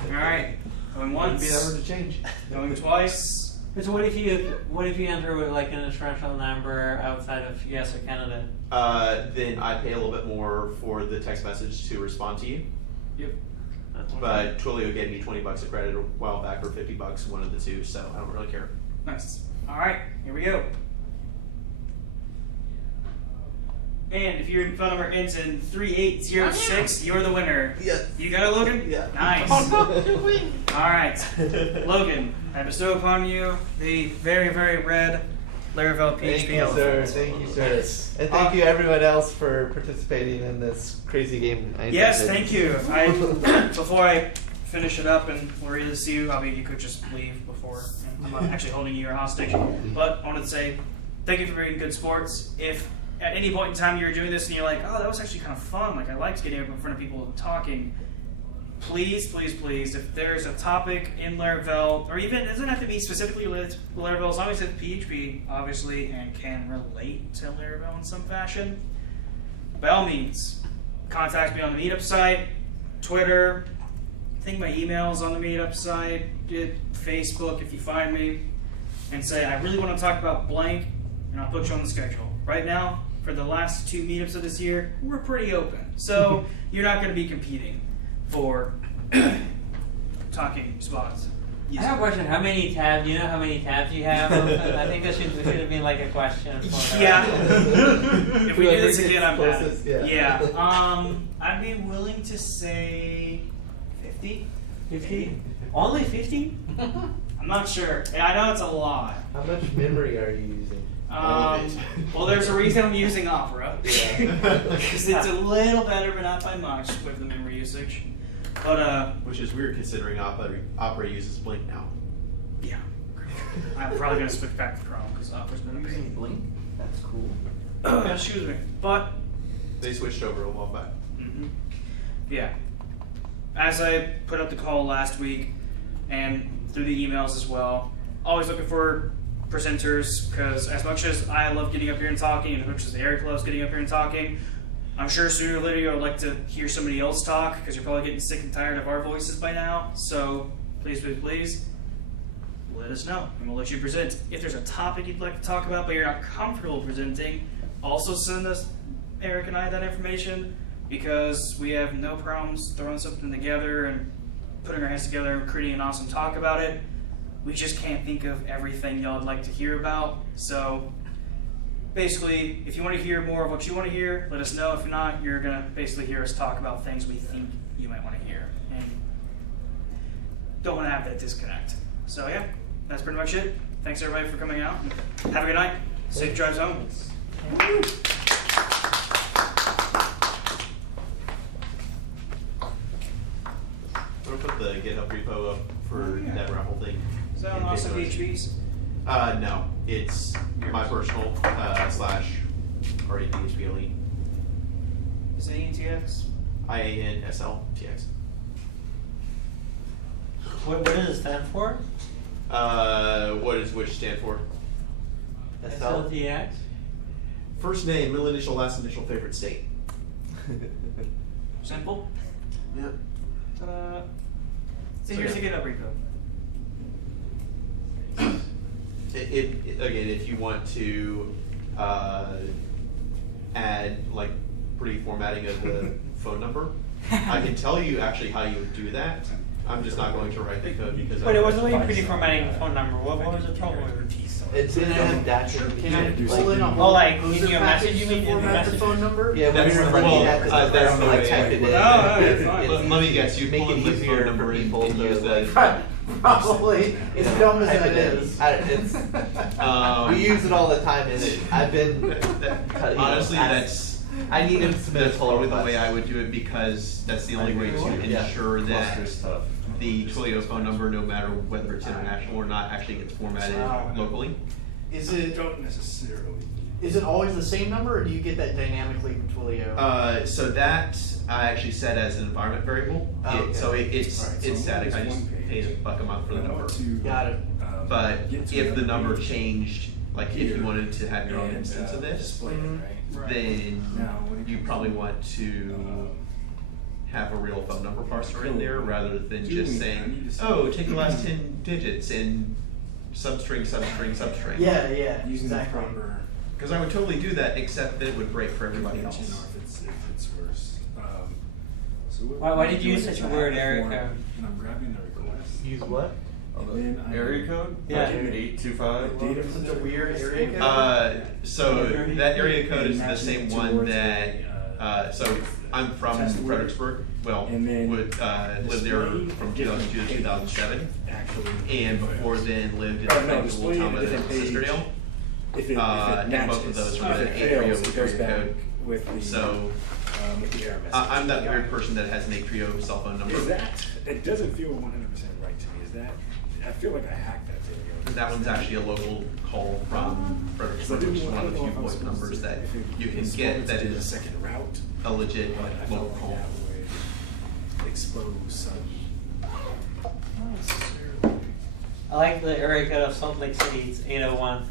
All right. Going once. Be never to change. Going twice. So what if you enter with like an international number outside of US or Canada? Then I pay a little bit more for the text message to respond to you. Yep. But Twilio gave me $20 of credit a while back, or $50, one of the two, so I don't really care. Nice. All right. Here we go. And if your phone number ends in 3806, you're the winner. Yes. You got it, Logan? Yeah. Nice. All right. Logan, I bestow upon you the very, very red Laravel PHP Thank you, sir. elephant. Thank you, sir. And thank you, everyone else, for participating in this crazy game. Yes, thank you. Before I finish it up and we'll read this to you, I mean, you could just leave before. I'm not actually holding you hostage. But I wanted to say thank you for being good sports. If at any point in time you're doing this and you're like, oh, that was actually kind of fun, like I liked getting up in front of people and talking, please, please, please, if there's a topic in Laravel, or even, it doesn't have to be specifically related to Laravel, as long as it's PHP, obviously, and can relate to Laravel in some fashion, by all means, contact me on the Meetup site, Twitter, I think my email's on the Meetup site, Facebook if you find me, and say, I really want to talk about blank, and I'll put you on the schedule. Right now, for the last 2 meetups of this year, we're pretty open. So you're not going to be competing for talking spots. I have a question. How many tabs? Do you know how many tabs you have? I think this should have been like a question. For Yeah. If we do this again, I'm bad. Closest, yeah. Yeah. I'd be willing to say 50. 50? Only 50? I'm not sure. I know it's a lot. How much memory are you using? Well, there's a reason I'm using Opera. Yeah. Because it's a little better, but not by much with the memory usage. But Which is weird considering Opera uses Blink now. yeah, I'm probably gonna switch back to Chrome because Opera's been amazing. Blink? That's cool. Excuse me, but They switched over a while back. yeah. As I put up the call last week and through the emails as well, always looking for presenters because as much as I love getting up here and talking, and as much as Eric loves getting up here and talking, I'm sure sooner or later you'd like to hear somebody else talk because you're probably getting sick and tired of our voices by now. So please, please, please, let us know and we'll let you present. If there's a topic you'd like to talk about but you're not comfortable presenting, also send us, Eric and I, that information because we have no problems throwing something together and putting our heads together and creating an awesome talk about it. We just can't think of everything y'all would like to hear about. So basically, if you want to hear more of what you want to hear, let us know. If not, you're going to basically hear us talk about things we think you might want to hear. And don't want to have that disconnect. So yeah, that's pretty much it. Thanks everybody for coming out. Have a good night. Safe drives home. We'll put the GitHub repo up for that raffle thing. Is that on also PHP's? No, it's my personal slash RAPHPLE. Is it ENTX? IANSLTX. What does it stand for? What does which stand for? SLTX? First name, middle initial, last initial, favorite state. Simple. Yeah. Ta-da. So here's the GitHub repo. Again, if you want to add like pre-formatting of the phone number, I can tell you actually how you would do that. I'm just not going to write the code because. But it wasn't really pretty formatting the phone number. What was the trouble with it? It didn't have dashes. Can I pull in a Oh, whole like user in your package message, you to mean in the format the message? phone number? Yeah, That's when well, you have to that's the like way type it in. Let me guess, you make pull it in the phone easier number for and people use to the. Probably. As dumb as Type that it in. is. We use it all the time, and I've been Honestly, I need to submit a that's pull probably the request. way I would do it because that's the only way to Yeah. ensure that Cluster's tough. the Twilio phone number, no matter whether it's international or not, actually gets formatted locally. Is it Don't necessarily. is it always the same number, or do you get that dynamically from Twilio? So that I actually set as an environment variable. Oh, okay. So it's Alright, so it's static. I it's just one pay page. $1 a month for the number. Got it. But get to if the another number page changed, like if you wanted to have your own and, instance of this, display it, right? then Now, when it you comes probably to, want to have a real phone number parser in there rather than just saying, oh, take the last 10 digits and substring, substring, substring. Yeah, using exactly. the proper. Because I would totally do that, except that it would break for everybody You know, else. if it's worse. So Why did you use doing such is a I word, have the Eric? form, And I'm grabbing the request. Use what? And then I Area code? Yeah. 825. Data Such a weird area code. So that area code is the same one that, so I'm from Fredericksburg, well, And then lived there from 2002 to 2007. actually. And before then lived in Oh, no, Little display Thomas a and different page. Sisterdale. If it And both of those were the if it fails, A30 it goes back code. with the So with the error message. I'm that weird person that has an A30 cell phone number. Is that? It doesn't feel 100% right to me. Is that? I feel like I hacked that thing. That one's actually a local call from Fredericksburg, which is one of the few VoIP numbers that you can get that a is second route. a legit But I felt local like call. that would expose some. I like the area code of Salt Lake City. It's 801.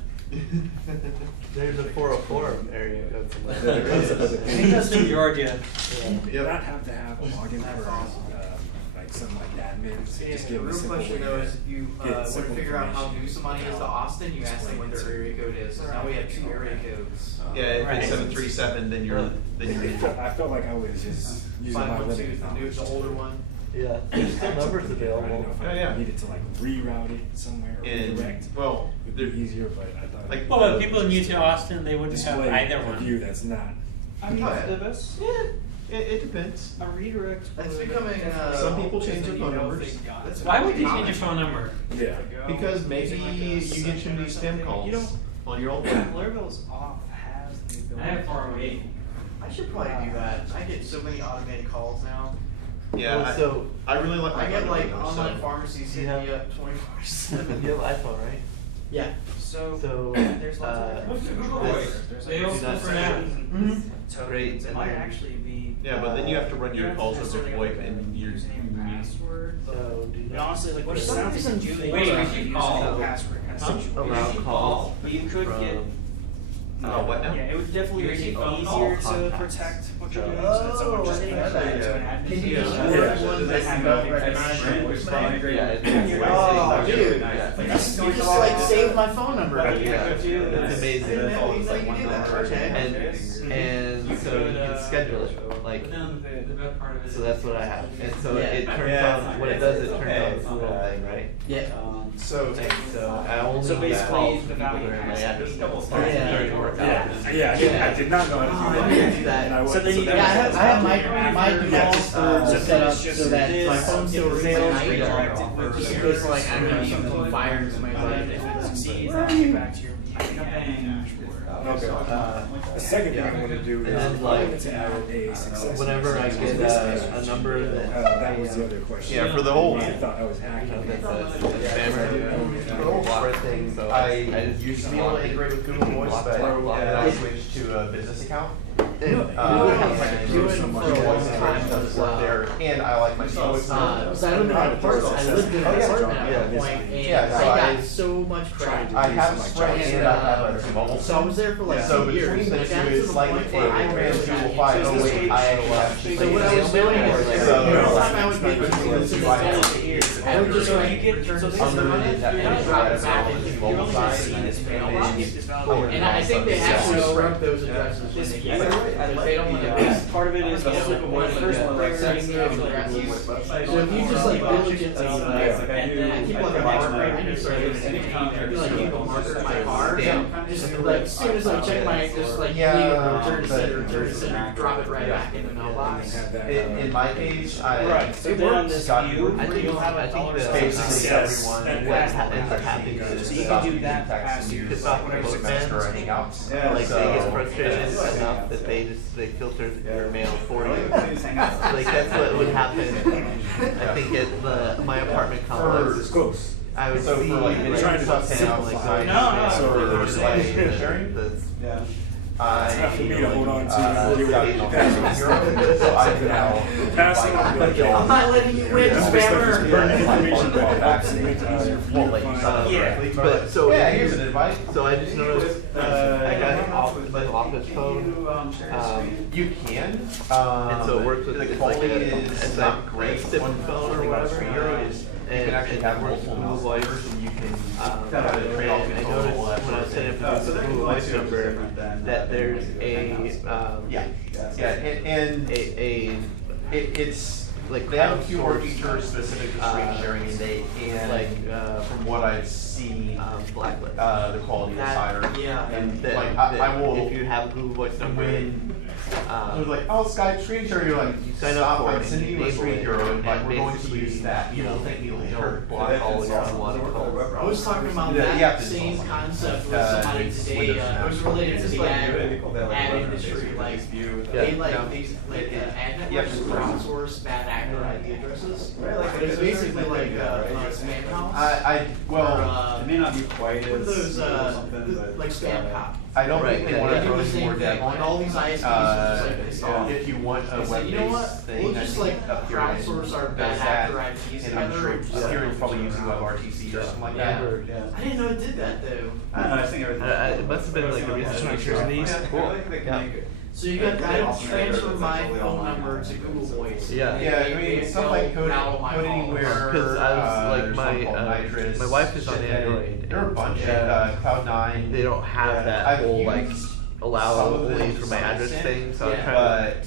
There's a 404 area code somewhere. I think that's in Georgia. You not have to have a login for like some like admin. So Yeah, just the give them a real simple question way though to is if you get want to simple figure out how information new somebody is to Austin, you ask them what their area code is. So now we have 2 area codes. Yeah, if Right. it's 737, then you're in. I felt like I was just using my 512 limited is the new, knowledge. the older one. Yeah, there's still numbers I don't available. know if Oh, I yeah. needed to like reroute it somewhere or And redirect. well, It'd there, be easier, but I thought like, Well, if people new to Austin, they wouldn't have display either a one. view that's not. I mean, Oh, yeah. the best. yeah, it depends. A redirect. That's would becoming, definitely Some help, people because change then their you phone know numbers. if they got it. Why would you change your phone number? Yeah. Because maybe you get too many spam calls on your old one. Laravel's off has the ability. I have 408. I should probably do that. I get so many automated calls now. Yeah, Well, so I really like my I get phone like number, online so- pharmacies hitting me up 24/7. you have iPhone, right? Yeah. So, So, there's lots of What's the Google different way? There's They like all do not for now. tokens Great, It and might then- actually be. Yeah, but then you have to run you your don't calls over necessarily VoIP have and a your username and password. So, do you But honestly, like, What what if it sounds somebody's like you do, Wait, like, we should username call. and password kind of situation. around calls But you could get. What now? Yeah, it would definitely make it Using phone easier call to contacts. protect what you're doing. So that someone just I didn't connects know that. it to an admin. Can you just Yeah. forward one that have you don't a recognize friend your with voicemail? Yeah, it's Oh, dude. Yeah. You just like saved my phone number. Yeah, That's it's amazing. I didn't know you do that. Okay. And so you can schedule it, like, The best part of it so that's what I have. And so Yeah. it turns on, what it does, it turns on this little thing, right? Yeah. So, So I only So basically, calls the from people value that are in my has address. Yeah, I did not know how to do that. do that. And I So then you Yeah, I have my default set up so that my phone still rings at night. Redirected with Just in case like I don't know something fires in my life. If it succeeds, then you get back to your. I think I'm paying. Okay. The second thing I want to do And is then, I like, wanted to add a success. whenever I metric get to this page. a number That was the other question. Yeah, for the whole- I thought I was hacking. that's a blocker thing, so I used to be able to integrate with Google Voice, but then I switched to a business account. do it For a long time, doesn't work there, and I like my So stuff. I lived in an apartment. I lived in an apartment at one point, and Yeah, so I I- got so much crap. I have Sprint and I have a mobile. So I was there for like So 2 years. between the and I got two, to it's the like point if where I ran barely to got a file, into oh it. wait, I actually have to. So what I was doing is, So- every time I would get into this, I would just like return this Unlimited and drop it back into the mobile side and this mailbox. And I think they actually scrub those addresses when they get it, because they don't want to waste. Part of it is One of the first ones setting those addresses. So if you just like diligently, and then I keep like a marker, I need to start using it. I feel like keep a marker in my car. Just like as soon as I check my, just like leave it, return to sender, drop it right back in the mailbox. In my case, I. Right. So it then works. this Got view, it. I think you'll have a I think dollar that sign basically success everyone that what has ends the up happening So is you stop can do using that text past and your use whatever Postmaster or success. Hangouts. Yeah, like so, they get frustrated yeah. enough that they filter your mail for you. Just hang out. Like that's what would happen. I think at my apartment complex. It's close. I would So see for like like trying to stuff simplify like No, so there's like sharing. Yeah. It's tough for me to hold on to. So I can now Pass it on. like, I'm not letting you win, spammer. Burn information, but it helps to make it easier for you won't to let you find. sign up Yeah. directly, But so yeah, here's an invite. So I just noticed I got an office phone. You can. And so it works with the it's like quality a, is it's not like great. a SIP One phone or thing about whatever. Incubator is you can actually have multiple Google mouse Voice. numbers and you can And kind of trade off I control. noticed when I was setting up the Google Voice number that there's It's like they have a crowdsourced, keyword feature specific to screen sharing, and from what I've seen, blacklist. the quality is higher. Yeah. And that, like that I will if you have a Google Voice number, when they're like, oh, Skype screen share, you're like, you sign stop, up for I'm it, sending you a enable screen it, hero, and like and we're going to basically, use that. you know, It'll block all your unwanted calls. I was talking about Yeah, that yeah, it's same awesome. concept with somebody It's today. Windows It now. was related to the ad industry. Like Yeah. they like ad networks crowdsource bad actor IP addresses. But it's basically like spam house. Well, It may not be quite What are as those smooth or something, but like spam cop. I don't Right, think they yeah, want yeah. to They throw do the any same more thing. dev on Like all these ISPs are just like pissed off. if you want a They said, web-based you know what? thing, We'll I just think like up here crowdsource our does bad that, actor IPs and I'm sure together. Kieran's probably using WebRTC or something like Yeah. that. Yeah. I didn't know it did that though. I don't know, I think everything. It must have been like a recent feature in these. Cool. So you got I transfer my phone number to Google Voice. Yeah. Yeah, I mean, stuff like code Now anywhere. Because I was like there's my wife is on Android. There are a bunch. and, Cloud9. They don't have that I've whole like used allow some of only it for to my some address extent, thing. So I'm yeah. trying But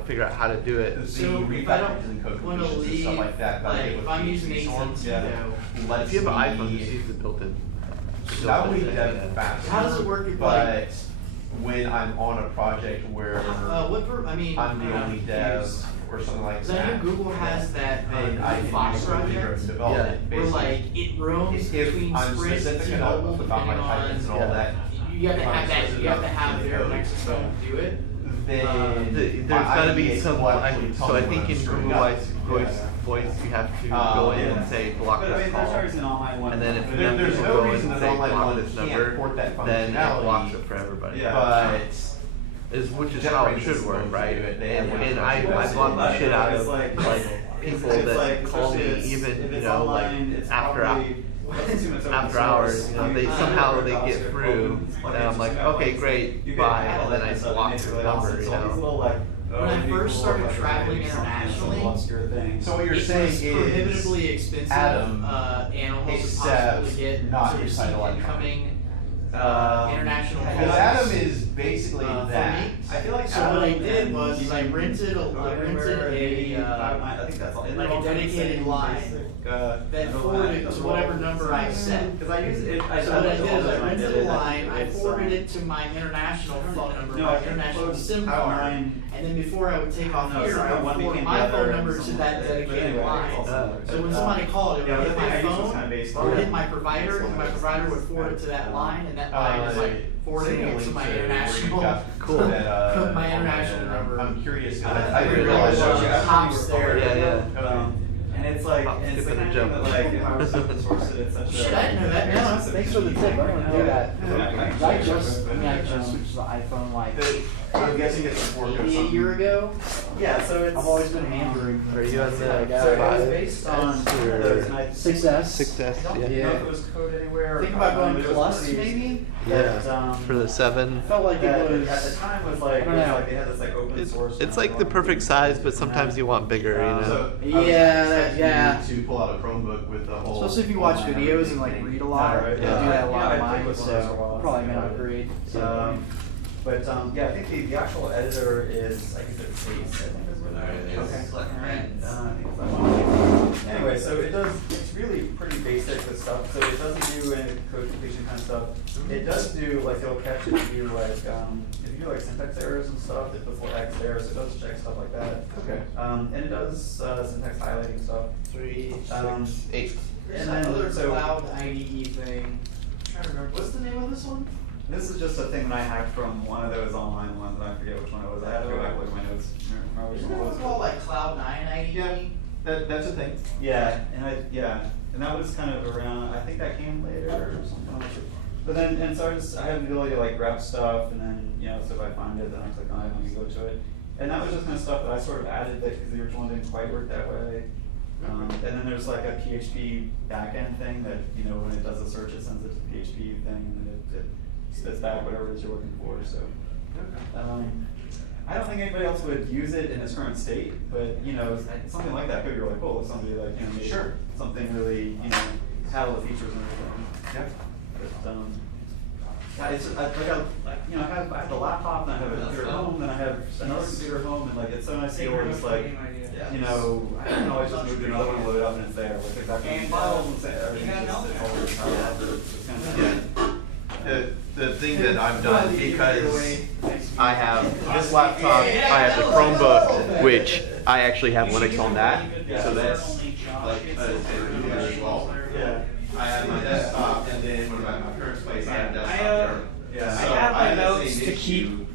to figure out how to do it. the So if I refactors and don't code want to completions and leave, stuff like that, like get if with I'm using PHP storms, AT&T though, If you have an iPhone, just use the built-in. that would be dev fast. how does it work if like But when I'm on a project where I mean I'm the only dev or something like because I know that, Google has that then I can Fox use code project development. where Basically, like it roams if between I'm Sprint specific and enough T-Mobile about my depending Pythons and all on that, you have to have that you have to have their code. microphone do it. then There's got to be IDEA some. will actually tell So I me when think I'm in screwing Google up. Voice, you have to go in and say block But I this mean, there's call. always an online one. And then if There- enough there's people no go in reason and that say online block one this can't number, port that then it functionality. blocks it for everybody. But Which is how it should work, right? And I block the shit out of like people that call me even like after hours, they somehow they get through, and I'm like, okay, great, bye, and then I block the number, When I first started traveling internationally, So what you're it saying was is prohibitively expensive Adam and almost except impossible to get not to inside receive electronic. incoming international Because calls. Adam is basically for that. me. I feel like So what I Adam did and was is I you rented can go anywhere, maybe a I think that's all. like a dedicated line that forwarded to whatever number I set. Because I use it. So what I did is I rented a line, I forwarded it to my international phone number, No, I my can international upload SIM how card, mine- and then before I would take off No, here, so I would one forward became my the other phone and number to something that like that. But dedicated anyway, line. it's also- So when somebody called, it Yeah, would but hit I my think I use this phone, kind of based or it would on- hit my provider, and my provider would forward it to that line, and that line is like forwarding it to my international, my international number. I'm curious. I didn't realize that. Hops there. Yeah. And it's like, and it's the kind of thing that like, if I was to open source it, it's such a. Shit, I didn't know that. very No, specific Thanks for the tip. I don't want to do that. Yeah, I just switched to the iPhone like I'm guessing it's a fork of Maybe a something. year ago. Yeah, so it's. I've always been Android. Are you on the So it was based on those nice. 6S. I don't know if it was code anywhere. or Think about not, going but it was plus, one of these maybe? that, For the 7. Felt like that it was. at the time was like, I don't it was know. like they had this like open source. It's like the perfect size, but sometimes you want bigger, you know. So Yeah. To pull out a Chromebook with the whole. Especially if you watch videos and like read a lot. right. I do that a lot I of mine, played with one of those for a so while, Probably so, gonna upgrade. But yeah, I think the actual editor is, I guess it's Face, I think is what it is. Okay. And, I think it's that one. Anyway, so it's really pretty basic with stuff. So it doesn't do any code completion kind of stuff. It does do, like, it'll catch if you do like, if you do like syntax errors and stuff, it puts little X there, so it does check stuff like that. Okay. And it does syntax highlighting stuff. 3, Um, 6, 8. There's And that then, other so- cloud IDE thing. I'm trying to remember. What's the name of this one? This is just a thing that I hacked from one of those online ones, and I forget which one it was. I had to go back and look at my notes. Remember which Isn't one that it was? called like Cloud 9 IDE? That's a thing. Yeah, and that was kind of around. I think that came later or something. But then, and so I have the ability to like grab stuff, and then so if I find it, then I click on it and we go to it. And that was just kind of stuff that I sort of added that because the original one didn't quite work that way. And then there's like a PHP backend thing that when it does a search, it sends it to the PHP thing, and then it spits back whatever it is you're looking for. So. I don't think anybody else would use it in its current state, but something like that could be really cool if somebody like made something really had all the features and everything. Yeah. But it's I have the laptop and I have a computer at home and I have another computer at home and like it's so nice to be able to just like I can always just move to another one, load it up, and it's there with exactly the files and everything. It's always The thing that I've done, because I have this laptop, I have the Chromebook, which I actually have Linux on that, so that's like I have my desktop, and then when I'm at my current place, I have desktop. I have my notes to keep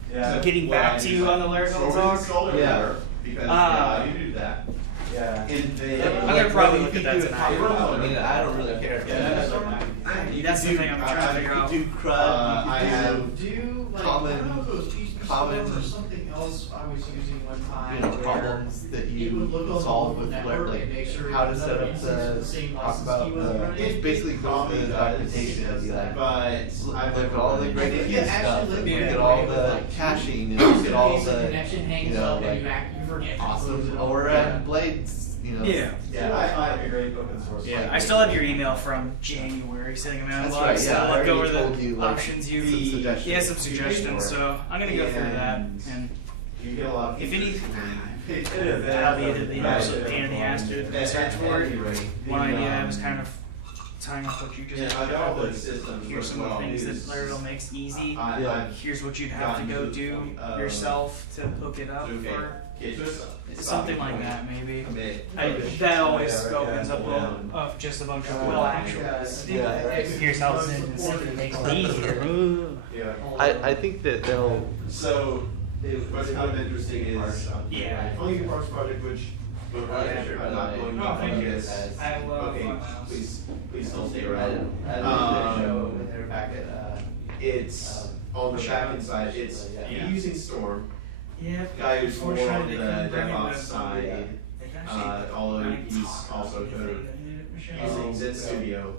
getting back to you on the Laravel talk. Yeah, because you do that. Yeah. I'm gonna probably look at that tonight. I mean, I don't really care. That's the thing I'm trying to figure out. Do CRUD, I have do like common- I don't know if it was PHP common, or something else I was using one time. where problems that it you would look on solve the with network like and make sure how to none set of up it uses the same talk license about key was running. it's basically go through the documentation and be like, look at all the great You Indian can stuff, actually and look look at at all it the like caching, and look at all the, connection hangs know, up and like, you forget to close awesome it all. ORAD blades, Yeah. I have a great open source. Yeah, I still have your email from January sitting around That's log, right, so yeah, I look already over told the you, like, options some you suggestions. Yeah, some suggestions. So I'm gonna go through that and You get a lot of if any it is. that'll be the absolute pain in the ass to search for it. One idea I was kind of tying up what you just talked about was here's some of the things that Laravel makes easy. Here's what you'd have to go do yourself to hook it up or something like that maybe. That always opens up of just a bunch of here's how it makes it easier. I think that they'll. So what's kind of interesting is only the parts project, which I'm not going to thank you. this. I have a lot of Okay, fun. please don't stay around. It's on the backend side. It's you're using Storm. Yeah. Guy who's more on the Unfortunately, they couldn't bring it DevOps with- side. Although he's also good. Using Zen Studio.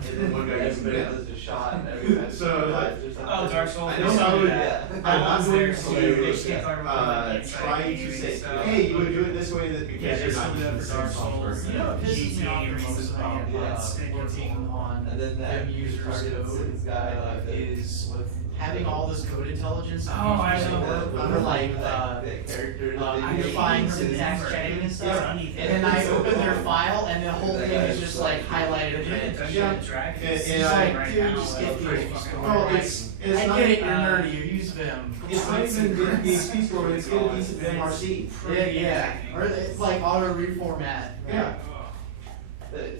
And then one guy gets everybody does a shot and every time. Oh, Dark Souls. I know, Yeah. I'm going to trying to say, hey, you would do it this way that because you're not using the same software. You know what pisses me off the most about working on And then that them users' targeted code sales guy is having all this code intelligence. Oh, I know. Under like characters. undefined syntax checking and stuff. And then I open their file and the whole thing is just like highlighted red. It's like, dude, just get these. Oh, it's I not, get it, you're nerdy, you use Vim. it's not even good PHP score, it's get a decent MRC. Yeah. Or it's like auto reformat. Yeah.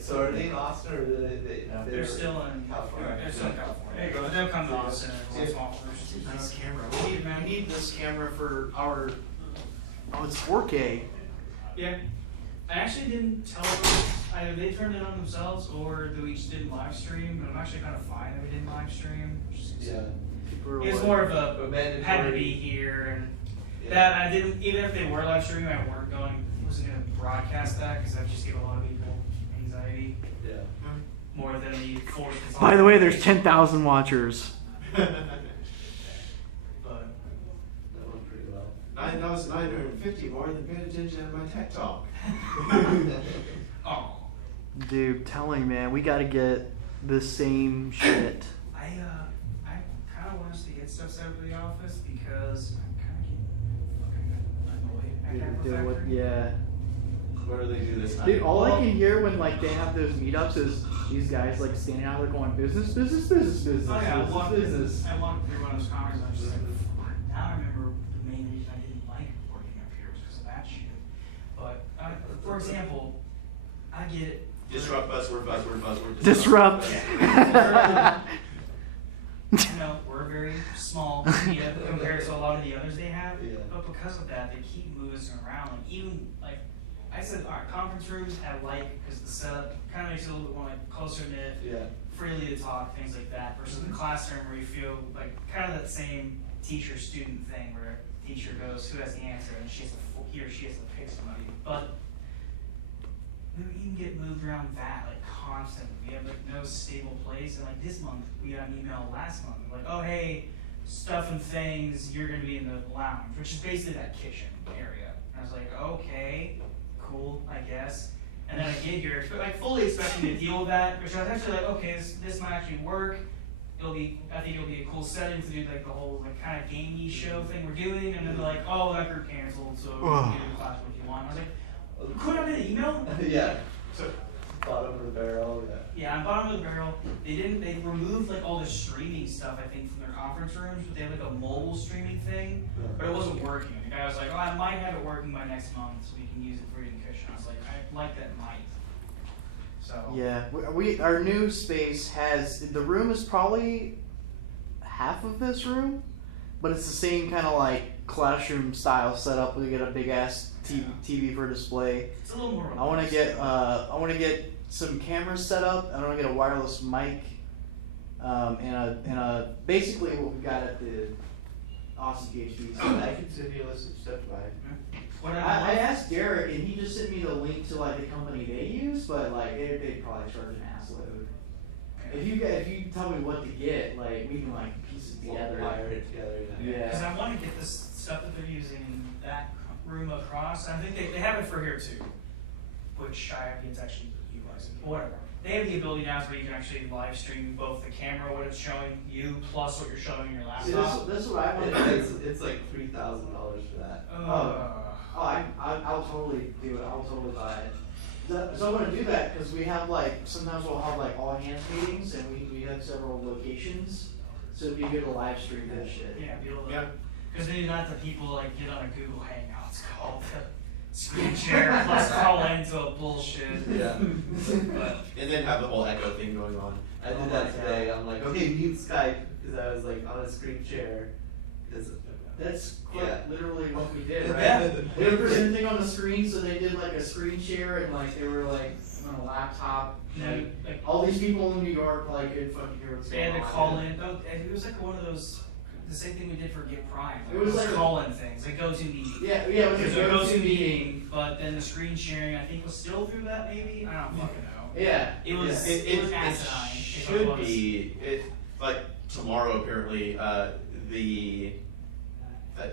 So are they in Austin or are They're still in California? They're still in California. There you go. They'll come to Austin. It's small first. This camera. We need this camera for our. Oh, it's 4K. Yeah. I actually didn't tell them either they turned it on themselves or we just didn't live stream. But I'm actually kind of fine that we didn't live stream. Yeah. It's more of a had to be here and that I didn't. Even if they were live streaming, I wasn't going to broadcast that because that just give a lot of people anxiety. Yeah. More than the force. By the way, there's 10,000 watchers. But That went pretty well. 9,950 more than paid attention to my tech talk. oh, Dude, telling man, we gotta get the same shit. I kind of want us to get stuff set up for the office because I'm kind of getting fucking annoyed at Capital Factory. Yeah. What do they do this time? Dude, all I can hear when like they have those meetups is these guys like standing out there going business, business, business, business, Oh yeah, business. I walked through one of those conferences and I was just like, fuck, now I remember the main reason I didn't like working up here was because of that shit. But, for example, I get it. Disrupt, buzzword, buzzword, buzzword. Disrupt. You know, we're very small media compared to a lot of the others they have. Yeah. But because of that, they keep moving around. Like, even, like, I said, our conference rooms I like because the setup kind of makes it a little bit more like closer knit, Yeah. freely to talk, things like that. Versus the classroom where you feel like kind of that same teacher-student thing where a teacher goes, who has the answer, and he or she has to pick somebody. But we can get moved around that like constantly. We have like no stable place. And like this month, we got an email last month like, oh hey, stuff and things, you're gonna be in the lounge, which is basically that kitchen area. And I was like, okay, cool, I guess. And then I get here, like fully expecting to deal with that, which I was actually like, okay, this might actually work. I think it'll be a cool setting to do like the whole like kind of gamey show thing we're doing. And then they're like, oh, that group canceled, so you can do the class what you want. I was like, could I get an email? Yeah. So bottom of the barrel. Yeah. Yeah, on bottom of the barrel, they removed like all the streaming stuff I think from their conference rooms, but they have like a mobile streaming thing, but it wasn't working. The guy was like, oh, I might have it working by next month, so we can use it for eating cushion. I was like, I like that might. So Yeah, our new space has the room is probably half of this room, but it's the same kind of like classroom style setup. We get a big ass TV for display. it's a little more. I want to get some cameras set up. I want to get a wireless mic, and a basically what we got at the Austin PhD. So I can send you a list of stuff to buy. I asked Derek, and he just sent me the link to like the company they use, but like they'd probably charge an ass load. If you tell me what to get, like we can like piece it together. Wire it together. Yeah. Because I want to get this stuff that they're using in that room across. I think they have it for here too, which I have to actually utilize it. Whatever. They have the ability now where you can actually live stream both the camera, what it's showing you, plus what you're showing on your laptop. See, this is what I want to do. It's like $3,000 for that. I'll totally do it. I'll totally buy it. So I want to do that because we have like sometimes we'll have like all hands meetings and we have several locations, so it'd be good to live stream that shit. Yeah, be able to. Because then you not the people like get on a Google Hangouts called the screen share plus call into a bullshit. Yeah. But And then have the whole echo thing going on. I did that today. I'm like, okay, mute Skype because I was like on a screen share. That's quite literally what we did, right? Yeah. They were presenting on the screen, so they did like a screen share and like they were like on a laptop. Like all these people in New York like could fucking hear what's they going on. had to call in. Oh, and it was like one of those. the same thing we did for Get Prime. It was like call-in things, like GoToMeeting. Yeah, it was a GoToMeeting, but then the screen sharing I think was still through that maybe. I don't fucking know. Yeah, it was. It asinine. should be like tomorrow apparently.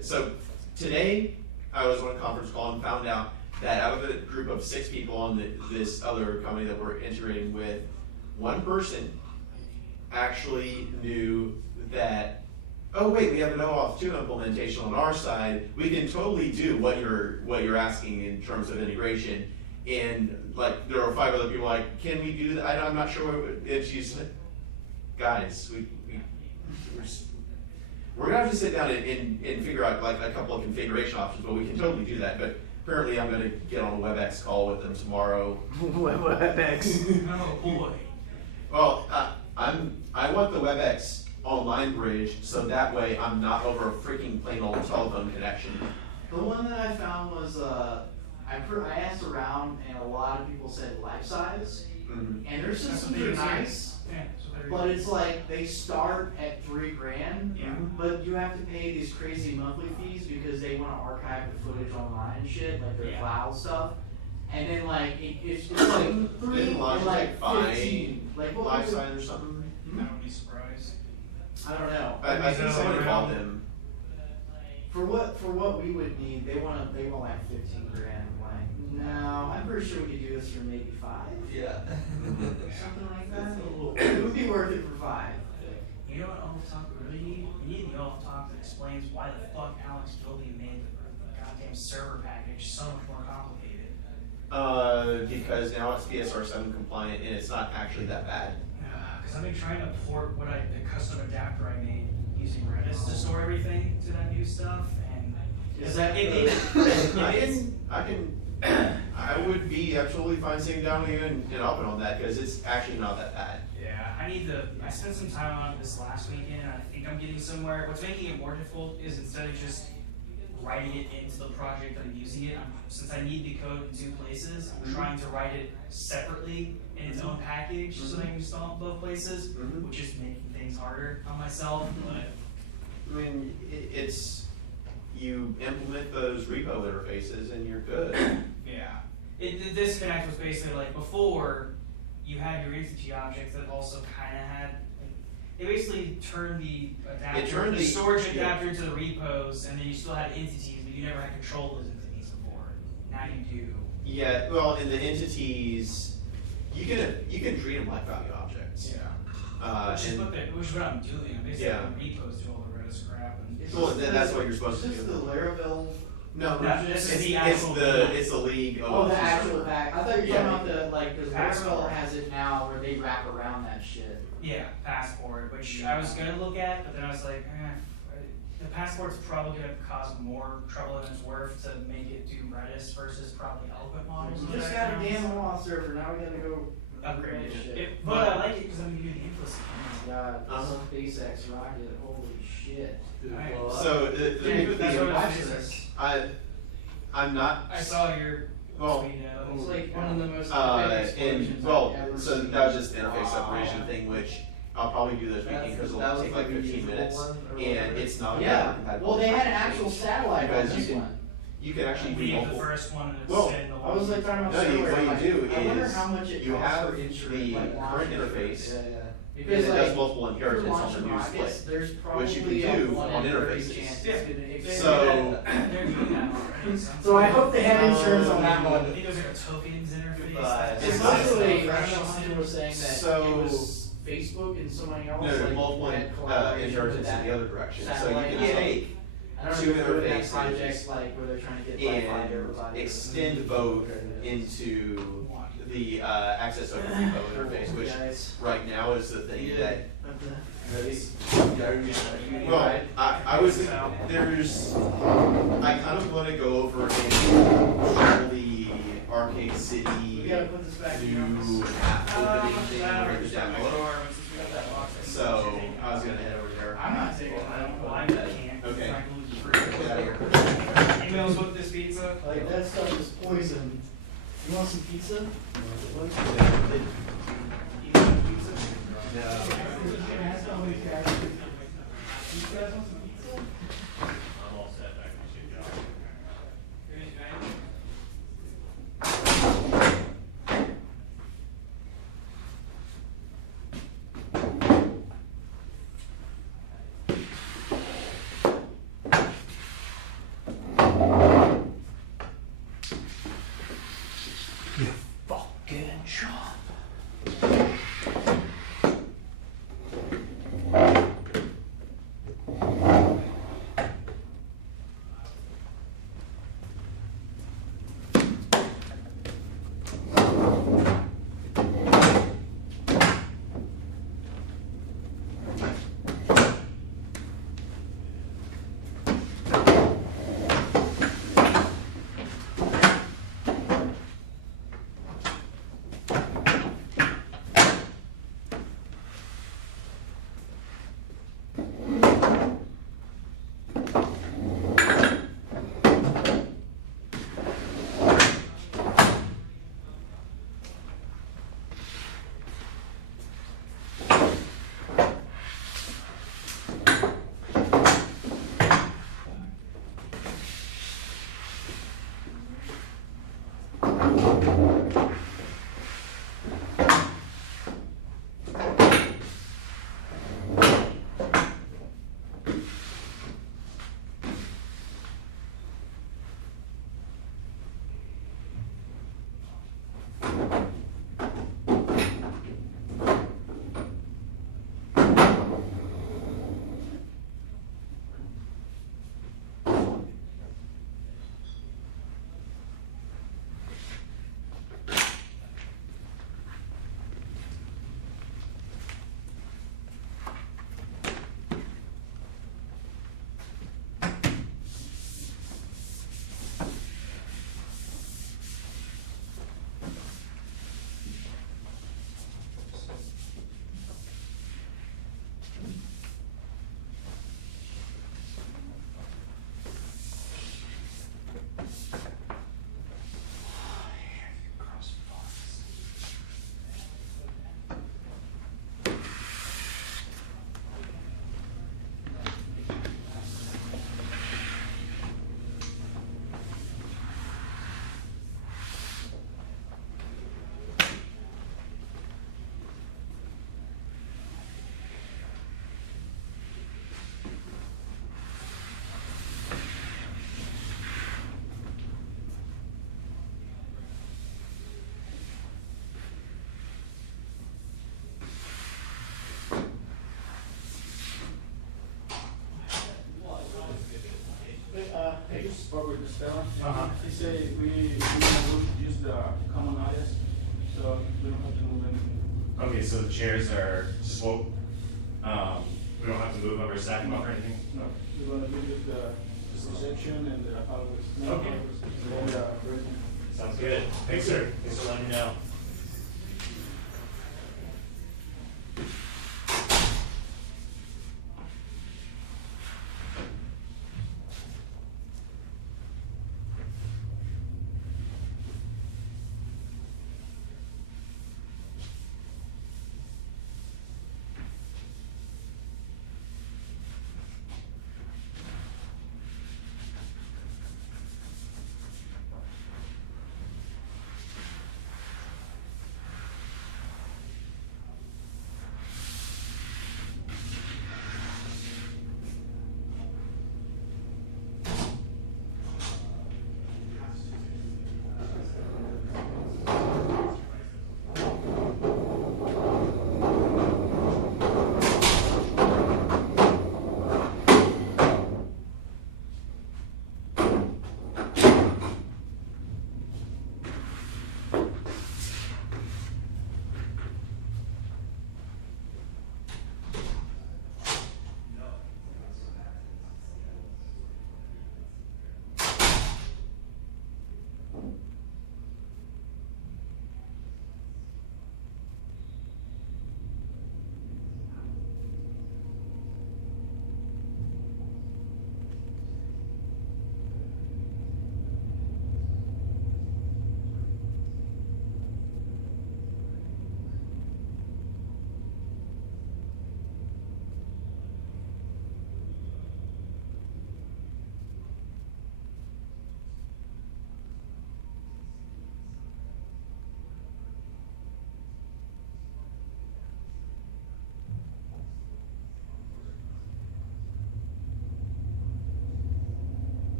So today I was on a conference call and found out that out of the group of 6 people on this other company that we're integrating with, one person actually knew that, oh wait, we have an OAuth 2 implementation on our side. We can totally do what you're asking in terms of integration. And like there are 5 other people like, can we do that? I'm not sure. And she's like, guys, we're gonna have to sit down and figure out like a couple of configuration options, but we can totally do that. But apparently I'm gonna get on a WebEx call with them tomorrow. WebEx. Oh boy. Well, I want the WebEx online bridge, so that way I'm not over a freaking plain old telephone connection. The one that I found was I asked around and a lot of people said life size, and their systems are nice. Yeah, but it's like they start at $3,000, but you have to pay these crazy monthly fees because they want to archive the footage online and shit, like their cloud stuff. And then like it's like 3 and like 15. Like what life size or something? I would be surprised. I don't know. I think someone called them. For what we would need, they want like $15,000. I'm like, no, I'm pretty sure we could do this for maybe 5. Yeah. Something like that. It would be worth it for 5. You know what OAuth Talk we really need? We need the OAuth Talk that explains why the fuck Alex Gilby made the goddamn server package so much more complicated. Because now it's PSR7 compliant and it's not actually that bad. Because I've been trying to port the custom adapter I made using Redis to store everything to that new stuff, and is that I would be absolutely fine sitting down with you and helping on that because it's actually not that bad. Yeah, I spent some time on it this last weekend, and I think I'm getting somewhere. What's making it more difficult is instead of just writing it into the project I'm using it, since I need the code in 2 places, I'm trying to write it separately in its own package so that I can install it in both places, which is making things harder on myself. But I mean, it's you implement those repo interfaces and you're good. Yeah. The disconnect was basically like before you had your entity objects that also kind of had. They basically turned the adapter, the storage adapter into the repos, and then you still had entities, but you never had control of those entities before. Now you do. Yeah, well, in the entities, you can treat them like value objects. Yeah. Which is what I'm doing. I'm basically repos to all the Redis crap. Well, that's what you're supposed to do. Is this the Laravel? No, this is the it's the league. Oh, the actual pack. I thought you were talking about because Laravel has it now where they wrap around that shit. Yeah, Passport, which I was gonna look at, but then I was like, the Passport's probably gonna cause more trouble than it's worth to make it do Redis versus probably Eloquent models. We just got a damn OAuth server. Now we gotta go upgrade it. But I like it because I'm gonna give you the implicit. God, SpaceX rocket. Holy shit. So I'm not. I saw your. Well, it's like one of the most. So that was just an interface separation thing, which I'll probably do this weekend because it'll take like 15 minutes, and it's not. Well, they had an actual satellite on this one. You can actually do the multiple. First one and I was like talking about what you do I wonder is how much it you costs have for the current interface. Because it does multiple inheritance on the new rockets, split, there's probably which you can do on interfaces. So I hope they had insurance on that one. I think there's like a tokens interface. It's mostly, Hunter was saying that it was Facebook and somebody else. No, multiple inheritance in the other direction. So you can take 2 interfaces where they're trying to get and extend both into the access over repo interface, which right now is the thing that. Well, I kind of want to go over and show the Arcade City new app opening thing over the demo. So I was gonna head over there. I'm not taking that. Okay. Get out of here. Emails with this pizza. Like that stuff is poison. You want some pizza? No. You guys want some pizza? I just spoke with the Stella. Uh-huh. He said we will use the common audience, so we don't have to move anything. Okay, so the chairs are swope. We don't have to move them or stack them up or anything? No, we're gonna do the reception and the hours. Okay. And breaking. Sounds good. Thanks, sir. Thanks for letting me know.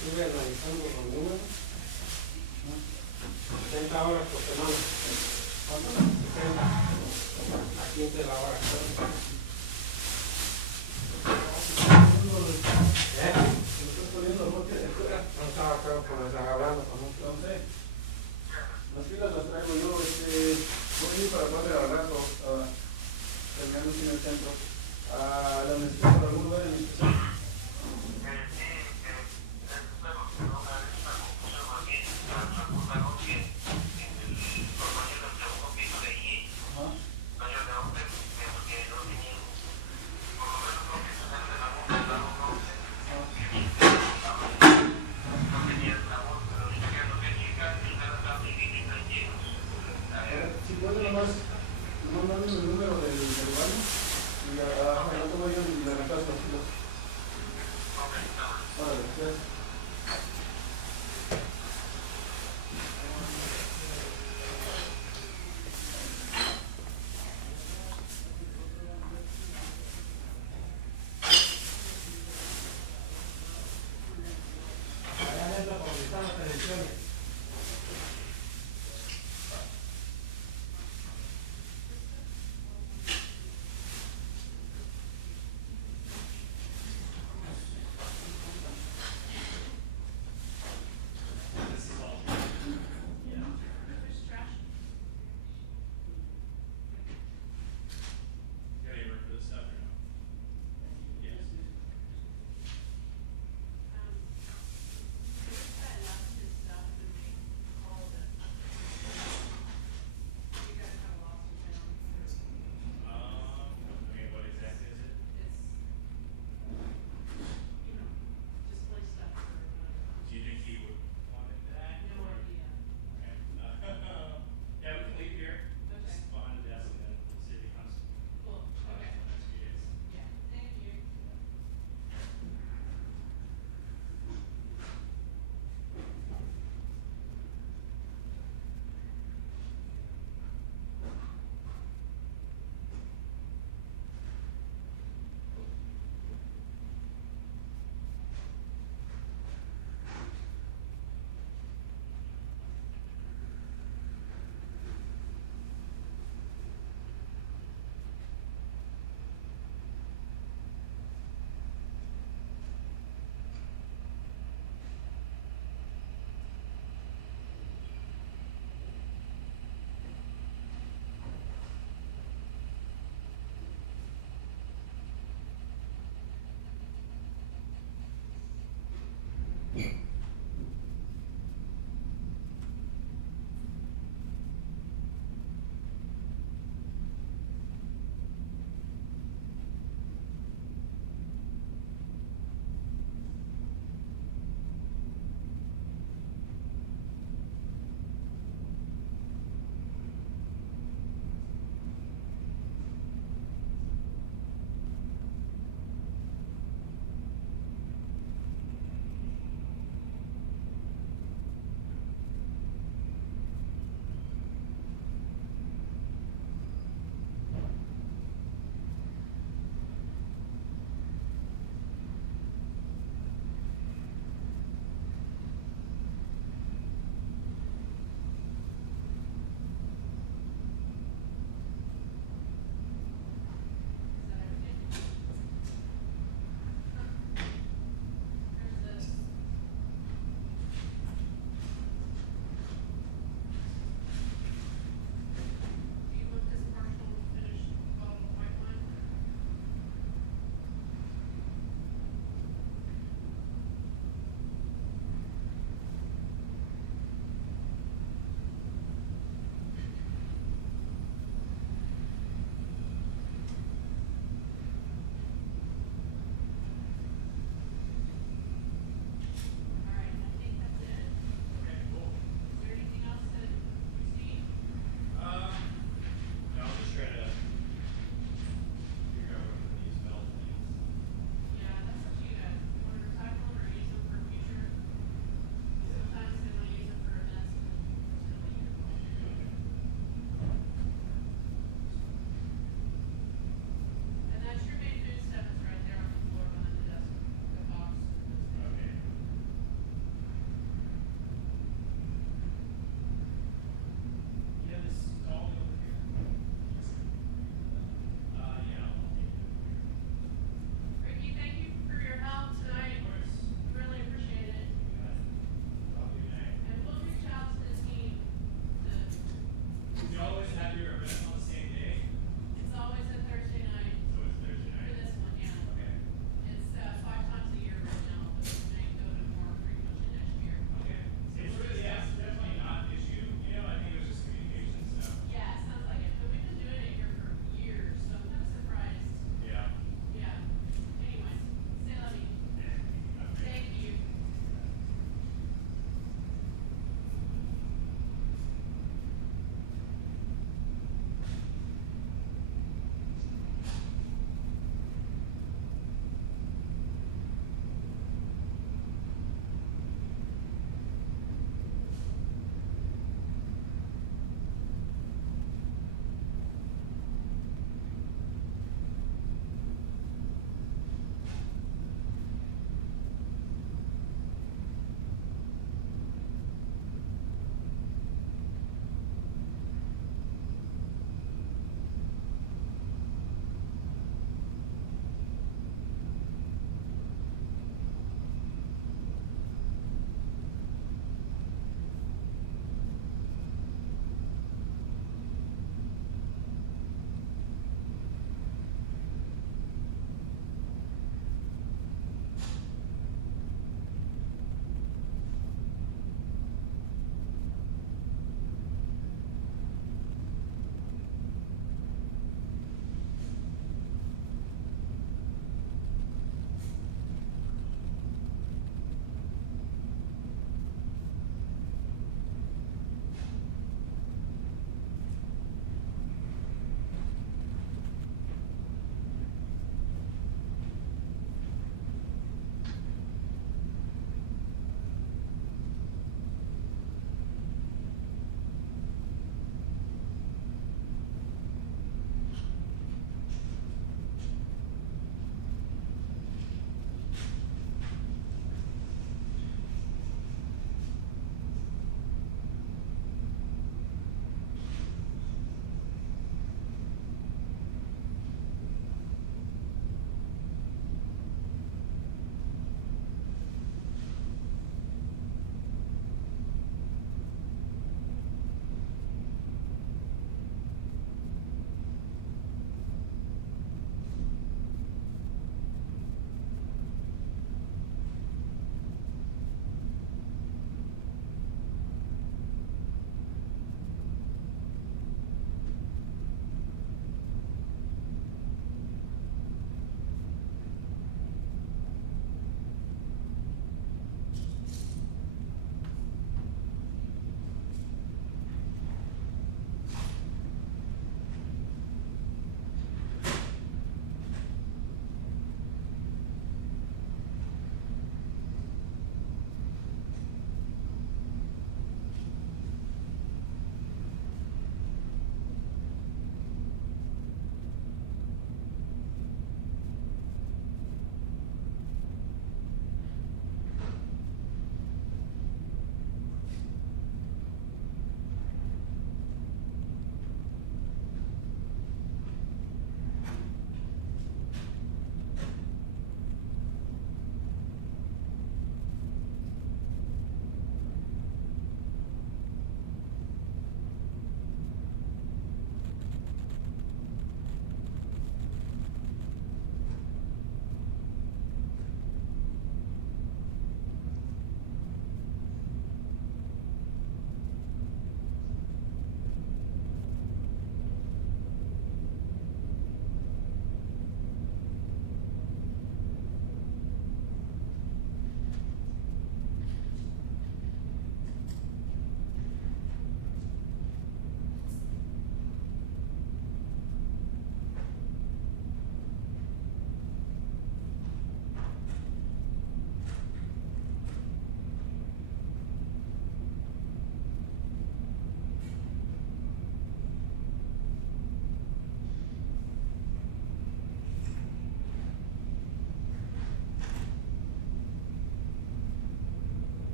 Estuve analizando los números. 70 horas por semana. ¿Cuánto? 70. A 15 la hora. No estaba claro por desagarrando con un plan. Las pilas las traigo yo, voy a ir para Padre Abrazo, terminando aquí en el centro. ¿Las necesito por algún lugar en especial? Si puede nomás dame el número del baño y yo te voy a ir y le reemplazo las pilas. Órale, gracias.